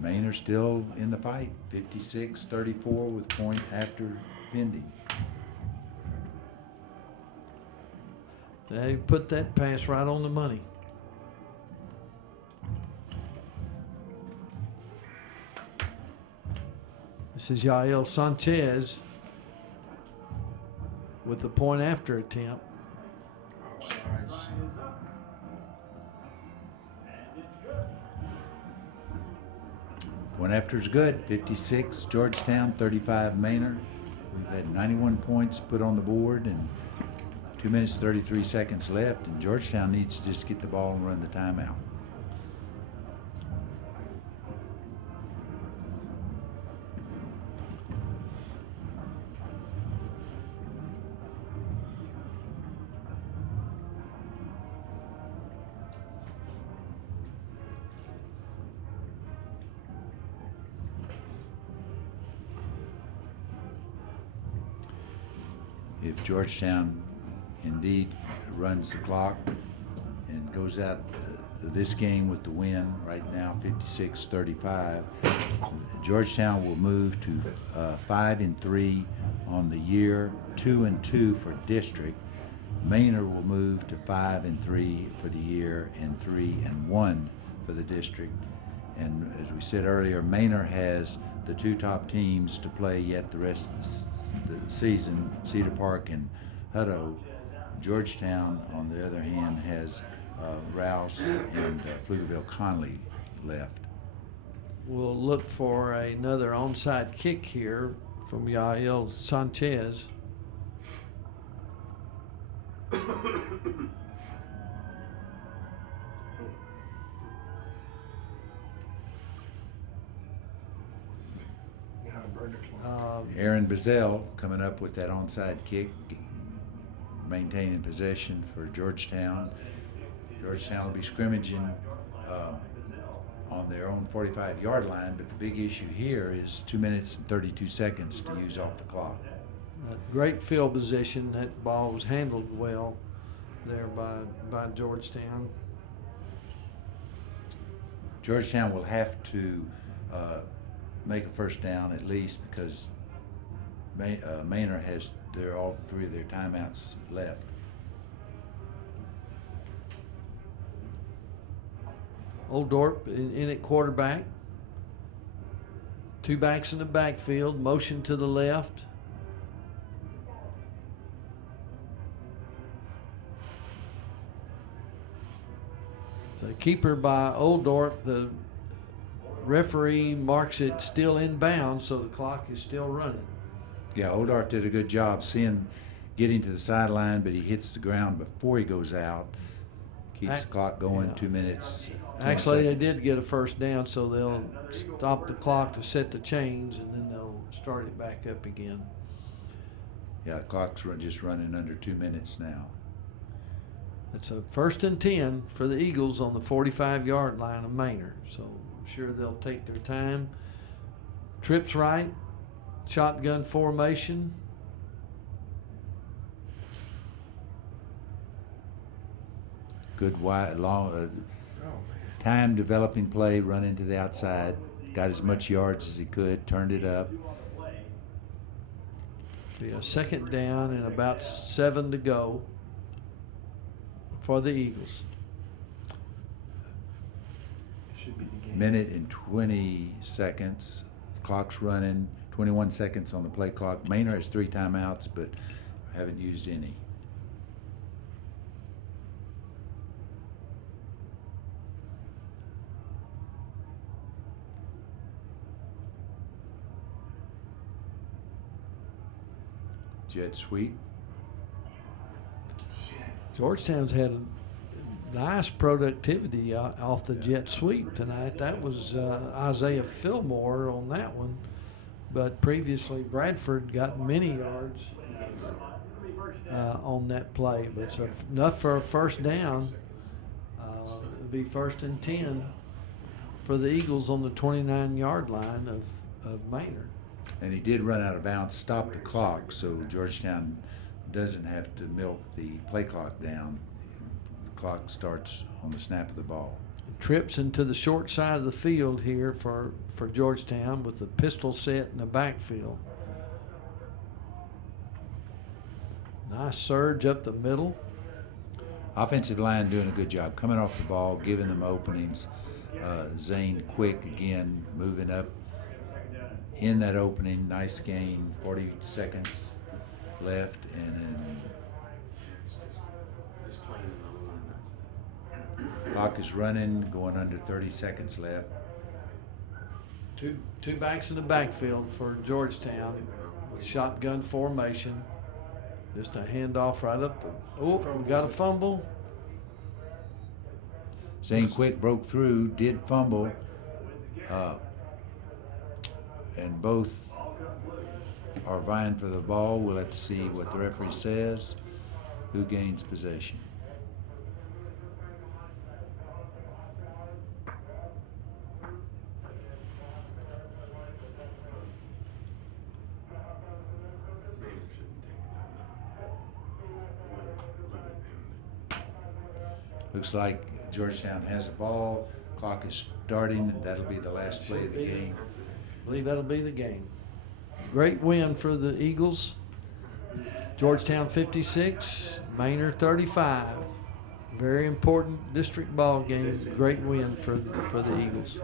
Manor still in the fight, 56-34 with point after pending. They put that pass right on the money. This is Yael Sanchez with the point after attempt. Offsides. Point after is good, 56 Georgetown, 35 Manor. We've had 91 points put on the board and 2 minutes, 33 seconds left, and Georgetown needs to just get the ball and run the timeout. If Georgetown indeed runs the clock and goes out this game with the win right now, 56-35, Georgetown will move to 5-3 on the year, 2-2 for district. Manor will move to 5-3 for the year and 3-1 for the district. And as we said earlier, Manor has the two top teams to play yet the rest of the season, Cedar Park and Hutto. Georgetown, on the other hand, has Rouse and Pflugerville-Conley left. We'll look for another onside kick here from Yael Sanchez. Yeah, I burned the clock. Aaron Bazell coming up with that onside kick, maintaining possession for Georgetown. Georgetown will be scrimmaging on their own 45-yard line, but the big issue here is 2 minutes and 32 seconds to use off the clock. Great field position. That ball was handled well there by Georgetown. Georgetown will have to make a first down at least because Manor has all three of their timeouts left. Oldorp in at quarterback. Two backs in the backfield. Motion to the left. It's a keeper by Oldorp. The referee marks it still inbound, so the clock is still running. Yeah, Oldorf did a good job getting to the sideline, but he hits the ground before he goes out. Keeps the clock going. Yeah. 2 minutes. 10 Actually, they seconds. did get a first down, so they'll stop the clock to set the chains, and then they'll start it back up again. Yeah, the clock's just running under 2 minutes now. It's a 1st and 10 for the Eagles on the 45-yard line of Manor, so I'm sure they'll take their time. Trips right, shotgun formation. Good wide, long, Oh, man. time developing play, run into the outside, got as much yards as he could, turned it up. Be a 2nd down and about 7 to go for the Eagles. Should be the game. Minute and 20 seconds. Clock's running. 21 seconds on the play clock. Manor has 3 timeouts, but haven't used any. Jet sweep. Georgetown's had a nice productivity off the jet sweep tonight. That was Isaiah Fillmore on that one. But previously, Bradford got many yards on that play. But it's enough for a first down. It'll be 1st and 10 for the Eagles on the 29-yard line of Manor. And he did run out of bounds, stop the clock, so Georgetown doesn't have to milk the play clock down. The clock starts on the snap of the ball. Trips into the short side of the field here for Georgetown with the pistol set in the backfield. Nice surge up the middle. Offensive line doing a good job coming off the ball, giving them openings. Zane Quick again moving up in that opening. Nice gain. 40 seconds left, and then clock is running, going under 30 seconds left. Two backs in the backfield for Georgetown with shotgun formation. Just a handoff right up the. Oh, we got a fumble. Zane Quick broke through, did fumble, and both are vying for the ball. We'll have to see what the referee says, who gains possession. Looks like Georgetown has the ball. Clock is starting. That'll be the last play of the game. I believe that'll be the game. Great win for the Eagles. Georgetown 56, Manor 35. Very important district ball game. Great win for the Eagles.